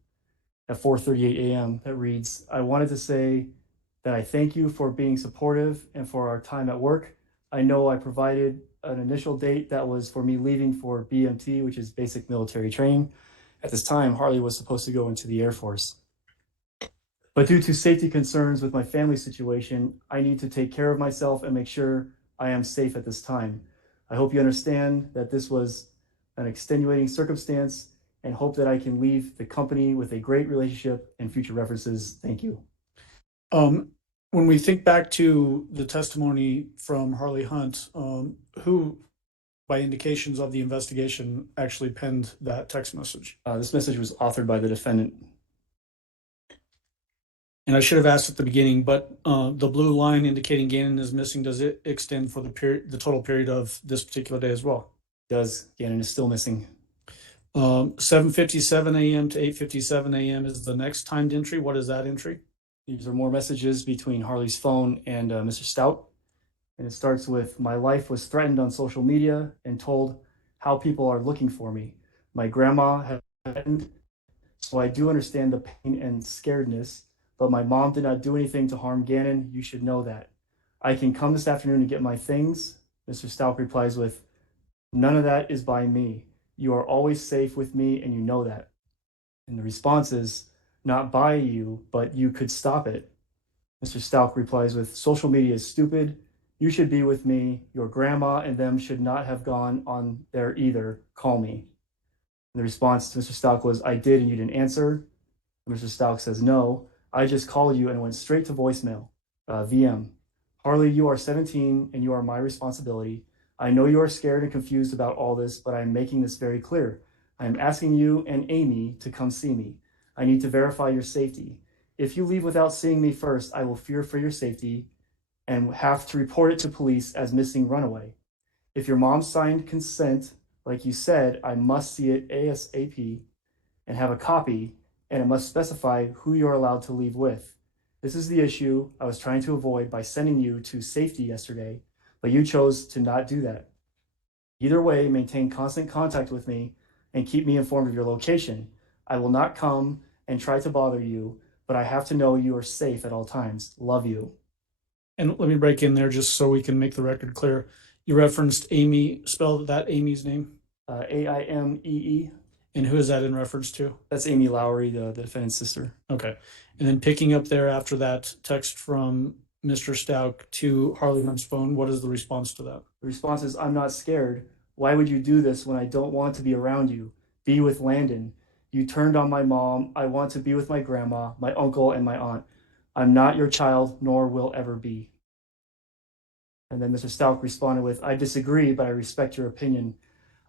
at 4:38 a.m. that reads, "I wanted to say that I thank you for being supportive and for our time at work. I know I provided an initial date that was for me leaving for BMT, which is basic military training. At this time, Harley was supposed to go into the Air Force. But due to safety concerns with my family situation, I need to take care of myself and make sure I am safe at this time. I hope you understand that this was an extenuating circumstance and hope that I can leave the company with a great relationship and future references. Thank you." When we think back to the testimony from Harley Hunt, who by indications of the investigation, actually penned that text message? This message was authored by the defendant. And I should have asked at the beginning, but the blue line indicating Gannon is missing, does it extend for the total period of this particular day as well? Does Gannon is still missing. 7:57 a.m. to 8:57 a.m. is the next timed entry. What is that entry? These are more messages between Harley's phone and Mr. Stout. And it starts with, my life was threatened on social media and told how people are looking for me. My grandma had threatened, so I do understand the pain and scaredness, but my mom did not do anything to harm Gannon. You should know that. I can come this afternoon to get my things. Mr. Stout replies with, none of that is by me. You are always safe with me and you know that. And the response is, not by you, but you could stop it. Mr. Stauch replies with, social media is stupid. You should be with me. Your grandma and them should not have gone on there either. Call me. And the response to Mr. Stauch was, I did and you didn't answer. And Mr. Stauch says, no, I just called you and went straight to voicemail. VM. Harley, you are 17 and you are my responsibility. I know you are scared and confused about all this, but I'm making this very clear. I am asking you and Amy to come see me. I need to verify your safety. If you leave without seeing me first, I will fear for your safety and have to report it to police as missing runaway. If your mom signed consent, like you said, I must see it ASAP and have a copy, and it must specify who you're allowed to leave with. This is the issue I was trying to avoid by sending you to safety yesterday, but you chose to not do that. Either way, maintain constant contact with me and keep me informed of your location. I will not come and try to bother you, but I have to know you are safe at all times. Love you. And let me break in there just so we can make the record clear. You referenced Amy, spell that Amy's name. AIMEE. And who is that in reference to? That's Amy Lowry, the defendant's sister. Okay. And then picking up there after that text from Mr. Stauch to Harley Hunt's phone, what is the response to that? The response is, I'm not scared. Why would you do this when I don't want to be around you? Be with Landon. You turned on my mom. I want to be with my grandma, my uncle, and my aunt. I'm not your child, nor will ever be. And then Mr. Stauch responded with, I disagree, but I respect your opinion.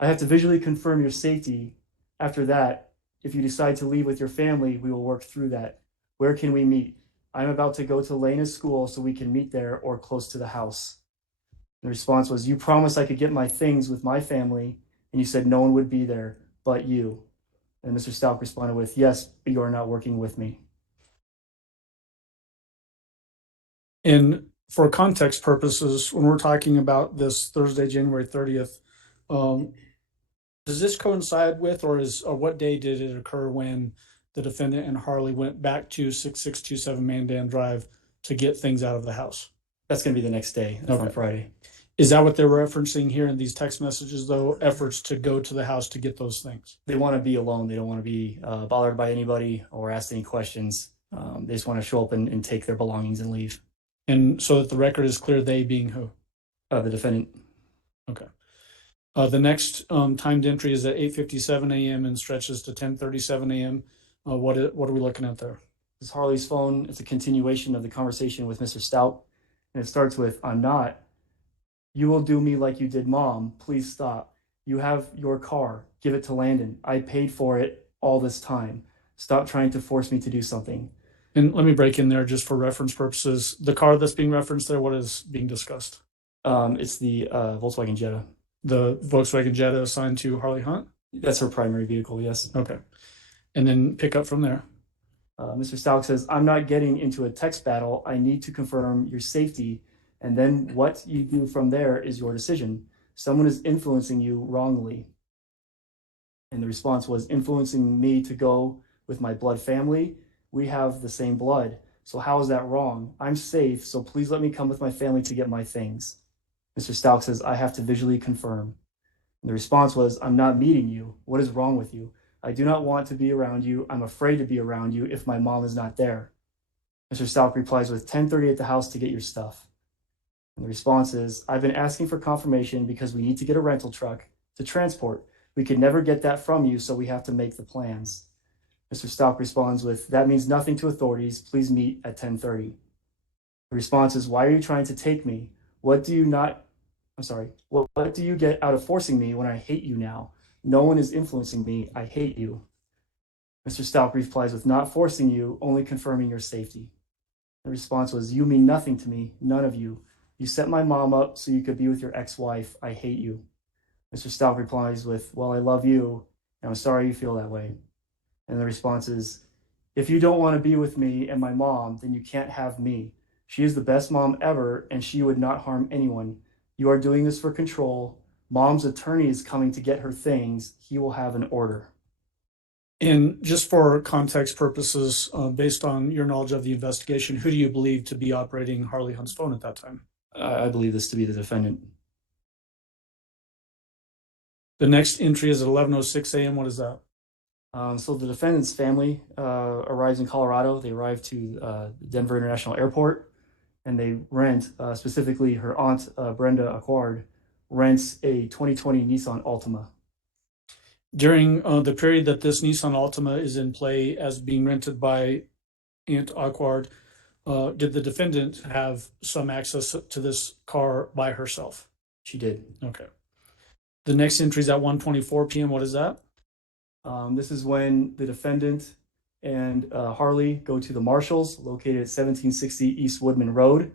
I have to visually confirm your safety. After that, if you decide to leave with your family, we will work through that. Where can we meet? I'm about to go to Lena's school so we can meet there or close to the house. The response was, you promised I could get my things with my family, and you said no one would be there but you. And Mr. Stauch responded with, yes, but you are not working with me. And for context purposes, when we're talking about this Thursday, January 30th, does this coincide with, or what day did it occur when the defendant and Harley went back to 6627 Mandan Drive to get things out of the house? That's going to be the next day. That's on Friday. Is that what they're referencing here in these text messages, though? Efforts to go to the house to get those things? They want to be alone. They don't want to be bothered by anybody or asked any questions. They just want to show up and take their belongings and leave. And so that the record is clear, they being who? The defendant. Okay. The next timed entry is at 8:57 a.m. and stretches to 10:37 a.m. What are we looking at there? This is Harley's phone. It's a continuation of the conversation with Mr. Stout. And it starts with, I'm not. You will do me like you did mom. Please stop. You have your car. Give it to Landon. I paid for it all this time. Stop trying to force me to do something. And let me break in there just for reference purposes. The car that's being referenced there, what is being discussed? It's the Volkswagen Jetta. The Volkswagen Jetta assigned to Harley Hunt? That's her primary vehicle, yes. Okay. And then pick up from there. Mr. Stauch says, I'm not getting into a text battle. I need to confirm your safety. And then what you do from there is your decision. Someone is influencing you wrongly. And the response was, influencing me to go with my blood family. We have the same blood. So how is that wrong? I'm safe, so please let me come with my family to get my things. Mr. Stauch says, I have to visually confirm. And the response was, I'm not meeting you. What is wrong with you? I do not want to be around you. I'm afraid to be around you if my mom is not there. Mr. Stauch replies with 10:30 at the house to get your stuff. And the response is, I've been asking for confirmation because we need to get a rental truck to transport. We could never get that from you, so we have to make the plans. Mr. Stauch responds with, that means nothing to authorities. Please meet at 10:30. The response is, why are you trying to take me? What do you not I'm sorry. What do you get out of forcing me when I hate you now? No one is influencing me. I hate you. Mr. Stauch replies with not forcing you, only confirming your safety. The response was, you mean nothing to me, none of you. You set my mom up so you could be with your ex-wife. I hate you. Mr. Stauch replies with, well, I love you, and I'm sorry you feel that way. And the response is, if you don't want to be with me and my mom, then you can't have me. She is the best mom ever, and she would not harm anyone. You are doing this for control. Mom's attorney is coming to get her things. He will have an order. And just for context purposes, based on your knowledge of the investigation, who do you believe to be operating Harley Hunt's phone at that time? I believe this to be the defendant. The next entry is at 11:06 a.m. What is that? So the defendant's family arrives in Colorado. They arrive to Denver International Airport, and they rent, specifically her aunt, Brenda Acquard, rents a 2020 Nissan Altima. During the period that this Nissan Altima is in play as being rented by Aunt Acquard, did the defendant have some access to this car by herself? She did. Okay. The next entry is at 1:24 p.m. What is that? This is when the defendant and Harley go to the Marshalls located at 1760 East Woodman Road.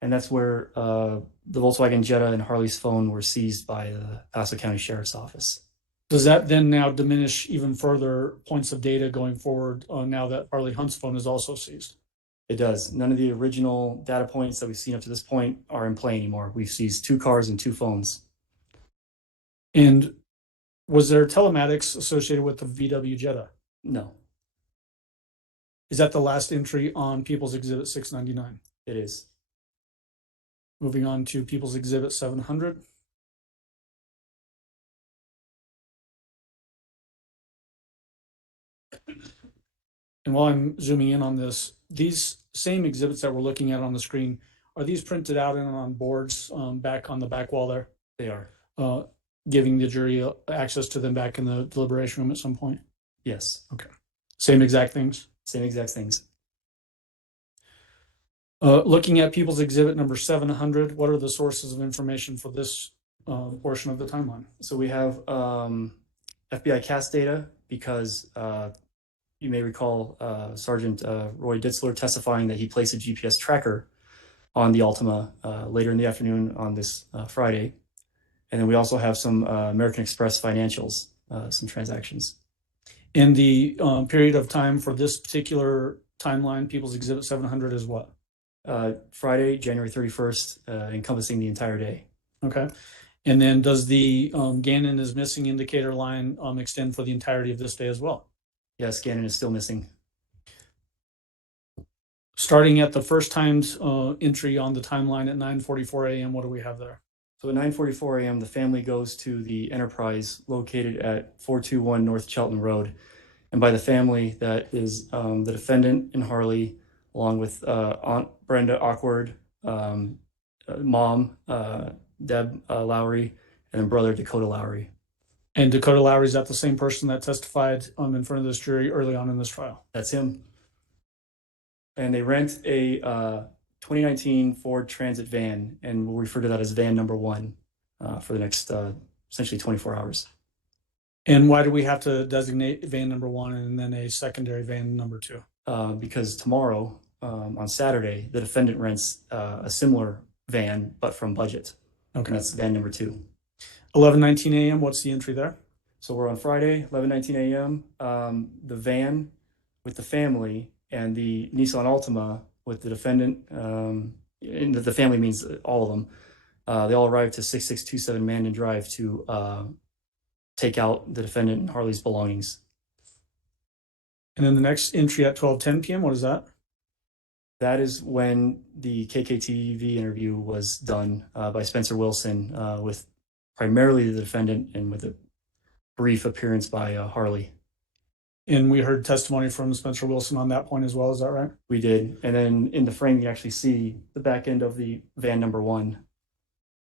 And that's where the Volkswagen Jetta and Harley's phone were seized by the Paso County Sheriff's Office. Does that then now diminish even further points of data going forward now that Harley Hunt's phone is also seized? It does. None of the original data points that we've seen up to this point are in play anymore. We've seized 2 cars and 2 phones. And was there telematics associated with the VW Jetta? No, Is that the last entry on People's Exhibit 699? it is. Moving on to People's Exhibit 700. And while I'm zooming in on this, these same exhibits that we're looking at on the screen, are these printed out and on boards back on the back wall there, They are. giving the jury access to them back in the deliberation room at some point? Yes. Same exact things? Same exact things. Looking at People's Exhibit number 700, what are the sources of information for this portion of the timeline? So we have FBI CAS data because you may recall Sergeant Roy Ditzler testifying that he placed a GPS tracker on the Altima later in the afternoon on this Friday. And then we also have some American Express financials, some transactions. And the period of time for this particular timeline, People's Exhibit 700, is what? Friday, January 31st, encompassing the entire day. Okay. And then does the Gannon is missing indicator line extend for the entirety of this day as well? Yes, Gannon is still missing. Starting at the first time's entry on the timeline at 9:44 a.m., what do we have there? So at 9:44 a.m., the family goes to the Enterprise located at 421 North Chelton Road. And by the family, that is the defendant and Harley, along with Aunt Brenda Awkward, mom, Deb Lowry, and then brother Dakota Lowry. And Dakota Lowry, is that the same person that testified in front of this jury early on in this trial? That's him. And they rent a 2019 Ford Transit van, and we'll refer to that as van number 1 for the next essentially 24 hours. And why do we have to designate van number 1 and then a secondary van number 2? Because tomorrow, on Saturday, the defendant rents a similar van, but from budget. Okay. And that's van number 2. 11:19 a.m., what's the entry there? So we're on Friday, 11:19 a.m. The van with the family and the Nissan Altima with the defendant, and the family means all of them, they all arrived to 6627 Mandan Drive to take out the defendant and Harley's belongings. And then the next entry at 12:10 p.m., what is that? That is when the KKTV interview was done by Spencer Wilson with primarily the defendant and with a brief appearance by Harley. And we heard testimony from Spencer Wilson on that point as well, is that right? We did. And then in the frame, you actually see the back end of the van number 1.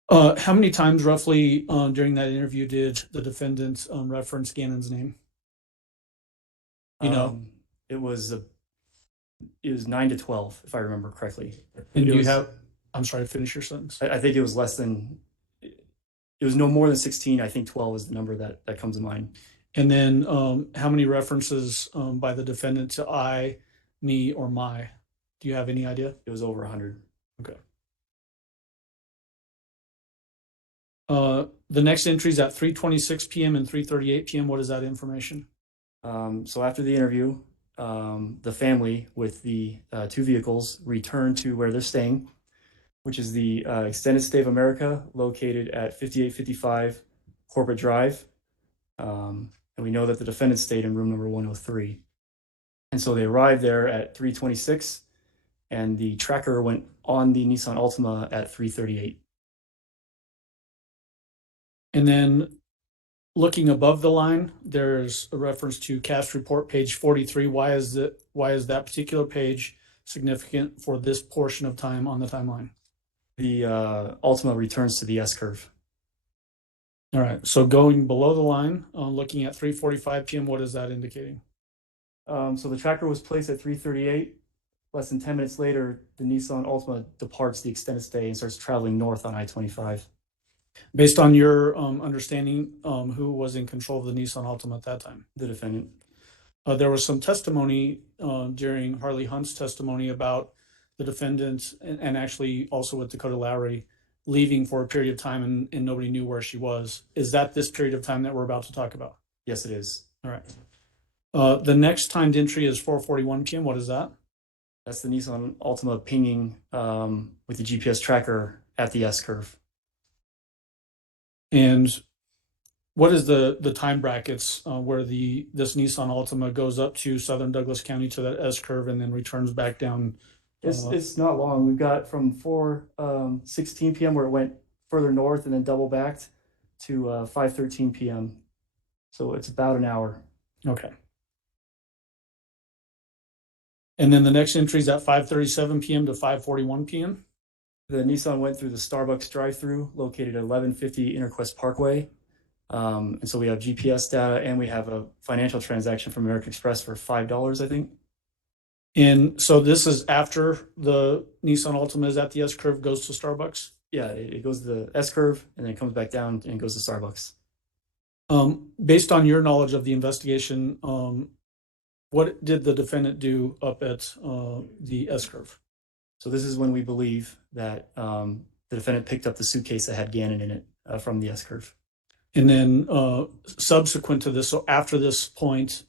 How many times roughly during that interview did the defendant reference Gannon's name? You know, it was 9 to 12, if I remember correctly. and do you have, I'm sorry, finish your sentence. I think it was less than It was no more than 16. I think 12 is the number that comes to mind. And then how many references by the defendant to I, me, or my? Do you have any idea? It was over 100. Okay. The next entry is at 3:26 p.m. and 3:38 p.m. What is that information? So after the interview, the family with the two vehicles returned to where they're staying, which is the Extended Stay of America, located at 5855 Corporate Drive. And we know that the defendant stayed in room number 103. And so they arrived there at 3:26, and the tracker went on the Nissan Altima at 3:38. And then looking above the line, there's a reference to cast report page 43. Why is that particular page significant for this portion of time on the timeline? The Altima returns to the S-curve. All right. So going below the line, looking at 3:45 p.m., what is that indicating? So the tracker was placed at 3:38. Less than 10 minutes later, the Nissan Altima departs the extended stay and starts traveling north on I-25. Based on your understanding, who was in control of the Nissan Altima at that time? The defendant. There was some testimony during Harley Hunt's testimony about the defendant and actually also with Dakota Lowry leaving for a period of time and nobody knew where she was. Is that this period of time that we're about to talk about? Yes, it is. All right. The next timed entry is 4:41 p.m. What is that? That's the Nissan Altima pinging with the GPS tracker at the S-curve. And what is the time brackets where this Nissan Altima goes up to southern Douglas County to that S-curve and then returns back down? It's not long. We've got from 4:16 p.m. where it went further north and then double backed to 5:13 p.m. So it's about an hour. Okay. And then the next entry is at 5:37 p.m. to 5:41 p.m. The Nissan went through the Starbucks drive-through located at 1150 Interquest Parkway. And so we have GPS data and we have a financial transaction from American Express for $5, I think. And so this is after the Nissan Altima is at the S-curve, goes to Starbucks? Yeah, it goes to the S-curve and then it comes back down and goes to Starbucks. Based on your knowledge of the investigation, what did the defendant do up at the S-curve? So this is when we believe that the defendant picked up the suitcase that had Gannon in it from the S-curve. And then subsequent to this, so after this point,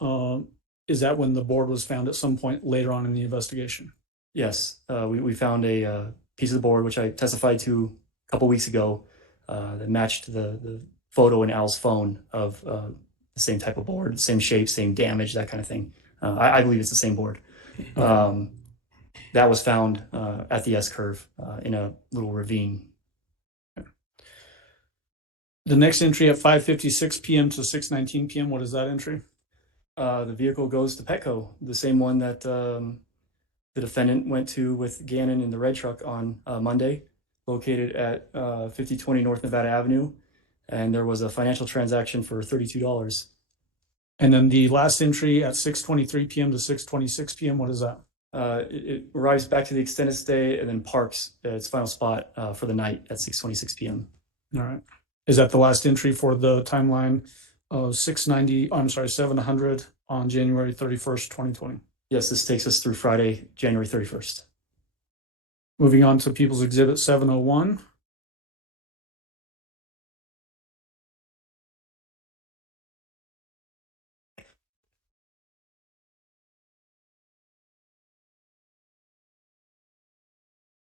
is that when the board was found at some point later on in the investigation? Yes, we found a piece of the board, which I testified to a couple weeks ago, that matched the photo in Al's phone of the same type of board, same shape, same damage, that kind of thing. I believe it's the same board. That was found at the S-curve in a little ravine. The next entry at 5:56 p.m. to 6:19 p.m., what is that entry? The vehicle goes to Petco, the same one that the defendant went to with Gannon in the red truck on Monday, located at 5020 North Nevada Avenue. And there was a financial transaction for $32. And then the last entry at 6:23 p.m. to 6:26 p.m., what is that? It arrives back to the extended stay and then parks at its final spot for the night at 6:26 p.m. All right. Is that the last entry for the timeline of 700 on January 31st, 2020? Yes, this takes us through Friday, January 31st. Moving on to People's Exhibit 701.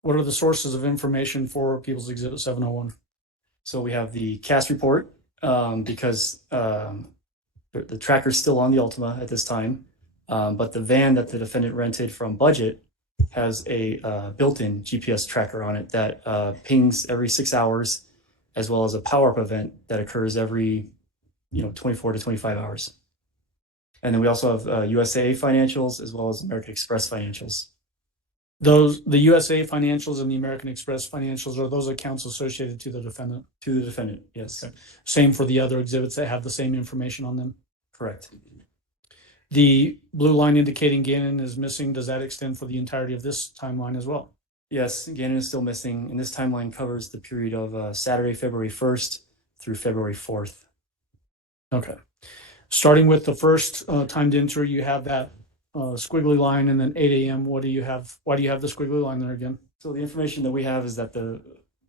What are the sources of information for People's Exhibit 701? So we have the cast report because the tracker's still on the Altima at this time, but the van that the defendant rented from Budget has a built-in GPS tracker on it that pings every 6 hours, as well as a power-up event that occurs every 24 to 25 hours. And then we also have USA financials as well as American Express financials. The USA financials and the American Express financials, are those accounts associated to the defendant? To the defendant, yes. Okay. Same for the other exhibits that have the same information on them? Correct. The blue line indicating Gannon is missing, does that extend for the entirety of this timeline as well? Yes, Gannon is still missing, and this timeline covers the period of Saturday, February 1st through February 4th. Okay. Starting with the first timed entry, you have that squiggly line and then 8 a.m. What do you have? Why do you have the squiggly line there again? So the information that we have is that the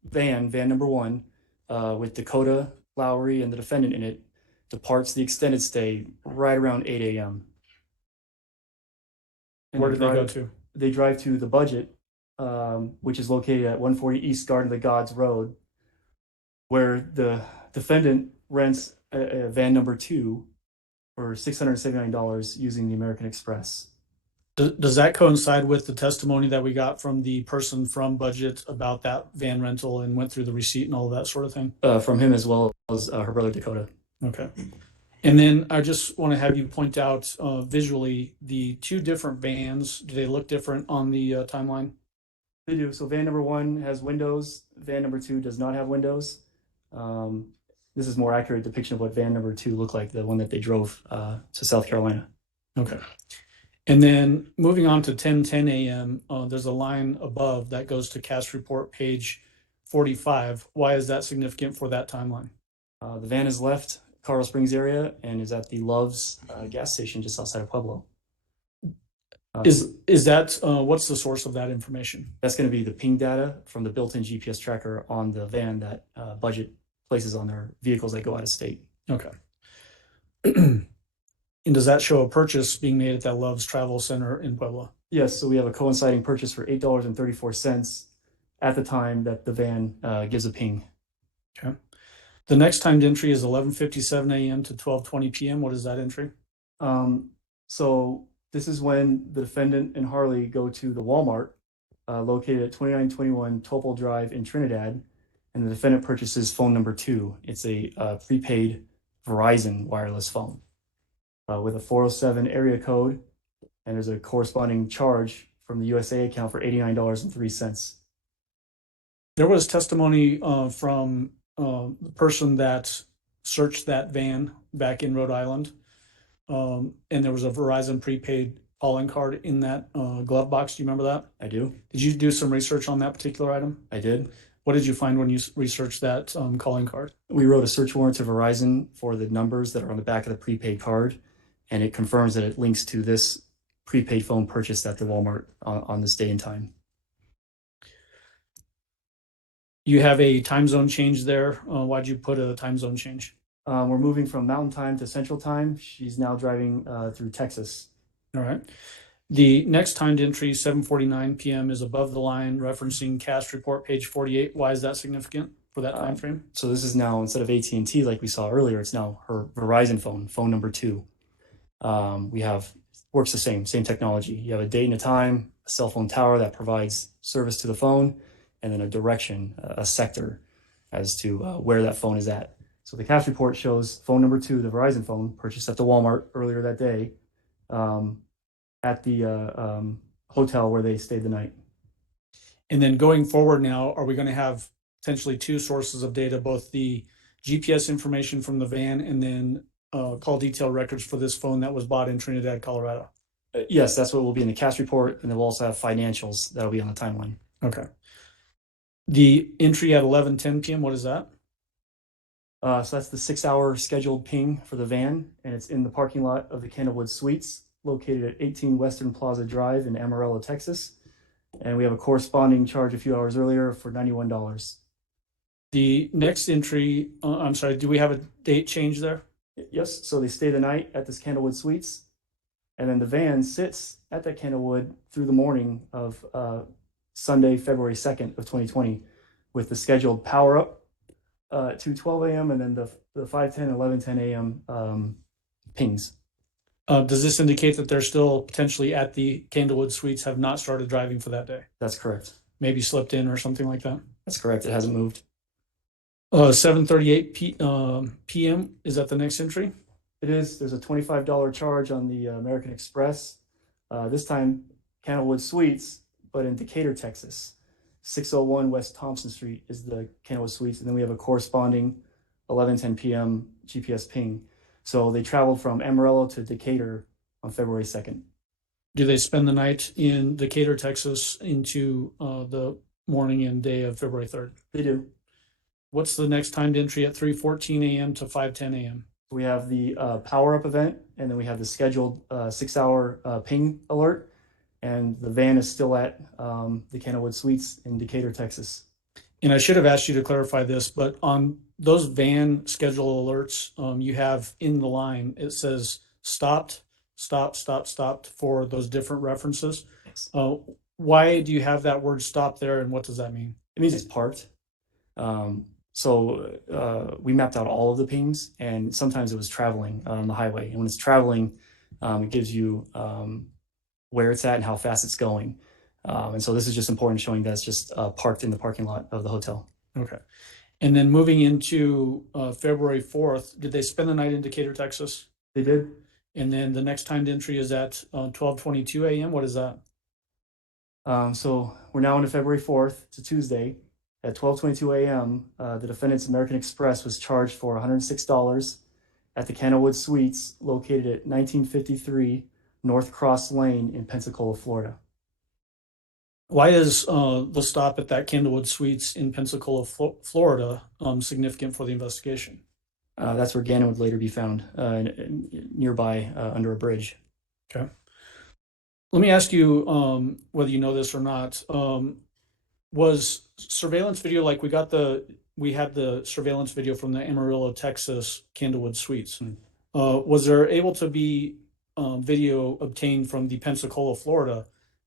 van number 1, with Dakota, Lowry, and the defendant in it, departs the extended stay right around 8 a.m. And Where did they go to? They drive to the Budget, which is located at 140 East Garden of the Gods Road, where the defendant rents a van number 2 for $679 using the American Express. Does that coincide with the testimony that we got from the person from Budget about that van rental and went through the receipt and all of that sort of thing? From him as well as her brother Dakota. Okay. And then I just want to have you point out visually the 2 different vans. Do they look different on the timeline? They do. So van number 1 has windows. Van number 2 does not have windows. This is more accurate depiction of what van number 2 looked like, the one that they drove to South Carolina. Okay. And then moving on to 10:10 a.m., there's a line above that goes to cast report page 45. Why is that significant for that timeline? The van has left Colorado Springs area and is at the Love's gas station just outside of Pueblo. Is that what's the source of that information? That's going to be the ping data from the built-in GPS tracker on the van that Budget places on their vehicles that go out of state. Okay. And does that show a purchase being made at that Love's Travel Center in Pueblo? Yes, so we have a coinciding purchase for $8.34 at the time that the van gives a ping. Okay. The next timed entry is 11:57 a.m. to 12:20 p.m. What is that entry? So this is when the defendant and Harley go to the Walmart located at 2921 Topol Drive in Trinidad, and the defendant purchases phone number 2. It's a prepaid Verizon wireless phone with a 407 area code, and there's a corresponding charge from the USA account for $89.03. There was testimony from the person that searched that van back in Rhode Island, and there was a Verizon prepaid calling card in that glove box. Do you remember that? I do. Did you do some research on that particular item? I did. What did you find when you researched that calling card? We wrote a search warrant to Verizon for the numbers that are on the back of the prepaid card, and it confirms that it links to this prepaid phone purchased at the Walmart on this day and time. You have a time zone change there. Why'd you put a time zone change? We're moving from Mountain Time to Central Time. She's now driving through Texas. All right. The next timed entry, 7:49 p.m., is above the line, referencing cast report page 48. Why is that significant for that time frame? So this is now, instead of AT&T like we saw earlier, it's now her Verizon phone number 2. We have, works the same technology. You have a date and a time, a cell phone tower that provides service to the phone, and then a direction, a sector as to where that phone is at. So the cast report shows phone number 2, the Verizon phone, purchased at the Walmart earlier that day, at the hotel where they stayed the night. And then going forward now, are we going to have potentially 2 sources of data, both the GPS information from the van and then call detail records for this phone that was bought in Trinidad, Colorado? Yes, that's what will be in the cast report, and then we'll also have financials that'll be on the timeline. Okay. The entry at 11:10 p.m., what is that? So that's the 6-hour scheduled ping for the van, and it's in the parking lot of the Candlewood Suites, located at 18 Western Plaza Drive in Amarillo, Texas. And we have a corresponding charge a few hours earlier for $91. The next entry, I'm sorry, do we have a date change there? Yes, so they stay the night at this Candlewood Suites, and then the van sits at that Candlewood through the morning of Sunday, February 2nd of 2020, with the scheduled power up to 12 a.m. and then the 5:10, 11:10 a.m. Pings. Does this indicate that they're still potentially at the Candlewood Suites, have not started driving for that day? That's correct. Maybe slipped in or something like that? That's correct. It hasn't moved. 7:38 p.m. Is that the next entry? It is. There's a $25 charge on the American Express. This time, Candlewood Suites, but in Decatur, Texas. 601 West Thompson Street is the Candlewood Suites, and then we have a corresponding 11:10 p.m. GPS ping. So they traveled from Amarillo to Decatur on February 2nd. Do they spend the night in Decatur, Texas into the morning and day of February 3rd? They do. What's the next timed entry at 3:14 a.m. to 5:10 a.m.? We have the power up event, and then we have the scheduled 6 hour ping alert. And the van is still at the Kennewood Suites in Decatur, Texas. And I should have asked you to clarify this, but on those van schedule alerts, you have in the line, it says stopped, stopped for those different references. Yes. Why do you have that word stop there, and what does that mean? It means it's parked. We mapped out all of the pings, and sometimes it was traveling on the highway. And when it's traveling, it gives you where it's at and how fast it's going. And so this is just important, showing that it's just parked in the parking lot of the hotel. Okay. And then moving into February 4th, did they spend the night in Decatur, Texas? They did. And then the next timed entry is at 12:22 a.m. What is that? So we're now into February 4th. It's a Tuesday. At 12:22 a.m., the defendant's American Express was charged for $106 at the Kennewood Suites located at 1953 North Cross Lane in Pensacola, Florida. Why is the stop at that Candlewood Suites in Pensacola, Florida, significant for the investigation? That's where Gannon would later be found, nearby under a bridge. Okay. Let me ask you whether you know this or not. Was surveillance video, like we had the surveillance video from the Amarillo, Texas Candlewood Suites. Was there able to be video obtained from the Pensacola, Florida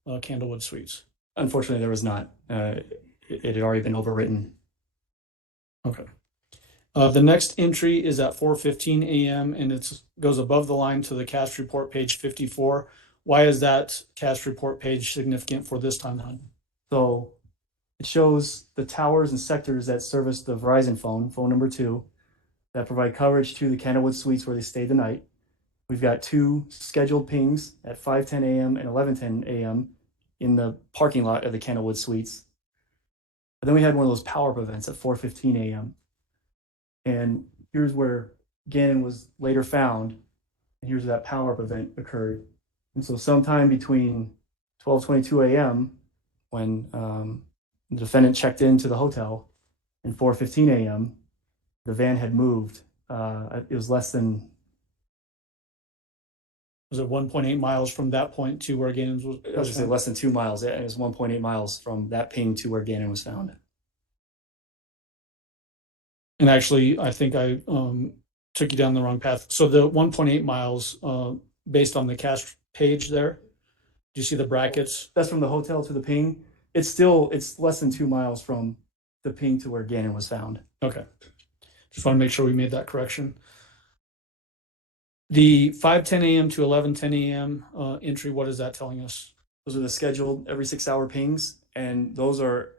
Candlewood Suites? Unfortunately, there was not. It had already been overwritten. Okay. The next entry is at 4:15 a.m. and it goes above the line to the cast report page 54. Why is that cast report page significant for this timeline? So it shows the towers and sectors that service the Verizon phone number 2, that provide coverage to the Kennewood Suites where they stayed the night. We've got 2 scheduled pings at 5:10 a.m. and 11:10 a.m. in the parking lot of the Kennewood Suites. But then we had one of those power-up events at 4:15 a.m. And here's where Gannon was later found, and here's where that power-up event occurred. And so sometime between 12:22 a.m., when the defendant checked into the hotel, and 4:15 a.m., the van had moved. It was less than... Was it 1.8 miles from that point to where Gannon was? I was going to say less than 2 miles. It was 1.8 miles from that ping to where Gannon was found. And actually, I think I took you down the wrong path. So the 1.8 miles, based on the cast page there, do you see the brackets? That's from the hotel to the ping. It's less than 2 miles from the ping to where Gannon was found. Okay. Just want to make sure we made that correction. The 5:10 a.m. to 11:10 a.m. Entry, what is that telling us? Those are the scheduled every 6-hour pings, and those are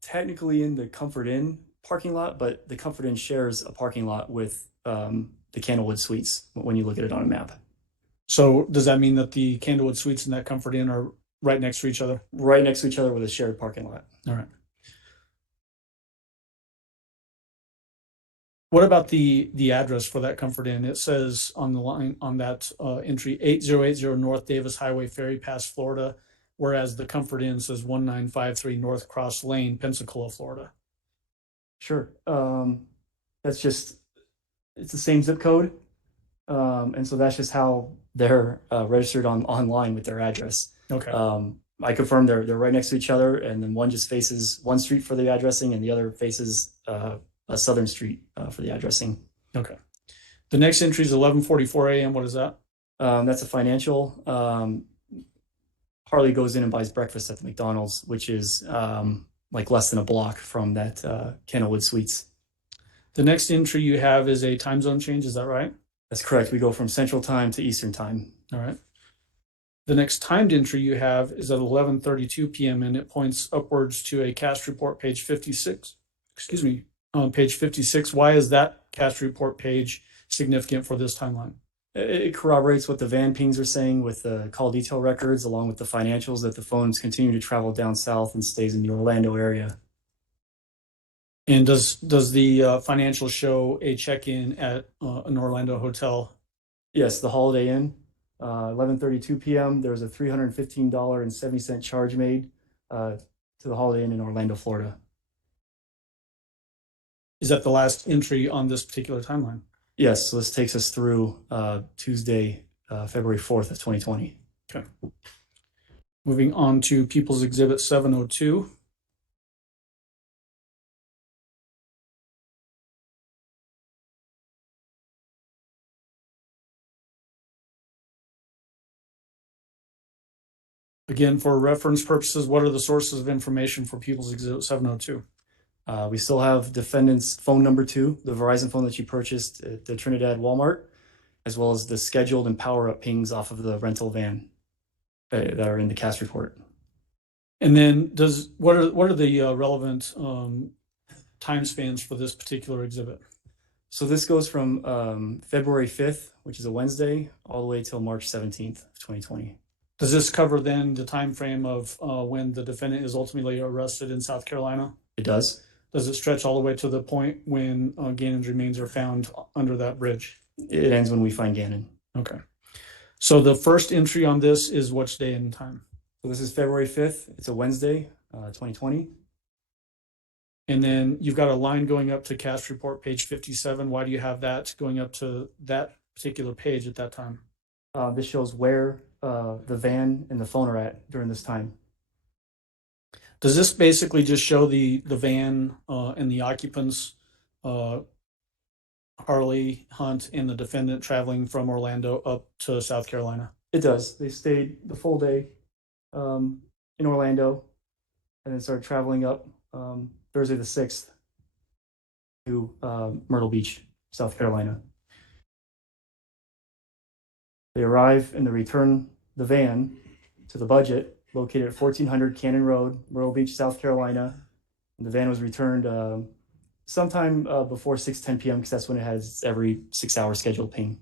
technically in the Comfort Inn parking lot, but the Comfort Inn shares a parking lot with the Candlewood Suites when you look at it on a map. So does that mean that the Candlewood Suites and that Comfort Inn are right next to each other? Right next to each other with a shared parking lot. All right. What about the address for that Comfort Inn? It says on the line on that entry 8080 North Davis Highway, Ferry Pass, Florida, whereas the Comfort Inn says 1953 North Cross Lane, Pensacola, Florida. Sure. It's the same zip code. And so that's just how they're registered online with their address. Okay. I confirm they're right next to each other, and then one just faces one street for the addressing, and the other faces a southern street for the addressing. Okay. The next entry is 11:44 a.m. What is that? That's a financial. Harley goes in and buys breakfast at the McDonald's, which is like less than a block from that Kennewood Suites. The next entry you have is a time zone change. Is that right? That's correct. We go from Central Time to Eastern Time. All right. The next timed entry you have is at 11:32 p.m. and it points upwards to a cast report page 56. Excuse me, on page 56. Why is that cast report page significant for this timeline? It corroborates what the van pings are saying with the call detail records, along with the financials, that the phones continue to travel down south and stays in the Orlando area. And does the financial show a check-in at an Orlando hotel? Yes, the Holiday Inn, 11:32 p.m. There was a $315.70 charge made to the Holiday Inn in Orlando, Florida. Is that the last entry on this particular timeline? Yes, so this takes us through Tuesday, February 4th of 2020. Okay. Moving on to People's Exhibit 702. Again, for reference purposes, what are the sources of information for People's Exhibit 702? We still have defendant's phone number 2, the Verizon phone that she purchased at the Trinidad Walmart, as well as the scheduled and power-up pings off of the rental van that are in the cast report. And then what are the relevant time spans for this particular exhibit? So this goes from February 5th, which is a Wednesday, all the way till March 17th of 2020. Does this cover then the time frame of when the defendant is ultimately arrested in South Carolina? It does. Does it stretch all the way to the point when Gannon's remains are found under that bridge? It ends when we find Gannon. Okay. So the first entry on this is which day and time? So this is February 5th. It's a Wednesday, 2020. And then you've got a line going up to cast report page 57. Why do you have that going up to that particular page at that time? This shows where the van and the phone are at during this time. Does this basically just show the van and the occupants, Harley, Hunt, and the defendant traveling from Orlando up to South Carolina? It does. They stayed the full day in Orlando and then started traveling up Thursday the 6th to Myrtle Beach, South Carolina. They arrive and they return the van to the budget located at 1400 Cannon Road, Myrtle Beach, South Carolina. And the van was returned sometime before 6:10 p.m. because that's when it has every 6-hour scheduled ping.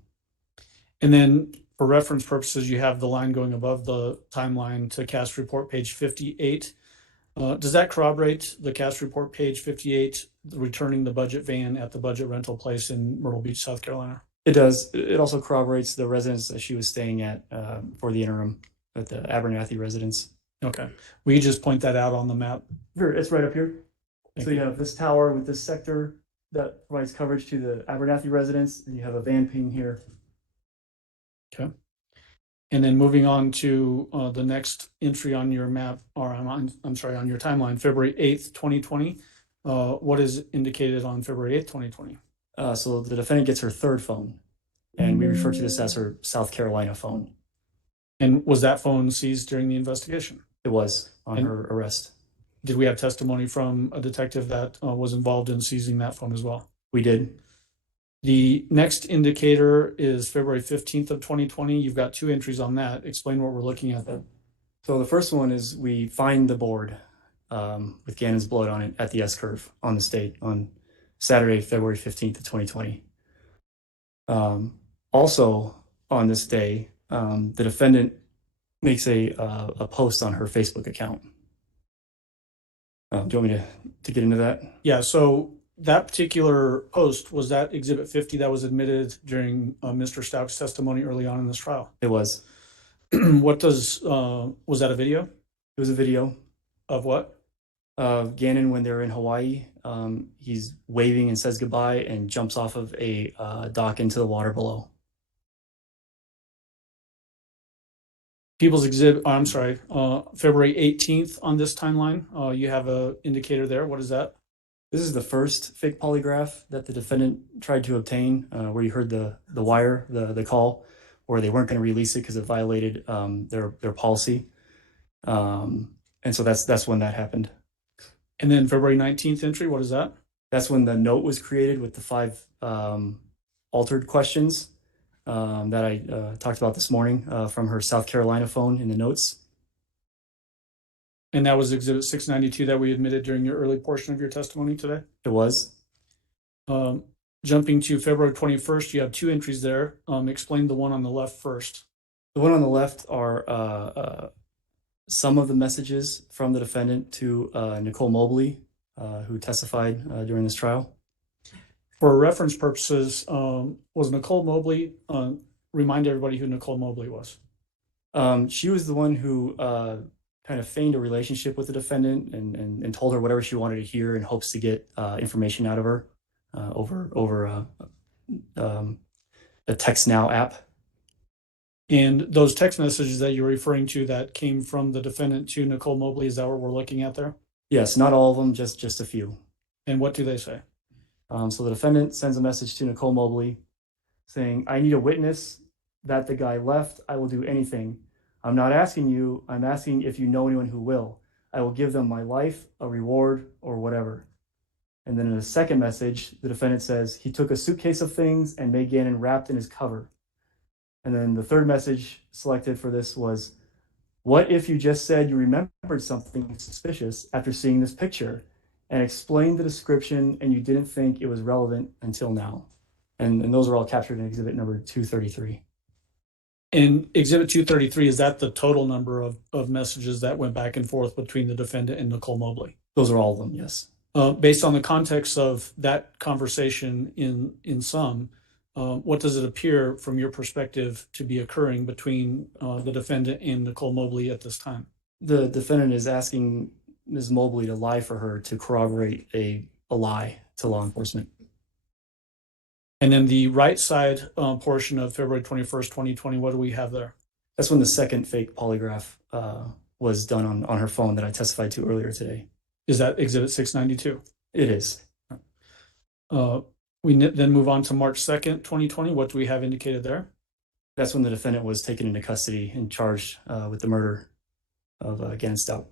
And then for reference purposes, you have the line going above the timeline to cast report page 58. Does that corroborate the cast report page 58, returning the budget van at the budget rental place in Myrtle Beach, South Carolina? It does. It also corroborates the residence that she was staying at for the interim at the Abernathy residence. Okay. Will you just point that out on the map? Sure, it's right up here. Thank So you have this tower with this sector that provides coverage to the Abernathy residence, and you have a van ping here. Okay. And then moving on to the next entry on your map, or I'm sorry, on your timeline, February 8th, 2020. What is indicated on February 8th, 2020? So the defendant gets her third phone, and we refer to this as her South Carolina phone. And was that phone seized during the investigation? It was on her arrest. Did we have testimony from a detective that was involved in seizing that phone as well? We did. The next indicator is February 15th of 2020. You've got 2 entries on that. Explain what we're looking at then. So the first one is we find the board with Gannon's blood on it at the S-curve on the state on Saturday, February 15th of 2020. Also on this day, the defendant makes a post on her Facebook account. Do you want me to get into that? Yeah, so that particular post, was that Exhibit 50 that was admitted during Mr. Stauch's testimony early on in this trial? It was. Was that a video? It was a video. Of what? Gannon, when they're in Hawaii, he's waving and says goodbye and jumps off of a dock into the water below. People's Exhibit, I'm sorry, February 18th on this timeline. You have a indicator there. What is that? This is the first fake polygraph that the defendant tried to obtain, where you heard the wire, the call, where they weren't going to release it because it violated their policy. And so that's when that happened. And then February 19th entry, what is that? That's when the note was created with the 5 altered questions that I talked about this morning from her South Carolina phone in the notes. And that was Exhibit 692 that we admitted during your early portion of your testimony today? It was. Jumping to February 21st, you have 2 entries there. Explain the one on the left first. The one on the left are some of the messages from the defendant to Nicole Mobley, who testified during this trial. For reference purposes, was Nicole Mobley, remind everybody who Nicole Mobley was. She was the one who kind of feigned a relationship with the defendant and told her whatever she wanted to hear in hopes to get information out of her. over a Text Now app. And those text messages that you're referring to that came from the defendant to Nicole Mobley, is that what we're looking at there? Yes, not all of them, just a few. And what do they say? So the defendant sends a message to Nicole Mobley saying, "I need a witness that the guy left. I will do anything. I'm not asking you. I'm asking if you know anyone who will. I will give them my life, a reward, or whatever." And then in a second message, the defendant says he took a suitcase of things and made Gannon wrapped in his cover. And then the third message selected for this was, "What if you just said you remembered something suspicious after seeing this picture and explained the description and you didn't think it was relevant until now?" And those are all captured in exhibit number 233. And exhibit 233, is that the total number of messages that went back and forth between the defendant and Nicole Mobley? Those are all of them, yes. Based on the context of that conversation in sum, what does it appear from your perspective to be occurring between the defendant and Nicole Mobley at this time? The defendant is asking Ms. Mobley to lie for her to corroborate a lie to law enforcement. And then the right side portion of February 21st, 2020, what do we have there? That's when the second fake polygraph was done on her phone that I testified to earlier today. Is that exhibit 692? It is. We then move on to March 2nd, 2020. What do we have indicated there? That's when the defendant was taken into custody and charged with the murder of Gannon Stauch.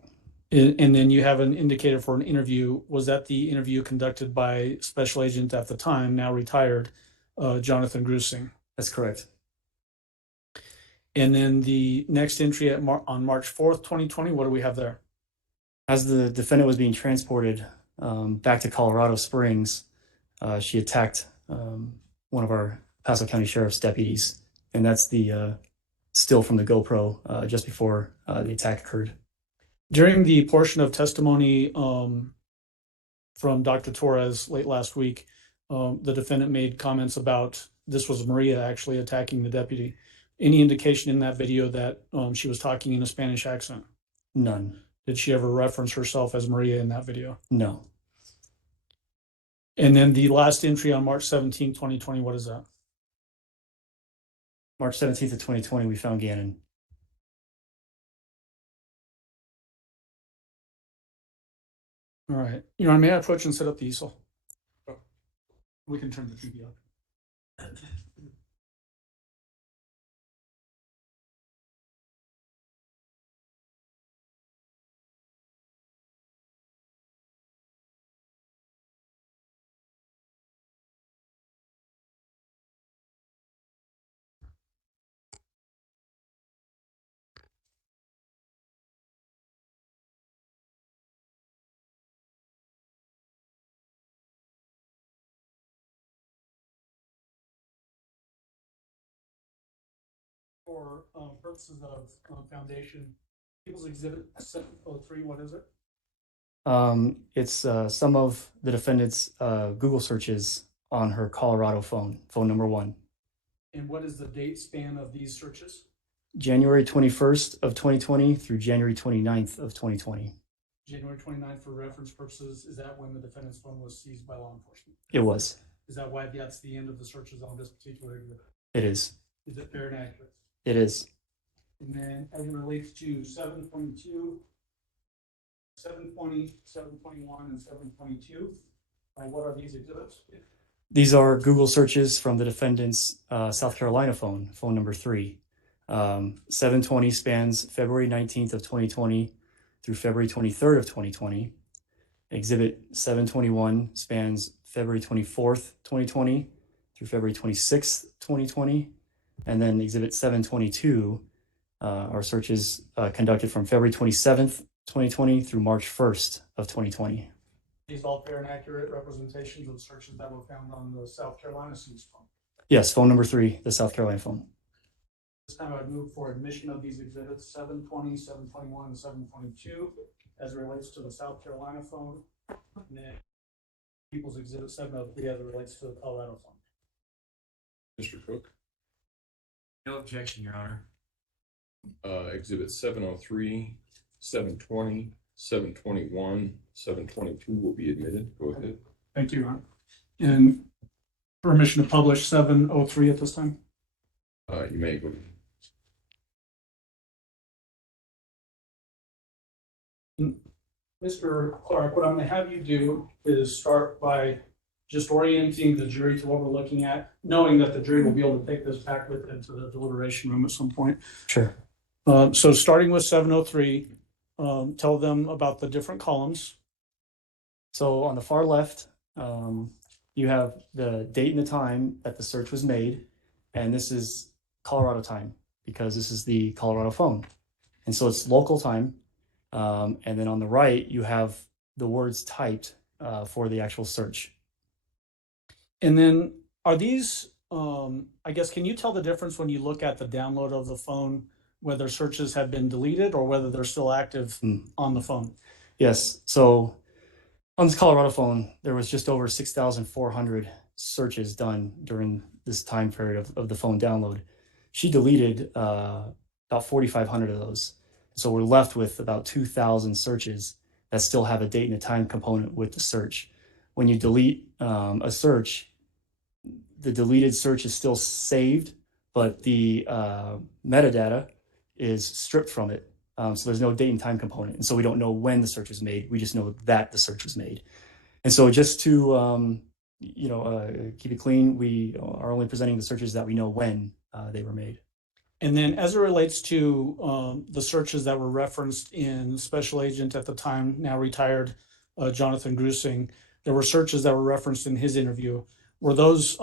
And then you have an indicator for an interview. Was that the interview conducted by special agent at the time, now retired, Jonathan Grusing? That's correct. And then the next entry on March 4th, 2020, what do we have there? As the defendant was being transported back to Colorado Springs, she attacked one of our Paso County Sheriff's deputies. And that's the still from the GoPro just before the attack occurred. During the portion of testimony from Dr. Torres late last week, the defendant made comments about this was Maria actually attacking the deputy. Any indication in that video that she was talking in a Spanish accent? None. Did she ever reference herself as Maria in that video? No. And then the last entry on March 17, 2020, what is that? March 17th of 2020, we found Gannon. All right. Your Honor, may I approach and set up the easel? We can turn the TV off. For purposes of foundation, People's Exhibit 703, what is it? It's some of the defendant's Google searches on her Colorado phone number 1. And what is the date span of these searches? January 21st of 2020 through January 29th of 2020. January 29th, for reference purposes, is that when the defendant's phone was seized by law enforcement? It was. Is that why that's the end of the searches on this particular exhibit? It is. Is it fair and accurate? It is. And then as it relates to 722, 720, 721, and 722, what are these exhibits? These are Google searches from the defendant's South Carolina phone number 3. 720 spans February 19th of 2020 through February 23rd of 2020. Exhibit 721 spans February 24th, 2020 through February 26th, 2020. And then Exhibit 722 are searches conducted from February 27th, 2020 through March 1st of 2020. These all fair and accurate representations of searches that were found on the South Carolina seized phone? Yes, phone number 3, the South Carolina phone. This time I'd move for admission of these exhibits 720, 721, and 722 as it relates to the South Carolina phone, and then People's Exhibit 703 as it relates to the Colorado phone. Mr. Cook, No objection, Your Honor. exhibit 703, 720, 721, 722 will be admitted. Go ahead. Thank you, Your Honor. And permission to publish 703 at this time. You may go. Mr. Clark, what I'm going to have you do is start by just orienting the jury to what we're looking at, knowing that the jury will be able to take this back with them to the deliberation room at some point. Sure. So starting with 703, tell them about the different columns. So on the far left, you have the date and the time that the search was made. And this is Colorado time because this is the Colorado phone. And so it's local time. And then on the right, you have the words typed for the actual search. And then are these, I guess, can you tell the difference when you look at the download of the phone, whether searches have been deleted or whether they're still active on the phone? Yes. So on this Colorado phone, there was just over 6,400 searches done during this time period of the phone download. She deleted about 4,500 of those. So we're left with about 2,000 searches that still have a date and a time component with the search. When you delete a search, the deleted search is still saved, but the metadata is stripped from it. So there's no date and time component. And so we don't know when the search was made. We just know that the search was made. And so just to keep it clean, we are only presenting the searches that we know when they were made. And then as it relates to the searches that were referenced in Special Agent at the time, now retired, Jonathan Grusing, there were searches that were referenced in his interview. Were those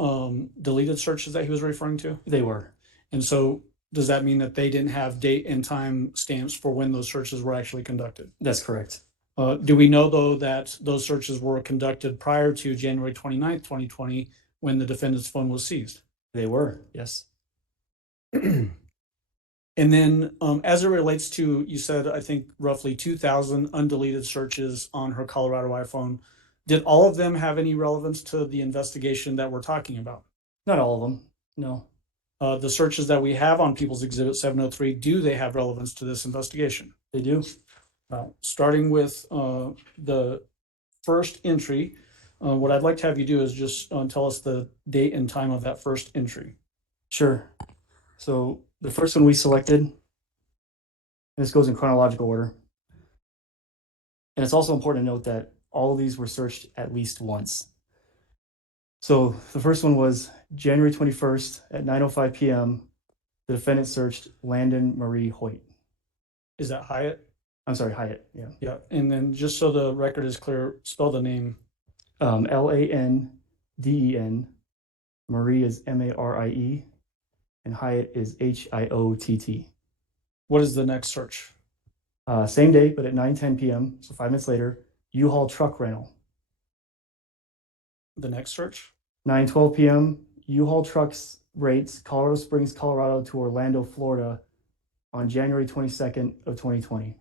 deleted searches that he was referring to? They were. And so does that mean that they didn't have date and time stamps for when those searches were actually conducted? That's correct. Do we know, though, that those searches were conducted prior to January 29th, 2020, when the defendant's phone was seized? They were, yes. And then as it relates to, you said, I think, roughly 2,000 undeleted searches on her Colorado iPhone. Did all of them have any relevance to the investigation that we're talking about? Not all of them, no. The searches that we have on People's Exhibit 703, do they have relevance to this investigation? They do. Starting with the first entry, what I'd like to have you do is just tell us the date and time of that first entry. Sure. So the first one we selected, and this goes in chronological order. And it's also important to note that all of these were searched at least once. So the first one was January 21st at 9:05 p.m. The defendant searched Landon Marie Hoyt. Is that Hyatt? I'm sorry, Hyatt. Yeah. Yeah. And then just so the record is clear, spell the name. Landen. Marie is Marie. And Hyatt is Hiott. What is the next search? Same day, but at 9:10 p.m., so 5 minutes later, U-Haul truck rental. The next search? 9:12 p.m., U-Haul trucks rates Colorado Springs, Colorado to Orlando, Florida on January 22nd of 2020.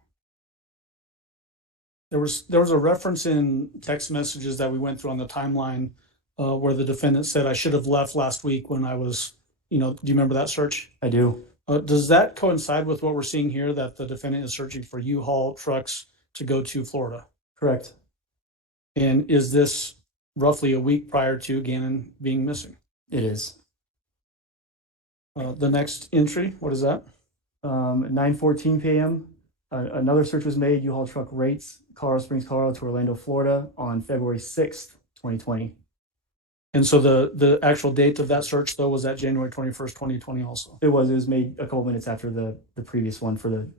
There was a reference in text messages that we went through on the timeline where the defendant said, I should have left last week when I was, do you remember that search? I do. Does that coincide with what we're seeing here, that the defendant is searching for U-Haul trucks to go to Florida? Correct. And is this roughly a week prior to Gannon being missing? It is. The next entry, what is that? 9:14 p.m., another search was made, U-Haul truck rates Colorado Springs, Colorado to Orlando, Florida on February 6th, 2020. And so the actual date of that search, though, was that January 21st, 2020 also? It was made a couple minutes after the previous one for the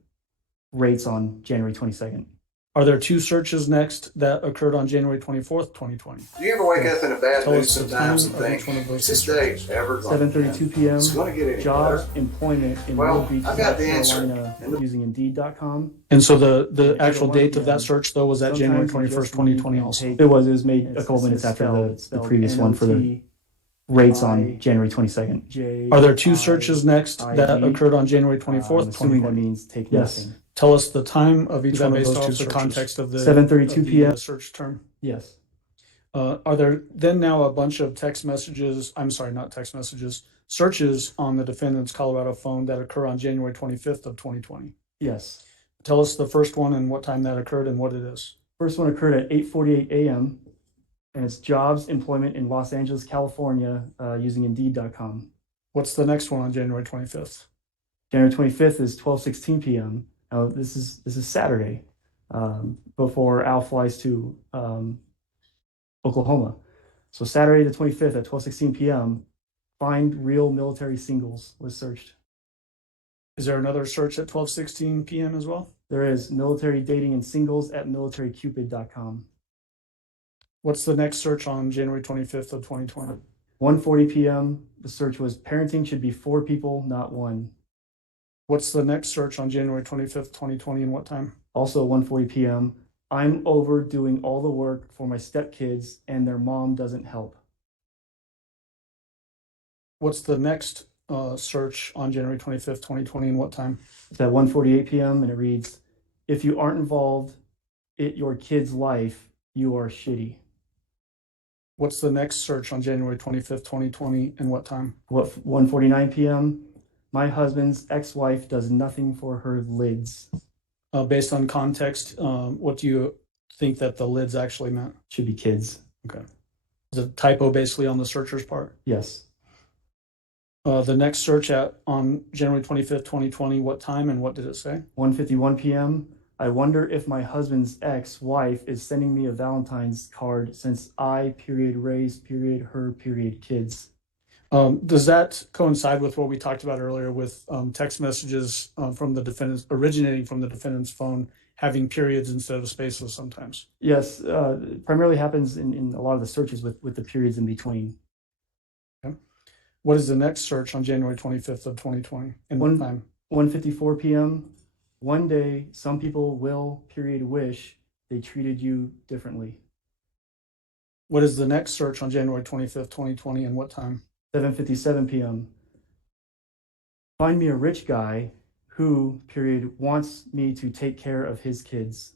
rates on January 22nd. Are there two searches next that occurred on January 24th, 2020? Do you ever wake up in a bad Tell mood us the sometimes time and of think, each one of those is this day ever going to end? 7:32 p.m. It's going to get any Jobs, better. employment in Well, Wood Beach, I've got South the answer. Carolina, using Indeed.com. And so the actual date of that search, though, was that January Sometimes 21st, you just 2020 need also? to take- It was made a couple minutes after the previous one for the rates on January 22nd. Are there two searches next that occurred on January 24th, Assuming that 2020? means take Yes. nothing. Tell us the time of each Is that one of based those off two the searches. context of the 7:32 of the, p.m. search term. Yes. Are there then now a bunch of text messages? I'm sorry, not text messages. Searches on the defendant's Colorado phone that occur on January 25th of 2020. Yes. Tell us the first one and what time that occurred and what it is. First one occurred at 8:48 a.m. and it's jobs, employment in Los Angeles, California, using Indeed.com. What's the next one on January 25th? January 25th is 12:16 p.m. Now this is Saturday, before Al flies to Oklahoma. So Saturday the 25th at 12:16 p.m. Find real military singles was searched. Is there another search at 12:16 p.m. as well? There is military dating and singles at militarycupid.com. What's the next search on January 25th of 2020? 1:40 p.m. The search was parenting should be 4 people, not 1. What's the next search on January 25th, 2020, and what time? Also 1:40 p.m. I'm over doing all the work for my stepkids and their mom doesn't help. What's the next search on January 25th, 2020, and what time? It's at 1:48 p.m. and it reads, if you aren't involved in your kid's life, you are shitty. What's the next search on January 25th, 2020, and what time? 1:49 p.m. My husband's ex-wife does nothing for her lids. Based on context, what do you think that the lids actually meant? Should be kids. Okay. Is it a typo basically on the searcher's part? Yes. The next search on January 25th, 2020, what time and what did it say? 1:51 p.m. I wonder if my husband's ex-wife is sending me a Valentine's card since I raised her kids. Does that coincide with what we talked about earlier with text messages from the defendants originating from the defendant's phone having periods instead of spaces sometimes? Yes, primarily happens in a lot of the searches with the periods in between. Okay. What is the next search on January 25th of 2020 and what time? 1:54 p.m. One day, some people will wish they treated you differently. What is the next search on January 25th, 2020 and what time? 7:57 p.m. Find me a rich guy who, wants me to take care of his kids.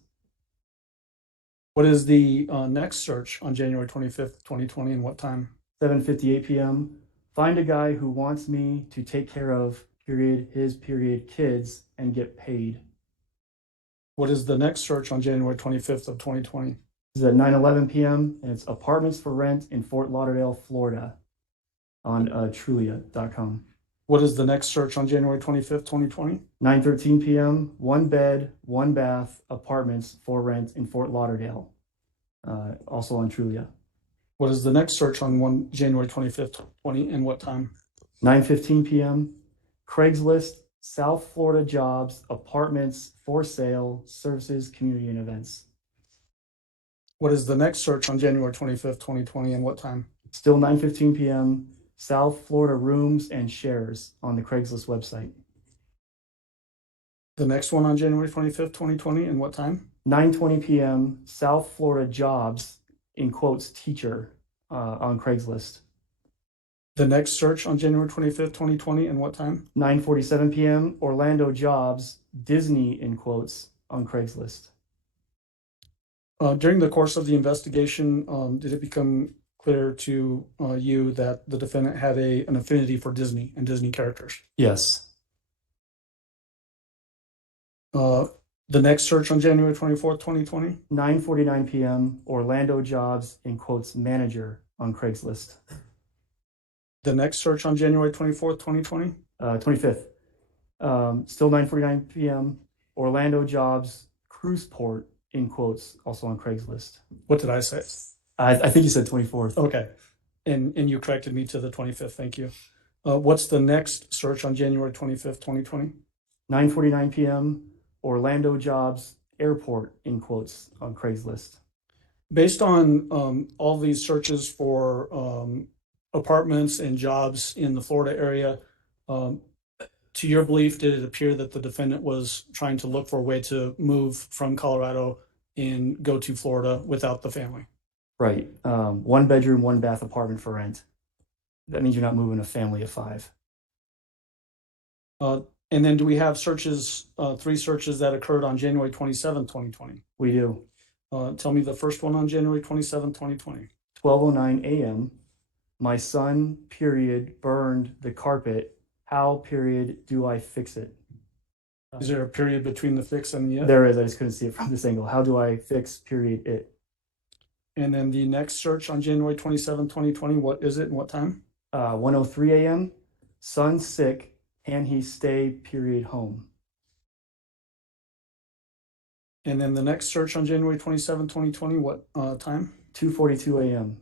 What is the next search on January 25th, 2020 and what time? 7:58 p.m. Find a guy who wants me to take care of, his kids and get paid. What is the next search on January 25th of 2020? This is at 9:11 p.m. and it's apartments for rent in Fort Lauderdale, Florida on Trulia.com. What is the next search on January 25th, 2020? 9:13 p.m. 1 bed, 1 bath apartments for rent in Fort Lauderdale, also on Trulia. What is the next search on January 25th, 2020 and what time? 9:15 p.m. Craigslist, South Florida jobs, apartments for sale, services, community, and events. What is the next search on January 25th, 2020 and what time? Still 9:15 p.m. South Florida rooms and shares on the Craigslist website. The next one on January 25th, 2020 and what time? 9:20 p.m. South Florida jobs, in quotes, teacher, on Craigslist. The next search on January 25th, 2020 and what time? 9:47 p.m. Orlando jobs, Disney, in quotes, on Craigslist. During the course of the investigation, did it become clear to you that the defendant had an affinity for Disney and Disney characters? Yes. The next search on January 24th, 2020? 9:49 p.m. Orlando jobs, in quotes, manager on Craigslist. The next search on January 24th, 2020? 25th. Still 9:49 p.m. Orlando jobs, cruise port, in quotes, also on Craigslist. What did I say? I think you said 24th. Okay. And you corrected me to the 25th. Thank you. What's the next search on January 25th, 2020? 9:49 p.m. Orlando jobs, airport, in quotes, on Craigslist. Based on all these searches for apartments and jobs in the Florida area, to your belief, did it appear that the defendant was trying to look for a way to move from Colorado and go to Florida without the family? Right. 1 bedroom, 1 bath apartment for rent. That means you're not moving a family of 5. And then do we have searches, 3 searches that occurred on January 27th, 2020? We do. Tell me the first one on January 27th, 2020. 12:09 a.m. My son, burned the carpet. How, do I fix it? Is there a period between the fix and the if? There is. I just couldn't see it from this angle. How do I fix, it? And then the next search on January 27, 2020, what is it and what time? 1:03 a.m. Son sick. Can he stay? Period. Home. And then the next search on January 27, 2020, what time? 2:42 a.m.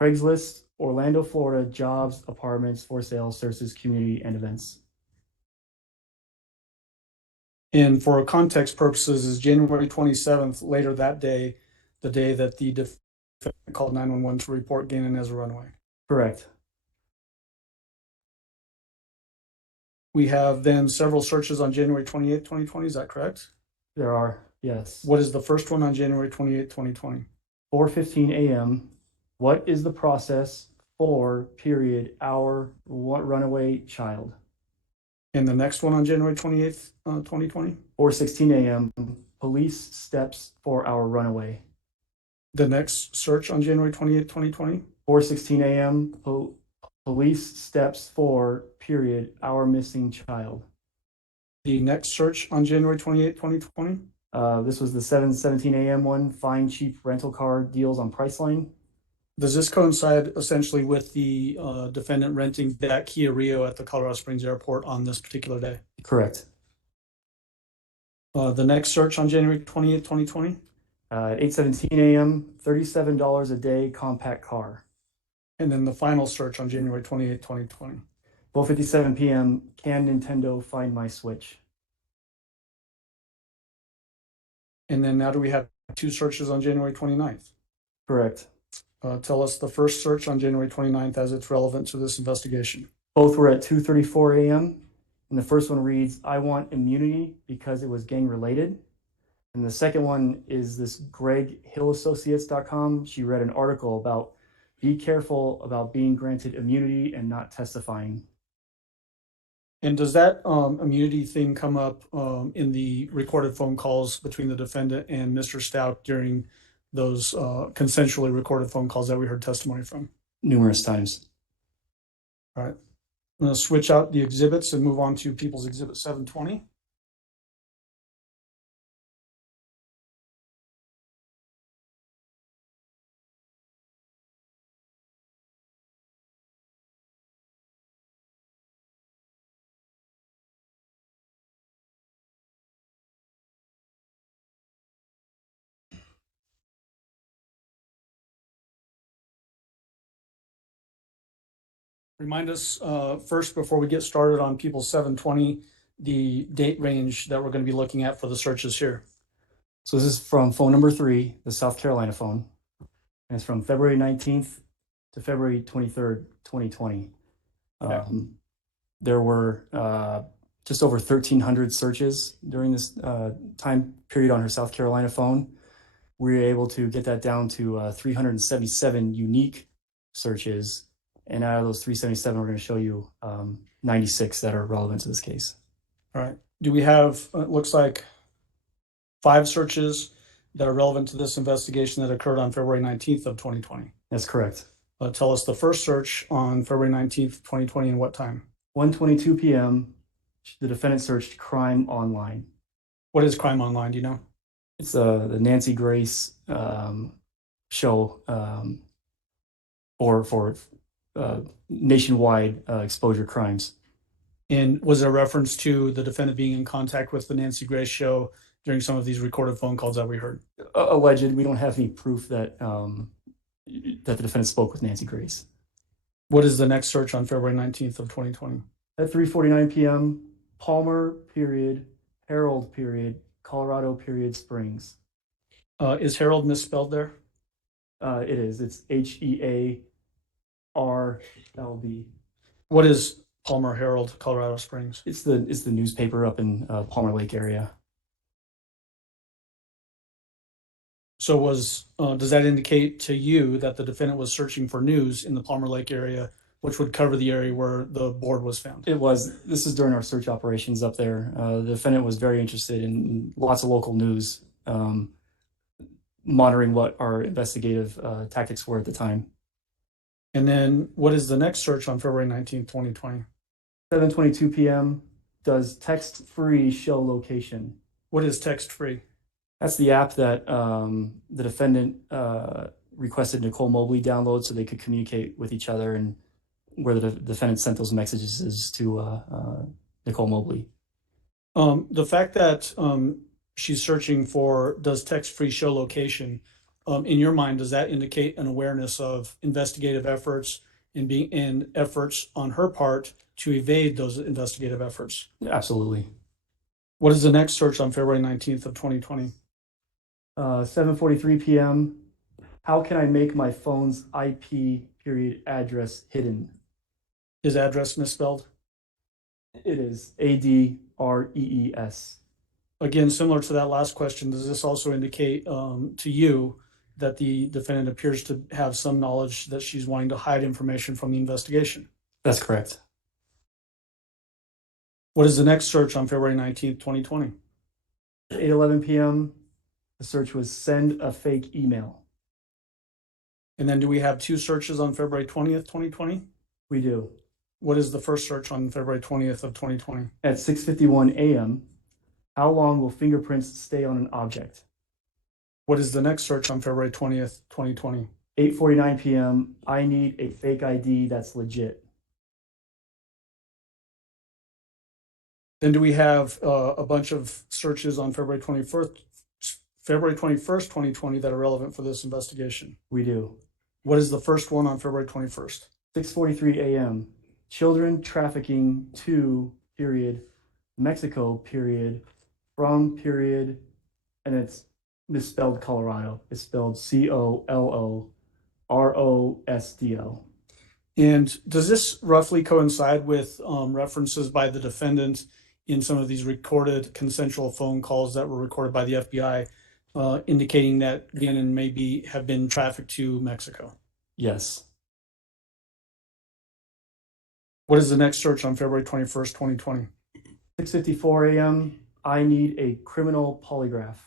Craigslist, Orlando, Florida. Jobs, apartments, for sale, services, community, and events. And for context purposes, is January 27th, later that day, the day that the defendant called 911 to report Gannon as a runaway? Correct. We have then several searches on January 28th, 2020. Is that correct? There are, yes. What is the first one on January 28th, 2020? 4:15 a.m. What is the process for period our runaway child? And the next one on January 28th, 2020? 4:16 a.m. Police steps for our runaway. The next search on January 28th, 2020? 4:16 a.m. Police steps for period our missing child. The next search on January 28th, 2020? This was the 7:17 a.m. one. Find cheap rental car deals on Priceline. Does this coincide essentially with the defendant renting that Kia Rio at the Colorado Springs airport on this particular day? Correct. The next search on January 28th, 2020? At 8:17 a.m. $37 a day compact car. And then the final search on January 28th, 2020? 12:57 p.m. Can Nintendo find my Switch? And then now do we have two searches on January 29th? Correct. Tell us the first search on January 29th as it's relevant to this investigation. Both were at 2:34 a.m. And the first one reads, I want immunity because it was gang related. And the second one is this GregHillAssociates.com. She read an article about be careful about being granted immunity and not testifying. And does that immunity thing come up in the recorded phone calls between the defendant and Mr. Stauch during those consensually recorded phone calls that we heard testimony from? Numerous times. All right. I'm going to switch out the exhibits and move on to People's Exhibit 720. Remind us first, before we get started on People's 720, the date range that we're going to be looking at for the searches here. So this is from phone number 3, the South Carolina phone. And it's from February 19th to February 23rd, 2020. Okay. There were just over 1,300 searches during this time period on her South Carolina phone. We were able to get that down to 377 unique searches. And out of those 377, we're going to show you 96 that are relevant to this case. All right. Do we have, it looks like 5 searches that are relevant to this investigation that occurred on February 19th of 2020? That's correct. Tell us the first search on February 19th, 2020 and what time? 1:22 p.m. The defendant searched crime online. What is crime online? Do you know? It's the Nancy Grace show for nationwide exposure crimes. And was there a reference to the defendant being in contact with the Nancy Grace show during some of these recorded phone calls that we heard? Alleged. We don't have any proof that that the defendant spoke with Nancy Grace. What is the next search on February 19th of 2020? At 3:49 p.m., Palmer, period, Harold, period, Colorado, period, Springs. Is Harold misspelled there? It is. It's HEARLD. What is Palmer Herald, Colorado Springs? It's the newspaper up in Palmer Lake area. So does that indicate to you that the defendant was searching for news in the Palmer Lake area, which would cover the area where the board was found? It was. This is during our search operations up there. The defendant was very interested in lots of local news, monitoring what our investigative tactics were at the time. And then what is the next search on February 19th, 2020? 7:22 p.m. Does text-free show location? What is text-free? That's the app that the defendant requested Nicole Mobley download so they could communicate with each other, and where the defendant sent those messages to Nicole Mobley. The fact that she's searching for does text-free show location, in your mind, does that indicate an awareness of investigative efforts and efforts on her part to evade those investigative efforts? Absolutely. What is the next search on February 19th of 2020? 7:43 p.m. How can I make my phone's IP period address hidden? Is address misspelled? It is ADREES. Again, similar to that last question, does this also indicate to you that the defendant appears to have some knowledge that she's wanting to hide information from the investigation? That's correct. What is the next search on February 19th, 2020? 8:11 p.m. The search was send a fake email. And then do we have two searches on February 20th, 2020? We do. What is the first search on February 20th of 2020? At 6:51 a.m. How long will fingerprints stay on an object? What is the next search on February 20th, 2020? 8:49 p.m. I need a fake ID that's legit. Then do we have a bunch of searches on February 21st, 2020 that are relevant for this investigation? We do. What is the first one on February 21st? 6:43 a.m. Children trafficking to period Mexico period from period, and it's misspelled Colorado. It's spelled COLOROSDO. And does this roughly coincide with references by the defendant in some of these recorded consensual phone calls that were recorded by the FBI, indicating that Gannon may have been trafficked to Mexico? Yes. What is the next search on February 21st, 2020? 6:54 a.m. I need a criminal polygraph.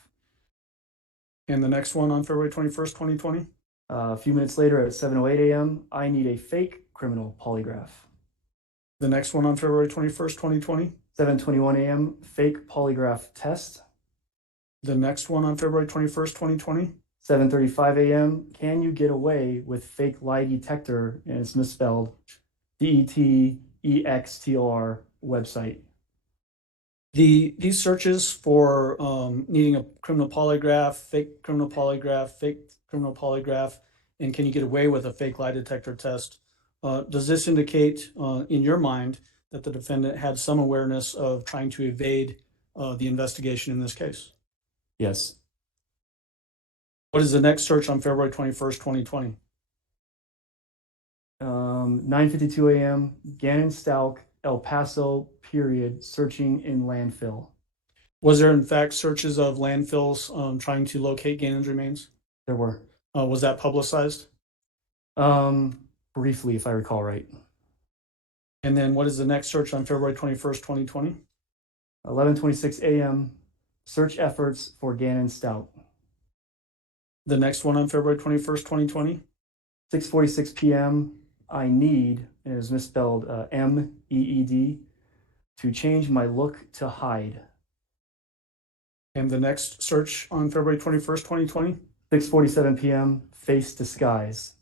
And the next one on February 21st, 2020? A few minutes later at 7:08 a.m. I need a fake criminal polygraph. The next one on February 21st, 2020? 7:21 a.m. Fake polygraph test. The next one on February 21st, 2020? 7:35 a.m. Can you get away with fake lie detector? And it's misspelled. DETEXTR website. These searches for needing a criminal polygraph, fake criminal polygraph, and can you get away with a fake lie detector test? Does this indicate, in your mind, that the defendant had some awareness of trying to evade the investigation in this case? Yes. What is the next search on February 21st, 2020? 9:52 a.m. Gannon Stauch, El Paso period, searching in landfill. Was there in fact searches of landfills trying to locate Gannon's remains? There were. Was that publicized? Briefly, if I recall right. And then what is the next search on February 21st, 2020? 11:26 a.m. Search efforts for Gannon Stauch. The next one on February 21st, 2020? 6:46 p.m. I need, and it was misspelled MEED, to change my look to hide. And the next search on February 21st, 2020? 6:47 p.m. Face disguise.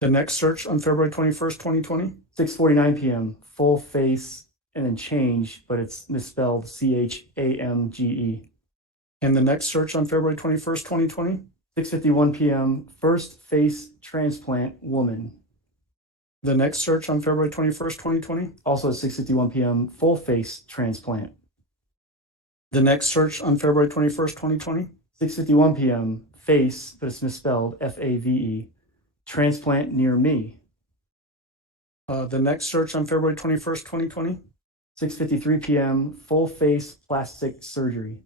The next search on February 21st, 2020? 6:49 p.m. Full face and then change, but it's misspelled CHAMGE. And the next search on February 21st, 2020? 6:51 p.m. First face transplant woman. The next search on February 21st, 2020? Also at 6:51 p.m. Full face transplant. The next search on February 21st, 2020? 6:51 p.m. Face, but it's misspelled FAVE. Transplant near me. The next search on February 21st, 2020? 6:53 p.m. Full face plastic surgery.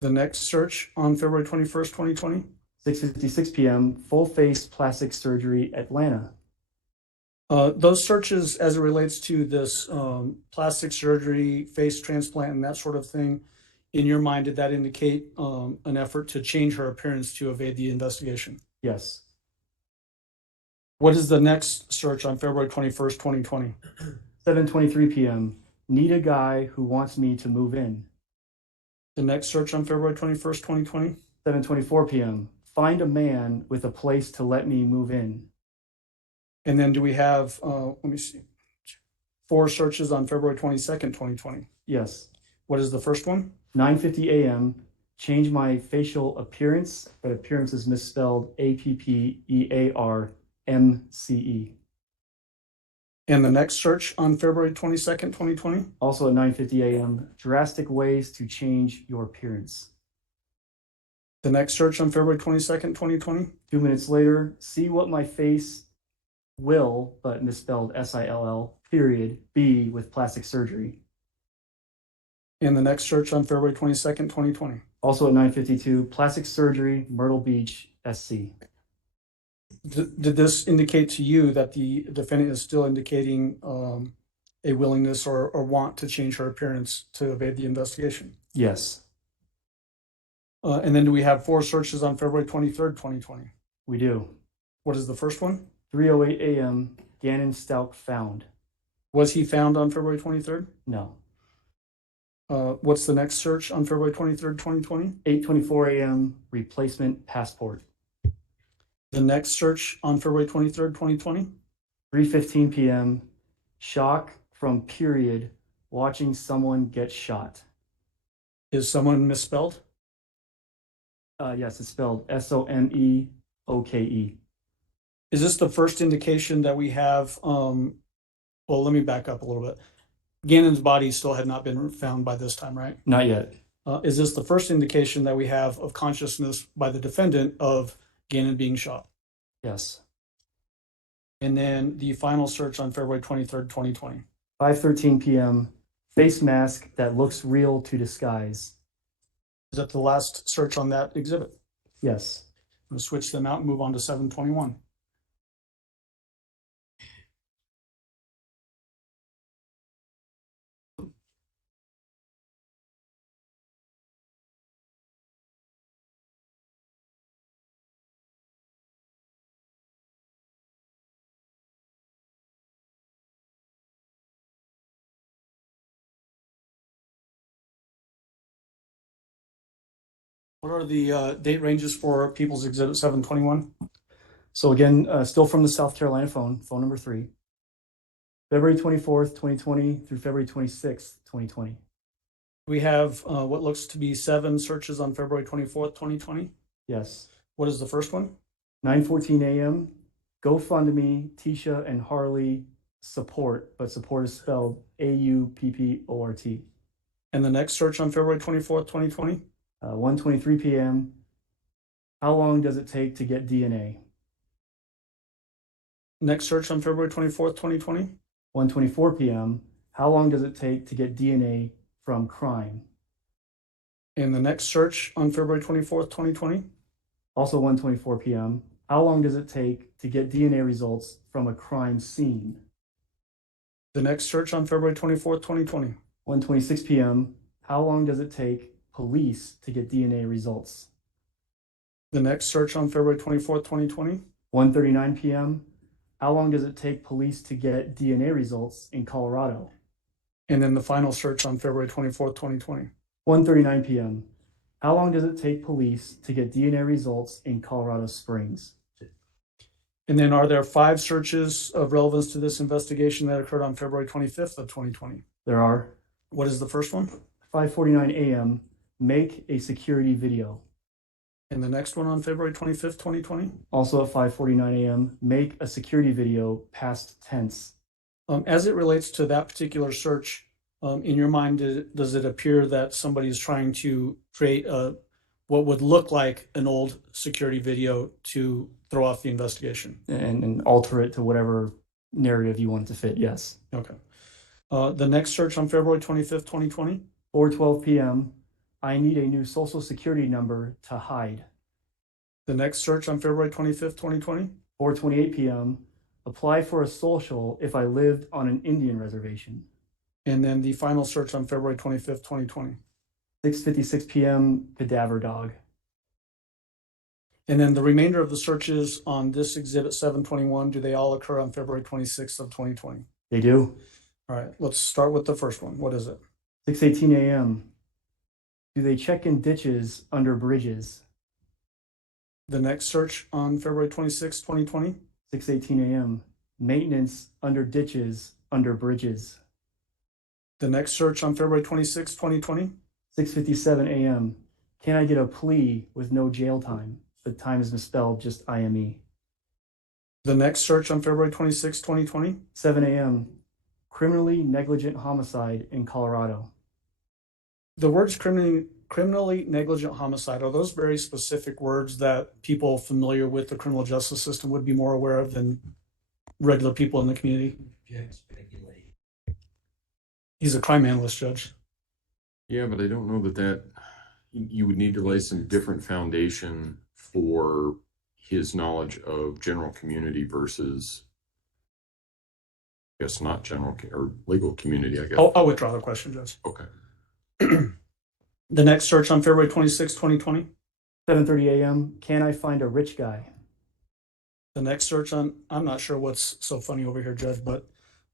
The next search on February 21st, 2020? 6:56 p.m. Full face plastic surgery, Atlanta. Those searches, as it relates to this plastic surgery, face transplant, and that sort of thing, in your mind, did that indicate an effort to change her appearance to evade the investigation? Yes. What is the next search on February 21st, 2020? 7:23 p.m. Need a guy who wants me to move in. The next search on February 21st, 2020. 7:24 p.m. Find a man with a place to let me move in. And then do we have, let me see, 4 searches on February 22nd, 2020? Yes. What is the first one? 9:50 a.m. Change my facial appearance, but appearance is misspelled APPEARMCE. And the next search on February 22nd, 2020? Also at 9:50 a.m. Drastic ways to change your appearance. The next search on February 22nd, 2020? 2 minutes later, see what my face will, but misspelled SILL, period, be with plastic surgery. And the next search on February 22nd, 2020? Also at 9:52, plastic surgery, Myrtle Beach, SC. Did this indicate to you that the defendant is still indicating a willingness or want to change her appearance to evade the investigation? Yes, And then do we have 4 searches on February 23rd, 2020? we do. What is the first one? 3:08 a.m. Gannon Stauch found. Was he found on February 23rd? No. What's the next search on February 23rd, 2020? 8:24 a.m. Replacement passport. The next search on February 23rd, 2020? 3:15 p.m. Shock from period watching someone get shot. Is someone misspelled? Yes, it's spelled SOMEOKE. Is this the first indication that we have? Well, let me back up a little bit. Gannon's body still had not been found by this time, right? Not yet. Is this the first indication that we have of consciousness by the defendant of Gannon being shot? Yes. And then the final search on February 23rd, 2020. 5:13 p.m. Face mask that looks real to disguise. Is that the last search on that exhibit? Yes. I'm going to switch them out and move on to 721. What are the date ranges for People's Exhibit 721? So again, still from the South Carolina phone number 3. February 24th, 2020 through February 26th, 2020. We have what looks to be 7 searches on February 24th, 2020. Yes. What is the first one? 9:14 a.m. GoFundMe, Tisha and Harley support, but support is spelled AUPPORT. And the next search on February 24th, 2020? 1:23 p.m. How long does it take to get DNA? Next search on February 24th, 2020? 1:24 p.m. How long does it take to get DNA from crime? And the next search on February 24th, 2020? Also 1:24 p.m. How long does it take to get DNA results from a crime scene? The next search on February 24th, 2020? 1:26 p.m. How long does it take police to get DNA results? The next search on February 24th, 2020? 1:39 p.m. How long does it take police to get DNA results in Colorado? And then the final search on February 24th, 2020? 1:39 p.m. How long does it take police to get DNA results in Colorado Springs? And then are there 5 searches of relevance to this investigation that occurred on February 25th of 2020? There are. What is the first one? 5:49 a.m. Make a security video. And the next one on February 25th, 2020? Also at 5:49 a.m. Make a security video past tense. As it relates to that particular search, in your mind, does it appear that somebody is trying to create what would look like an old security video to throw off the investigation? And alter it to whatever narrative you want it to fit, yes. Okay. The next search on February 25th, 2020? 4:12 p.m. I need a new social security number to hide. The next search on February 25th, 2020? 4:28 p.m. Apply for a social if I lived on an Indian reservation. And then the final search on February 25th, 2020? 6:56 p.m. Cadaver dog. And then the remainder of the searches on this exhibit 721, do they all occur on February 26th of 2020? They do. All right, let's start with the first one. What is it? 6:18 a.m. Do they check in ditches under bridges? The next search on February 26, 2020. 6:18 a.m. Maintenance under ditches under bridges. The next search on February 26, 2020. 6:57 a.m. Can I get a plea with no jail time? The time is misspelled, just IME. The next search on February 26, 2020. 7 a.m. Criminally negligent homicide in Colorado. The words criminally negligent homicide, are those very specific words that people familiar with the criminal justice system would be more aware of than regular people in the community? Speculate. He's a crime analyst, Judge. Yeah, but I don't know that you would need to lay some different foundation for his knowledge of general community versus, I guess, not general or legal community, I guess. I'll withdraw the question, Judge. Okay. The next search on February 26, 2020. 7:30 a.m. Can I find a rich guy? The next search on, I'm not sure what's so funny over here, Judge, but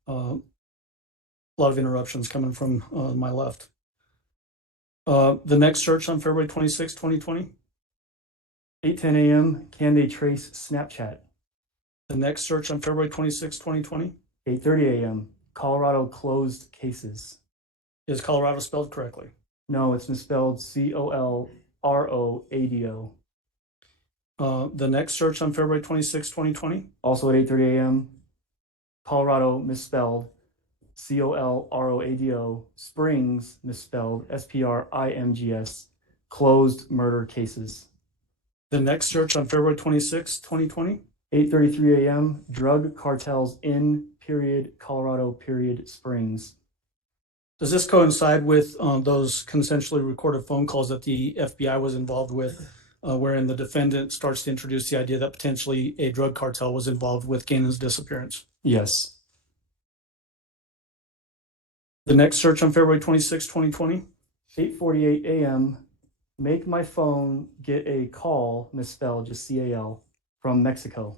a lot of interruptions coming from my left. The next search on February 26, 2020. 8:10 a.m. Can they trace Snapchat? The next search on February 26, 2020. 8:30 a.m. Colorado closed cases. Is Colorado spelled correctly? No, it's misspelled COLROADO. The next search on February 26, 2020. Also at 8:30 a.m. Colorado misspelled COLROADO. Springs misspelled SPRINGS. Closed murder cases. The next search on February 26, 2020. 8:33 a.m. Drug cartels in Colorado Springs. Does this coincide with those consensually recorded phone calls that the FBI was involved with, wherein the defendant starts to introduce the idea that potentially a drug cartel was involved with Gannon's disappearance? Yes. The next search on February 26, 2020. 8:48 a.m. Make my phone get a call, misspelled, just CAL, from Mexico.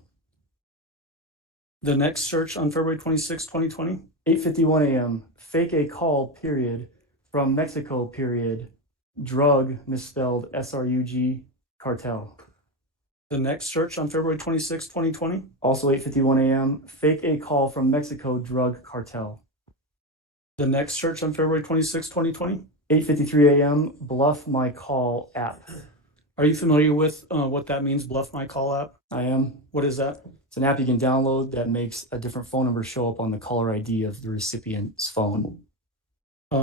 The next search on February 26, 2020. 8:51 a.m. Fake a call, period, from Mexico, period. Drug, misspelled, SRUG, cartel. The next search on February 26, 2020. Also 8:51 a.m. Fake a call from Mexico, drug cartel. The next search on February 26, 2020. 8:53 a.m. Bluff My Call app. Are you familiar with what that means, Bluff My Call app? I am. What is that? It's an app you can download that makes a different phone number show up on the caller ID of the recipient's phone.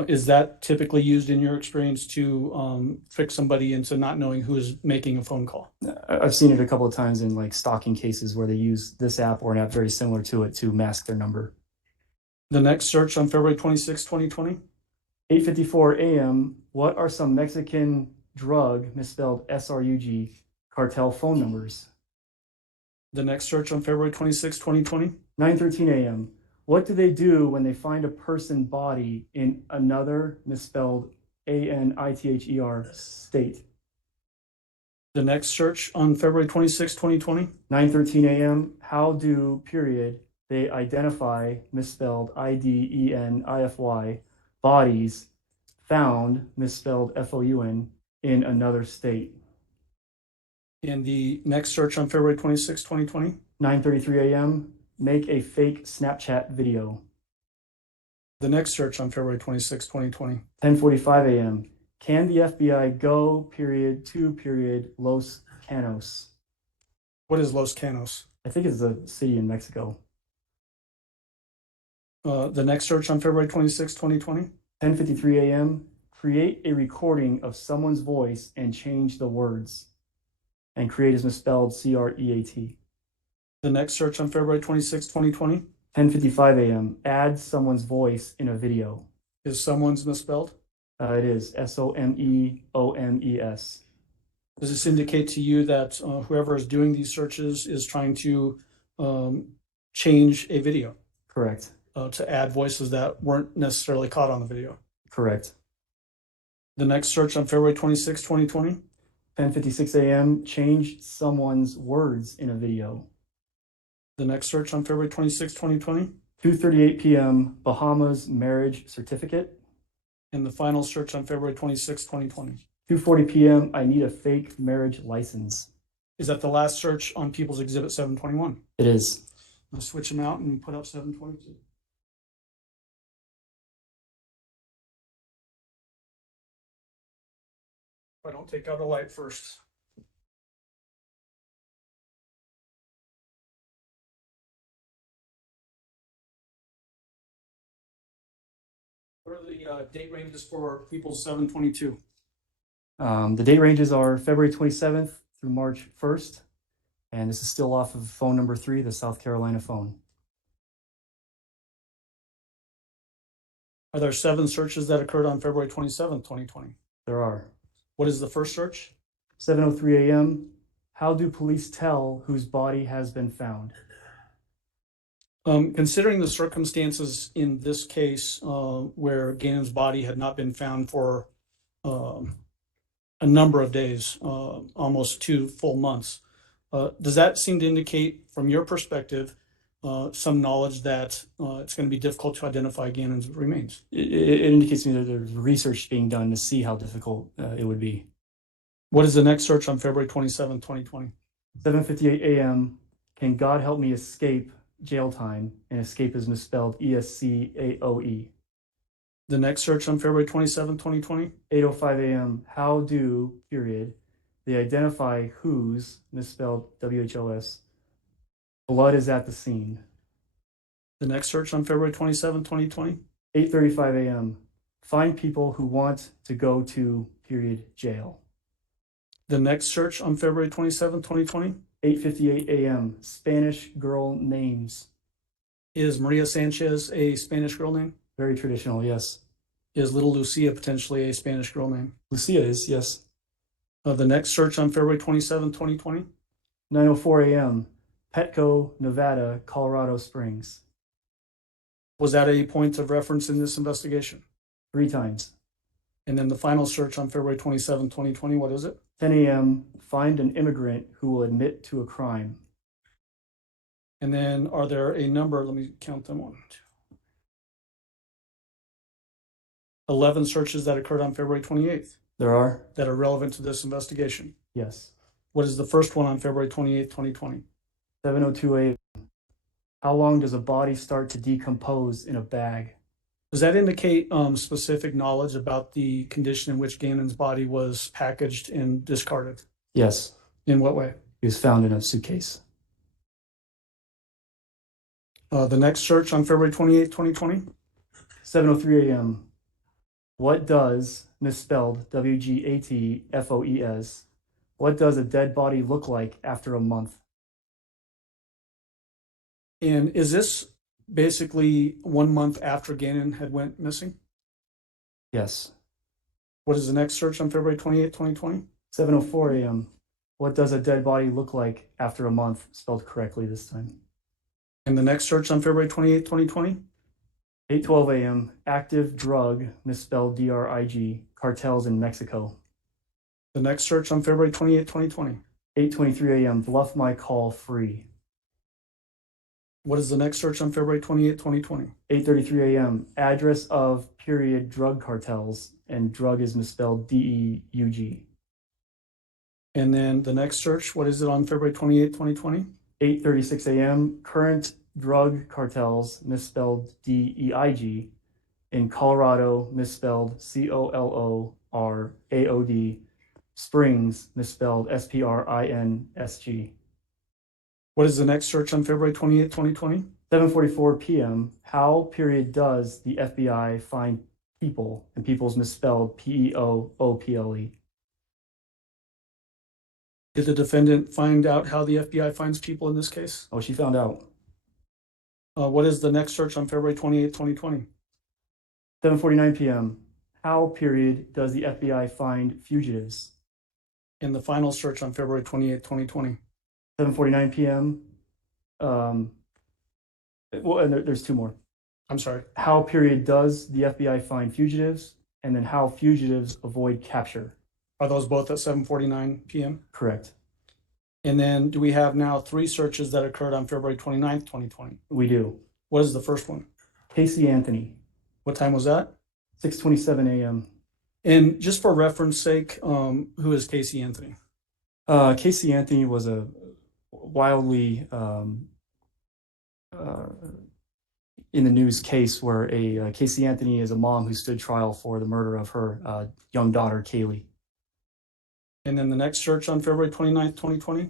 Is that typically used in your experience to trick somebody into not knowing who is making a phone call? I've seen it a couple of times in like stalking cases where they use this app or an app very similar to it to mask their number. The next search on February 26, 2020. 8:54 a.m. What are some Mexican drug, misspelled SRUG, cartel phone numbers? The next search on February 26, 2020. 9:13 a.m. What do they do when they find a person body in another, misspelled ANITHER, state? The next search on February 26, 2020. 9:13 a.m. How do, period, they identify, misspelled IDENIFY, bodies found, misspelled FOUN, in another state? And the next search on February 26, 2020. 9:33 a.m. Make a fake Snapchat video. The next search on February 26, 2020. 10:45 a.m. Can the FBI go, period, to, period, Los Canos? What is Los Canos? I think it's a city in Mexico. The next search on February 26, 2020. 10:53 a.m. Create a recording of someone's voice and change the words. And create is misspelled CREAT. The next search on February 26, 2020. 10:55 a.m. Add someone's voice in a video. Is someone's misspelled? It is SOMEONES. Does this indicate to you that whoever is doing these searches is trying to change a video Correct. to add voices that weren't necessarily caught on the video? Correct. The next search on February 26, 2020. 10:56 a.m. Change someone's words in a video. The next search on February 26, 2020. 2:38 p.m. Bahamas marriage certificate. And the final search on February 26, 2020. 2:40 p.m. I need a fake marriage license. Is that the last search on People's Exhibit 721? It is. I'll switch them out and put up 722. If I don't take out a light first. What are the date ranges for People's 722? The date ranges are February 27th through March 1st. And this is still off of phone number 3, the South Carolina phone. Are there 7 searches that occurred on February 27th, 2020? There are. What is the first search? 7:03 a.m. How do police tell whose body has been found? Considering the circumstances in this case, where Gannon's body had not been found for a number of days, almost 2 full months, does that seem to indicate, from your perspective, some knowledge that it's going to be difficult to identify Gannon's remains? It indicates to me that there's research being done to see how difficult it would be. What is the next search on February 27, 2020? 7:58 a.m. Can God help me escape jail time? And escape is misspelled ESCAOE. The next search on February 27, 2020? 8:05 a.m. How do, period, they identify whose, misspelled WHOS, blood is at the scene? The next search on February 27, 2020? 8:35 a.m. Find people who want to go to, period, jail. The next search on February 27, 2020? 8:58 a.m. Spanish girl names. Is Maria Sanchez a Spanish girl name? Very traditional, yes. Is Little Lucia potentially a Spanish girl name? Lucia is, yes. The next search on February 27, 2020? 9:04 a.m. Petco, Nevada, Colorado Springs. Was that a point of reference in this investigation? 3 times. And then the final search on February 27, 2020, what is it? 10 a.m. Find an immigrant who will admit to a crime. And then are there a number, let me count them, 1, 2, 11 searches that occurred on February 28th There are? that are relevant to this investigation. Yes. What is the first one on February 28th, 2020? 7:02 a.m. How long does a body start to decompose in a bag? Does that indicate specific knowledge about the condition in which Gannon's body was packaged and discarded? Yes. In what way? He was found in a suitcase. The next search on February 28th, 2020? 7:03 a.m. What does, misspelled WGATFOES, what does a dead body look like after a month? And is this basically 1 month after Gannon had went missing? Yes. What is the next search on February 28th, 2020? 7:04 a.m. What does a dead body look like after a month? Spelled correctly this time. And the next search on February 28th, 2020? 8:12 a.m. Active drug, misspelled DRIG, cartels in Mexico. The next search on February 28th, 2020? 8:23 a.m. Bluff my call free. What is the next search on February 28th, 2020? 8:33 a.m. Address of, period, drug cartels, and drug is misspelled DEUG. And then the next search, what is it on February 28th, 2020? 8:36 a.m. Current drug cartels, misspelled DEIG, in Colorado, misspelled COLORAOD, Springs, misspelled SPRINSG. What is the next search on February 28th, 2020? 7:44 p.m. How, period, does the FBI find people, and people's misspelled PEOOPLE? Did the defendant find out how the FBI finds people in this case? Oh, she found out. What is the next search on February 28th, 2020? 7:49 p.m. How, period, does the FBI find fugitives? And the final search on February 28th, 2020? 7:49 p.m. And there's 2 more. I'm sorry. How, period, does the FBI find fugitives? And then how fugitives avoid capture. Are those both at 7:49 p.m.? Correct. And then do we have now 3 searches that occurred on February 29th, 2020? We do. What is the first one? Casey Anthony, What time was that? 6:27 a.m. And just for reference sake, who is Casey Anthony? Casey Anthony was a wildly in the news case where Casey Anthony is a mom who stood trial for the murder of her young daughter, Kaylee. And then the next search on February 29th, 2020?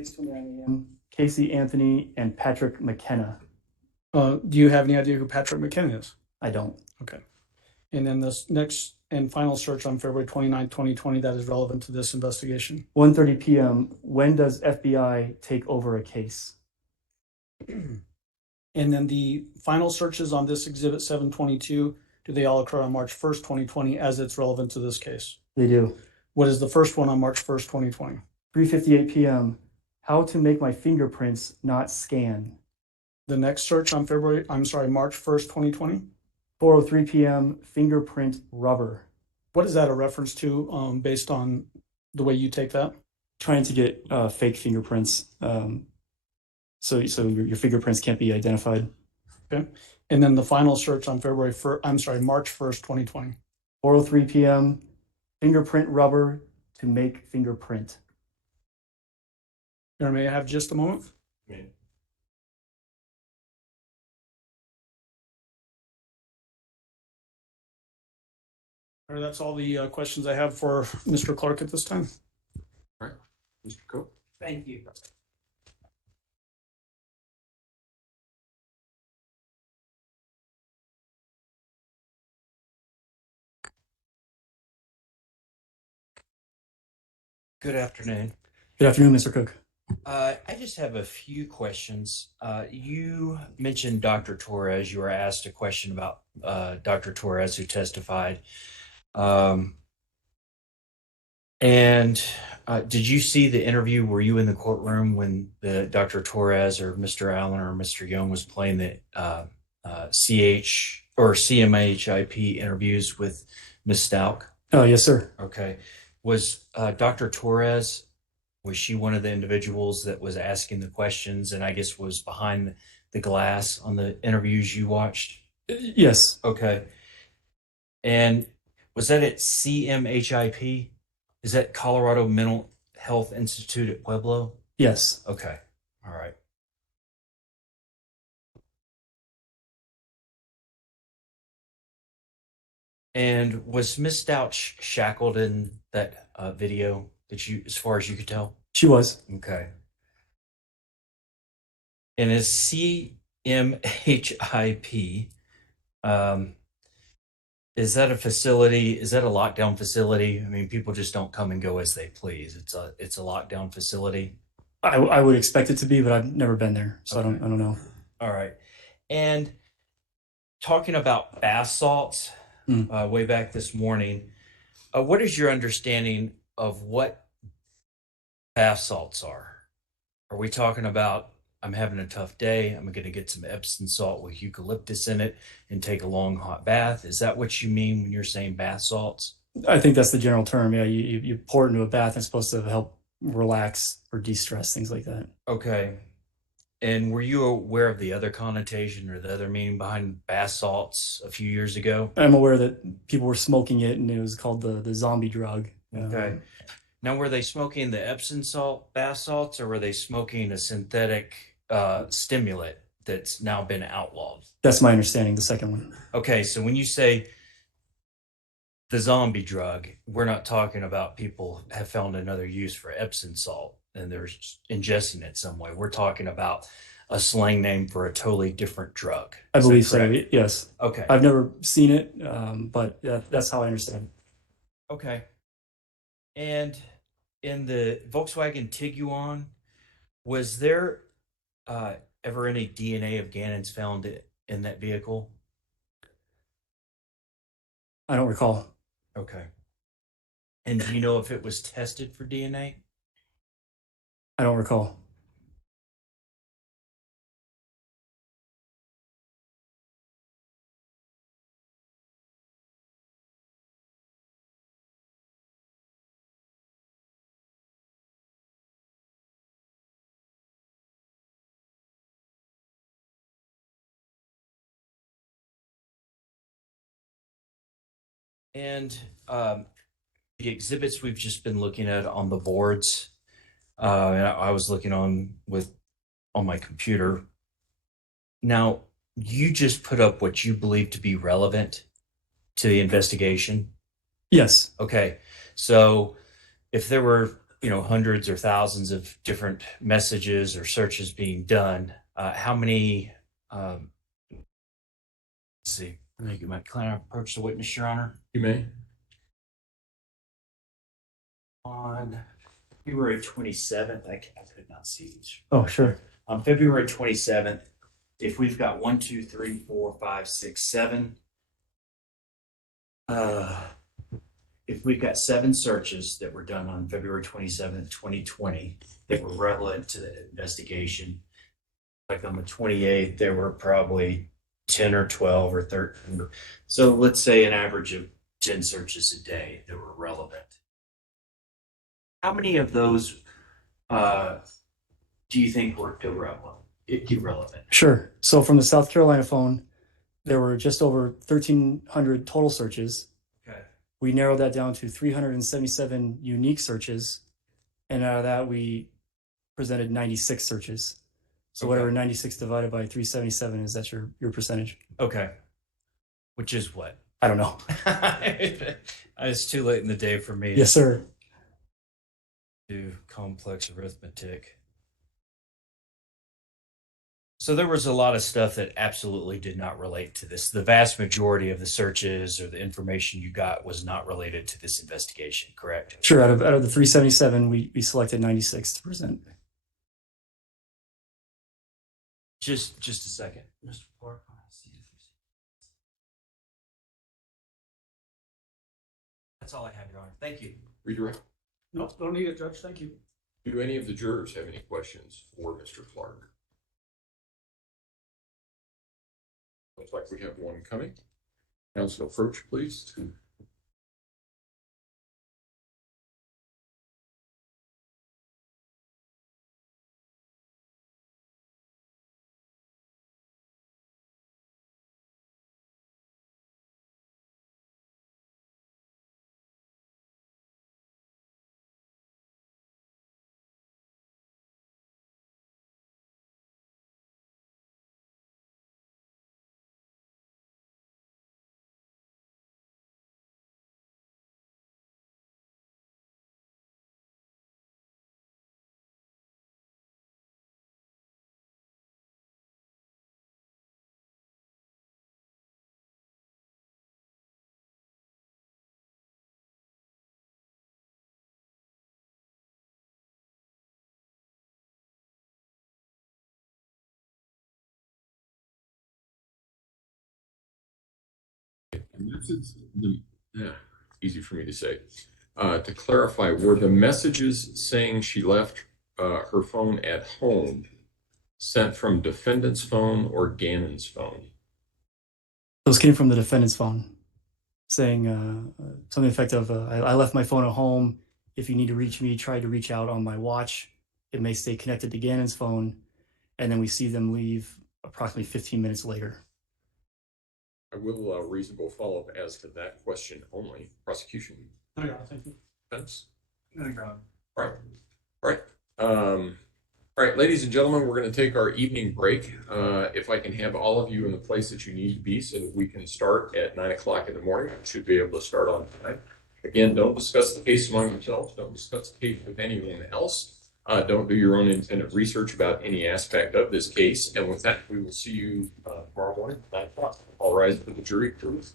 6:29 a.m. Casey Anthony and Patrick McKenna. Do you have any idea who Patrick McKenna is? I don't. Okay. And then this next and final search on February 29th, 2020 that is relevant to this investigation. 1:30 p.m. When does FBI take over a case? And then the final searches on this Exhibit 722, do they all occur on March 1st, 2020 as it's relevant to this case? They do. What is the first one on March 1st, 2020? 3:58 p.m. How to make my fingerprints not scan. The next search on March 1st, 2020? 4:03 p.m. Fingerprint rubber. What is that a reference to based on the way you take that? Trying to get fake fingerprints. So your fingerprints can't be identified. Okay. And then the final search on March 1st, 2020. 4:03 p.m. Fingerprint rubber to make fingerprint. May I have just a moment? All right, that's all the questions I have for Mr. Clark at this time. All right, Mr. Coe. Thank you. Good afternoon. Good afternoon, Mr. Cook. I just have a few questions. You mentioned Dr. Torres. You were asked a question about Dr. Torres who testified. And did you see the interview? Were you in the courtroom when the Dr. Torres or Mr. Allen or Mr. Young was playing the CH or CMHIP interviews with Ms. Stauch? Oh, yes, sir. Okay. Was Dr. Torres, was she one of the individuals that was asking the questions and I guess was behind the glass on the interviews you watched? Yes. Okay. And was that at CMHIP? Is that Colorado Mental Health Institute at Pueblo? Yes. Okay. All right. And was Miss Stauch shackled in that video that you, as far as you could tell? She was. Okay. And is CMHIP, is that a facility? Is that a lockdown facility? I mean, people just don't come and go as they please. It's a lockdown facility. I would expect it to be, but I've never been there, so Okay. I don't know. All right. And talking about bath salts, way back this morning, what is your understanding of what bath salts are? Are we talking about, I'm having a tough day, I'm going to get some Epsom salt with eucalyptus in it and take a long hot bath? Is that what you mean when you're saying bath salts? I think that's the general term. Yeah, you pour it into a bath and it's supposed to help relax or de-stress, things like that. Okay. And were you aware of the other connotation or the other meaning behind bath salts a few years ago? I'm aware that people were smoking it and it was called the zombie drug. Okay. Now, were they smoking the Epsom salt bath salts or were they smoking a synthetic stimulant that's now been outlawed? That's my understanding, the second one. Okay, so when you say the zombie drug, we're not talking about people have found another use for Epsom salt and they're ingesting it some way. We're talking about a slang name for a totally different drug. I Is that believe so, correct? yes. Okay. I've never seen it, but that's how I understand it. Okay. And in the Volkswagen Tiguan, was there ever any DNA of Gannon's found in that vehicle? I don't recall. Okay. And do you know if it was tested for DNA? I don't recall. And the exhibits we've just been looking at on the boards, and I was looking on my computer. Now, you just put up what you believe to be relevant to the investigation. Yes. Okay, so if there were, hundreds or thousands of different messages or searches being done, how many? Let's see. I think you might kind of approach the witness, Your Honor. You may. On February 27th, I could not see these. Oh, sure. On February 27th, if we've got 1, 2, 3, 4, 5, 6, 7, if we've got 7 searches that were done on February 27th, 2020, that were relevant to the investigation, like on the 28th, there were probably 10 or 12 or 13. So let's say an average of 10 searches a day that were relevant. How many of those do you think were irrelevant? Sure. So from the South Carolina phone, there were just over 1,300 total searches. Okay. We narrowed that down to 377 unique searches. And out of that, we presented 96 searches. So whatever 96 divided by 377 is, that's your percentage. Okay. Which is what? I don't know. It's too late in the day for me Yes, sir. to do complex arithmetic. So there was a lot of stuff that absolutely did not relate to this. The vast majority of the searches or the information you got was not related to this investigation, correct? Sure. Out of the 377, we selected 96 to present. Just a second, Mr. Clark. That's all I have, Your Honor. Thank you. Redirect. No, don't need it, Judge. Thank you. Do any of the jurors have any questions for Mr. Clark? Looks like we have one coming. Counsel, approach, please. And this is easy for me to say. To clarify, were the messages saying she left her phone at home sent from defendant's phone or Gannon's phone? Those came from the defendant's phone, saying something effective. I left my phone at home. If you need to reach me, try to reach out on my watch. It may stay connected to Gannon's phone. And then we see them leave approximately 15 minutes later. I will allow reasonable follow-up as to that question only. Prosecution. No, Your Honor. Thank you. Defense. No, Your Honor. All right. All right. All right, ladies and gentlemen, we're going to take our evening break. If I can have all of you in the place that you need to be so that we can start at 9 o'clock in the morning. I should be able to start on time. Again, don't discuss the case among yourselves. Don't discuss the case with anyone else. Don't do your own independent research about any aspect of this case. And with that, we will see you tomorrow morning at 9 o'clock. All rise for the jury, please.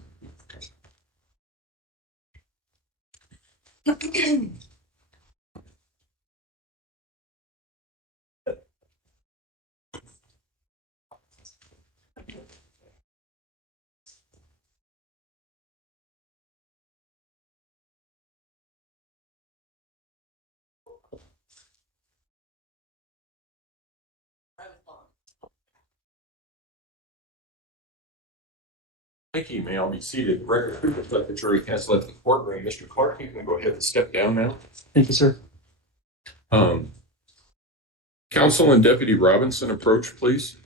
Thank you. May all be seated. Gregory Werner, let the jury has left the courtroom. Mr. Clark, you can go ahead and step down now. Thank you, sir. Counsel and Deputy Robinson, approach, please.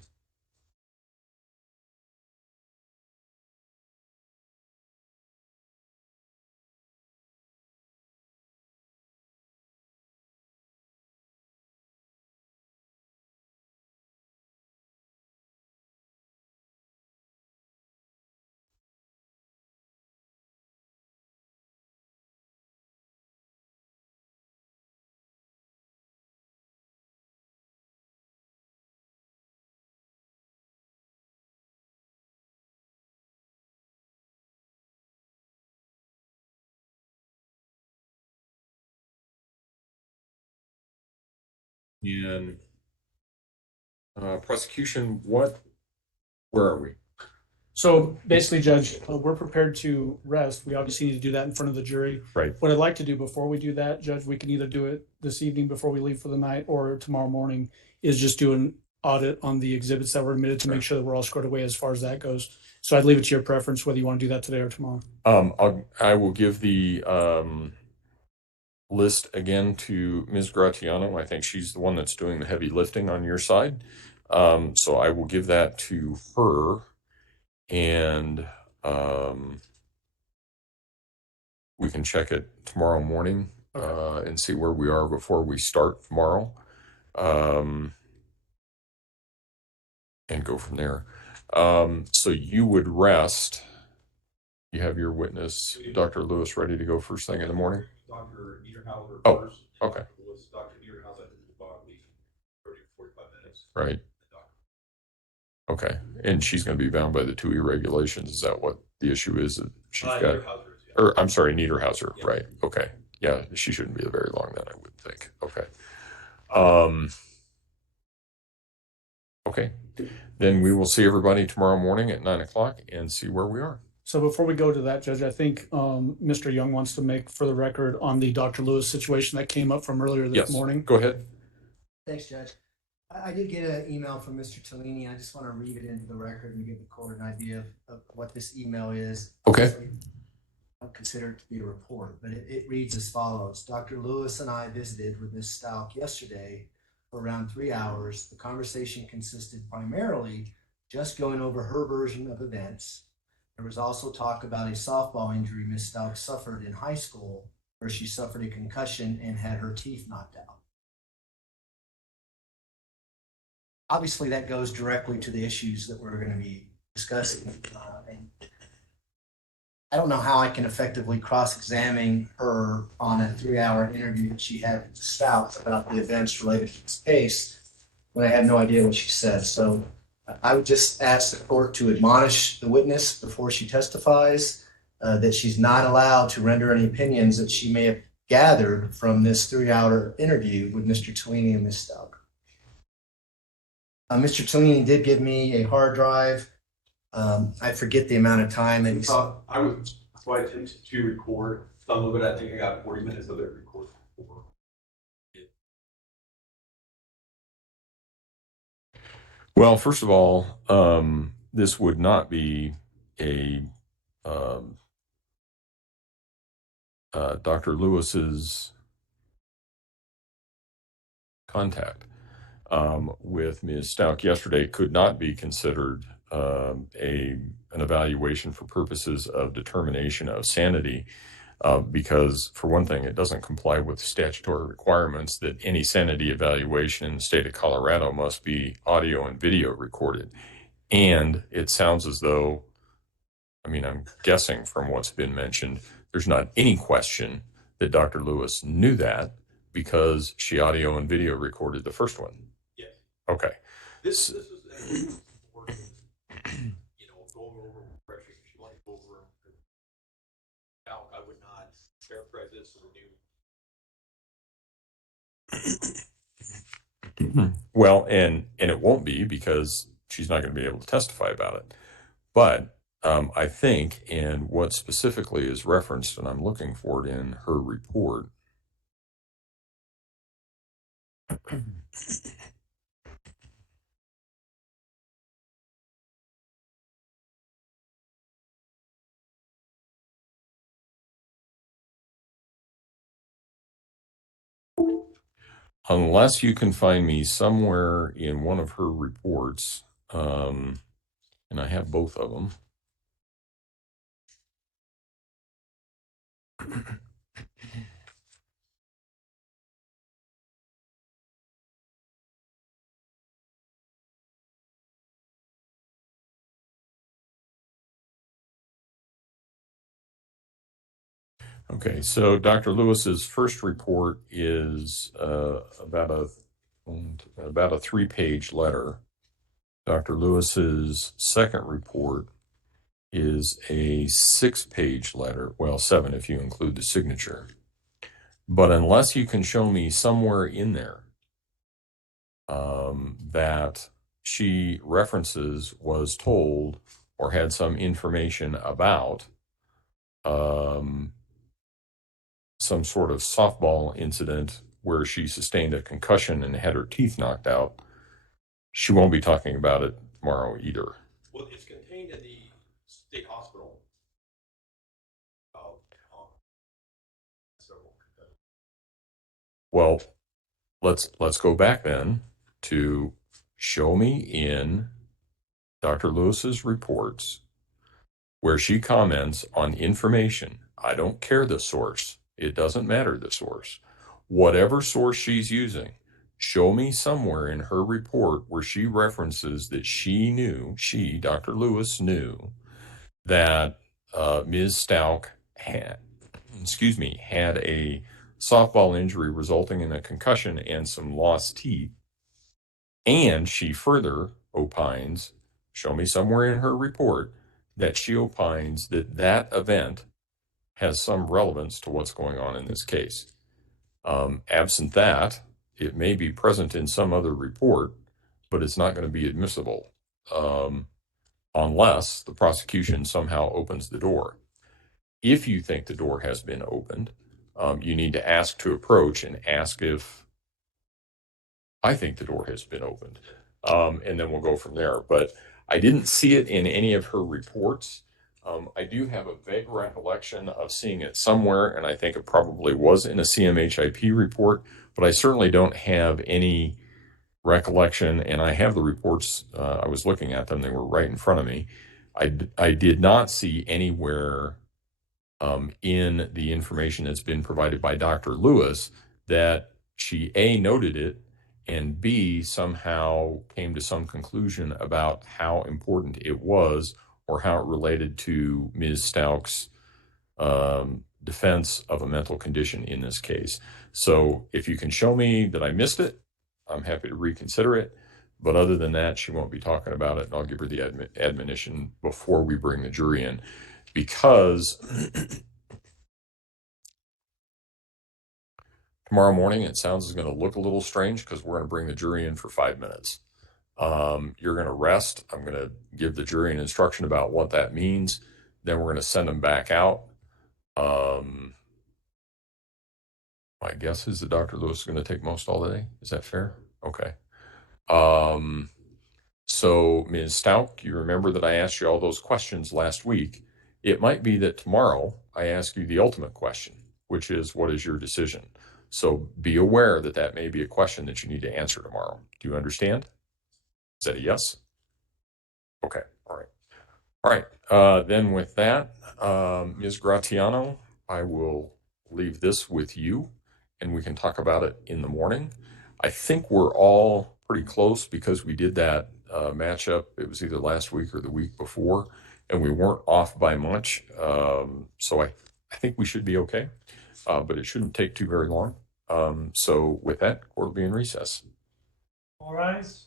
And prosecution, where are we? So basically, Judge, we're prepared to rest. We obviously need to do that in front of the jury. Right. What I'd like to do before we do that, Judge, we can either do it this evening before we leave for the night or tomorrow morning, is just do an audit on the exhibits that were admitted to make sure that we're all squared away as far as that goes. So I'd leave it to your preference whether you want to do that today or tomorrow. I will give the list again to Ms. Gratiano. I think she's the one that's doing the heavy lifting on your side. So I will give that to her, and we can check it tomorrow morning and see where we are before we start tomorrow, and go from there. So you would rest. You have your witness, Dr. Lewis, ready to go first thing in the morning? Dr. Niederhauser Oh, first. okay. Dr. Niederhauser did the bond week, 30 to 45 minutes. Right. Okay. And she's going to be bound by the TUI regulations. Is that what the issue is? That she's got, Niederhauser, yeah. or I'm sorry, Niederhauser. Yeah. Right. Okay. Yeah. She shouldn't be very long then, I would think. Okay. Okay. Then we will see everybody tomorrow morning at 9 o'clock and see where we are. So before we go to that, Judge, I think Mr. Young wants to make for the record on the Dr. Lewis situation that came up from earlier this Yes. morning. Go ahead. Thanks, Judge. I did get an email from Mr. Tellini. I just want to read it into the record and give the court an idea of what this email is. Okay. I don't consider it to be a report, but it reads as follows. Dr. Lewis and I visited with Ms. Stauch yesterday for around 3 hours. The conversation consisted primarily just going over her version of events. There was also talk about a softball injury Ms. Stauch suffered in high school, where she suffered a concussion and had her teeth knocked out. Obviously, that goes directly to the issues that we're going to be discussing. And I don't know how I can effectively cross-examine her on a 3-hour interview that she had with Stauch about the events related to this case when I have no idea what she said. So I would just ask the court to admonish the witness before she testifies that she's not allowed to render any opinions that she may have gathered from this 3-hour interview with Mr. Tellini and Ms. Stauch. Mr. Tellini did give me a hard drive. I forget the amount of time. And I was quite tempted to record some of it. I think I got 40 minutes of it recorded before. Well, first of all, this would not be a Dr. Lewis's contact with Ms. Stauch yesterday could not be considered an evaluation for purposes of determination of sanity, because, for one thing, it doesn't comply with statutory requirements that any sanity evaluation in the state of Colorado must be audio and video recorded. And it sounds as though, I mean, I'm guessing from what's been mentioned, there's not any question that Dr. Lewis knew that because she audio and video recorded the first one. Yes. Okay. This is going over pressure. She went over. Now, I would not characterize this as a new. Well, and it won't be because she's not going to be able to testify about it. But I think, and what specifically is referenced, and I'm looking for it in her report. Unless you can find me somewhere in one of her reports, and I have both of them. Okay, so Dr. Lewis's first report is about a 3-page letter. Dr. Lewis's second report is a 6-page letter, well, 7 if you include the signature. But unless you can show me somewhere in there that she references was told or had some information about some sort of softball incident where she sustained a concussion and had her teeth knocked out. She won't be talking about it tomorrow either. Well, it's contained in the state hospital. So, Well, let's go back then to show me in Dr. Lewis's reports where she comments on information. I don't care the source. It doesn't matter the source. Whatever source she's using, show me somewhere in her report where she references that she, Dr. Lewis, knew that Ms. Stauch had a softball injury resulting in a concussion and some lost teeth. And she further opines, show me somewhere in her report, that she opines that that event has some relevance to what's going on in this case. Absent that, it may be present in some other report, but it's not going to be admissible unless the prosecution somehow opens the door. If you think the door has been opened, you need to ask to approach and ask if I think the door has been opened. And then we'll go from there. But I didn't see it in any of her reports. I do have a vague recollection of seeing it somewhere, and I think it probably was in a CMHIP report, but I certainly don't have any recollection, and I have the reports. I was looking at them. They were right in front of me. I did not see anywhere in the information that's been provided by Dr. Lewis that she A, noted it, and B, somehow came to some conclusion about how important it was or how it related to Ms. Stauch's defense of a mental condition in this case. So if you can show me that I missed it, I'm happy to reconsider it. But other than that, she won't be talking about it, and I'll give her the admonition before we bring the jury in. Because tomorrow morning, it sounds is going to look a little strange because we're going to bring the jury in for 5 minutes. You're going to rest. I'm going to give the jury an instruction about what that means. Then we're going to send them back out. My guess is that Dr. Lewis is going to take most all day. Is that fair? Okay. So Ms. Stauch, you remember that I asked you all those questions last week. It might be that tomorrow I ask you the ultimate question, which is, what is your decision? So be aware that that may be a question that you need to answer tomorrow. Do you understand? Is that a yes? Okay. All right. All right. Then with that, Ms. Gratiano, I will leave this with you, and we can talk about it in the morning. I think we're all pretty close because we did that matchup. It was either last week or the week before, and we weren't off by much. So I think we should be okay, but it shouldn't take too very long. So with that, court will be in recess. All rise.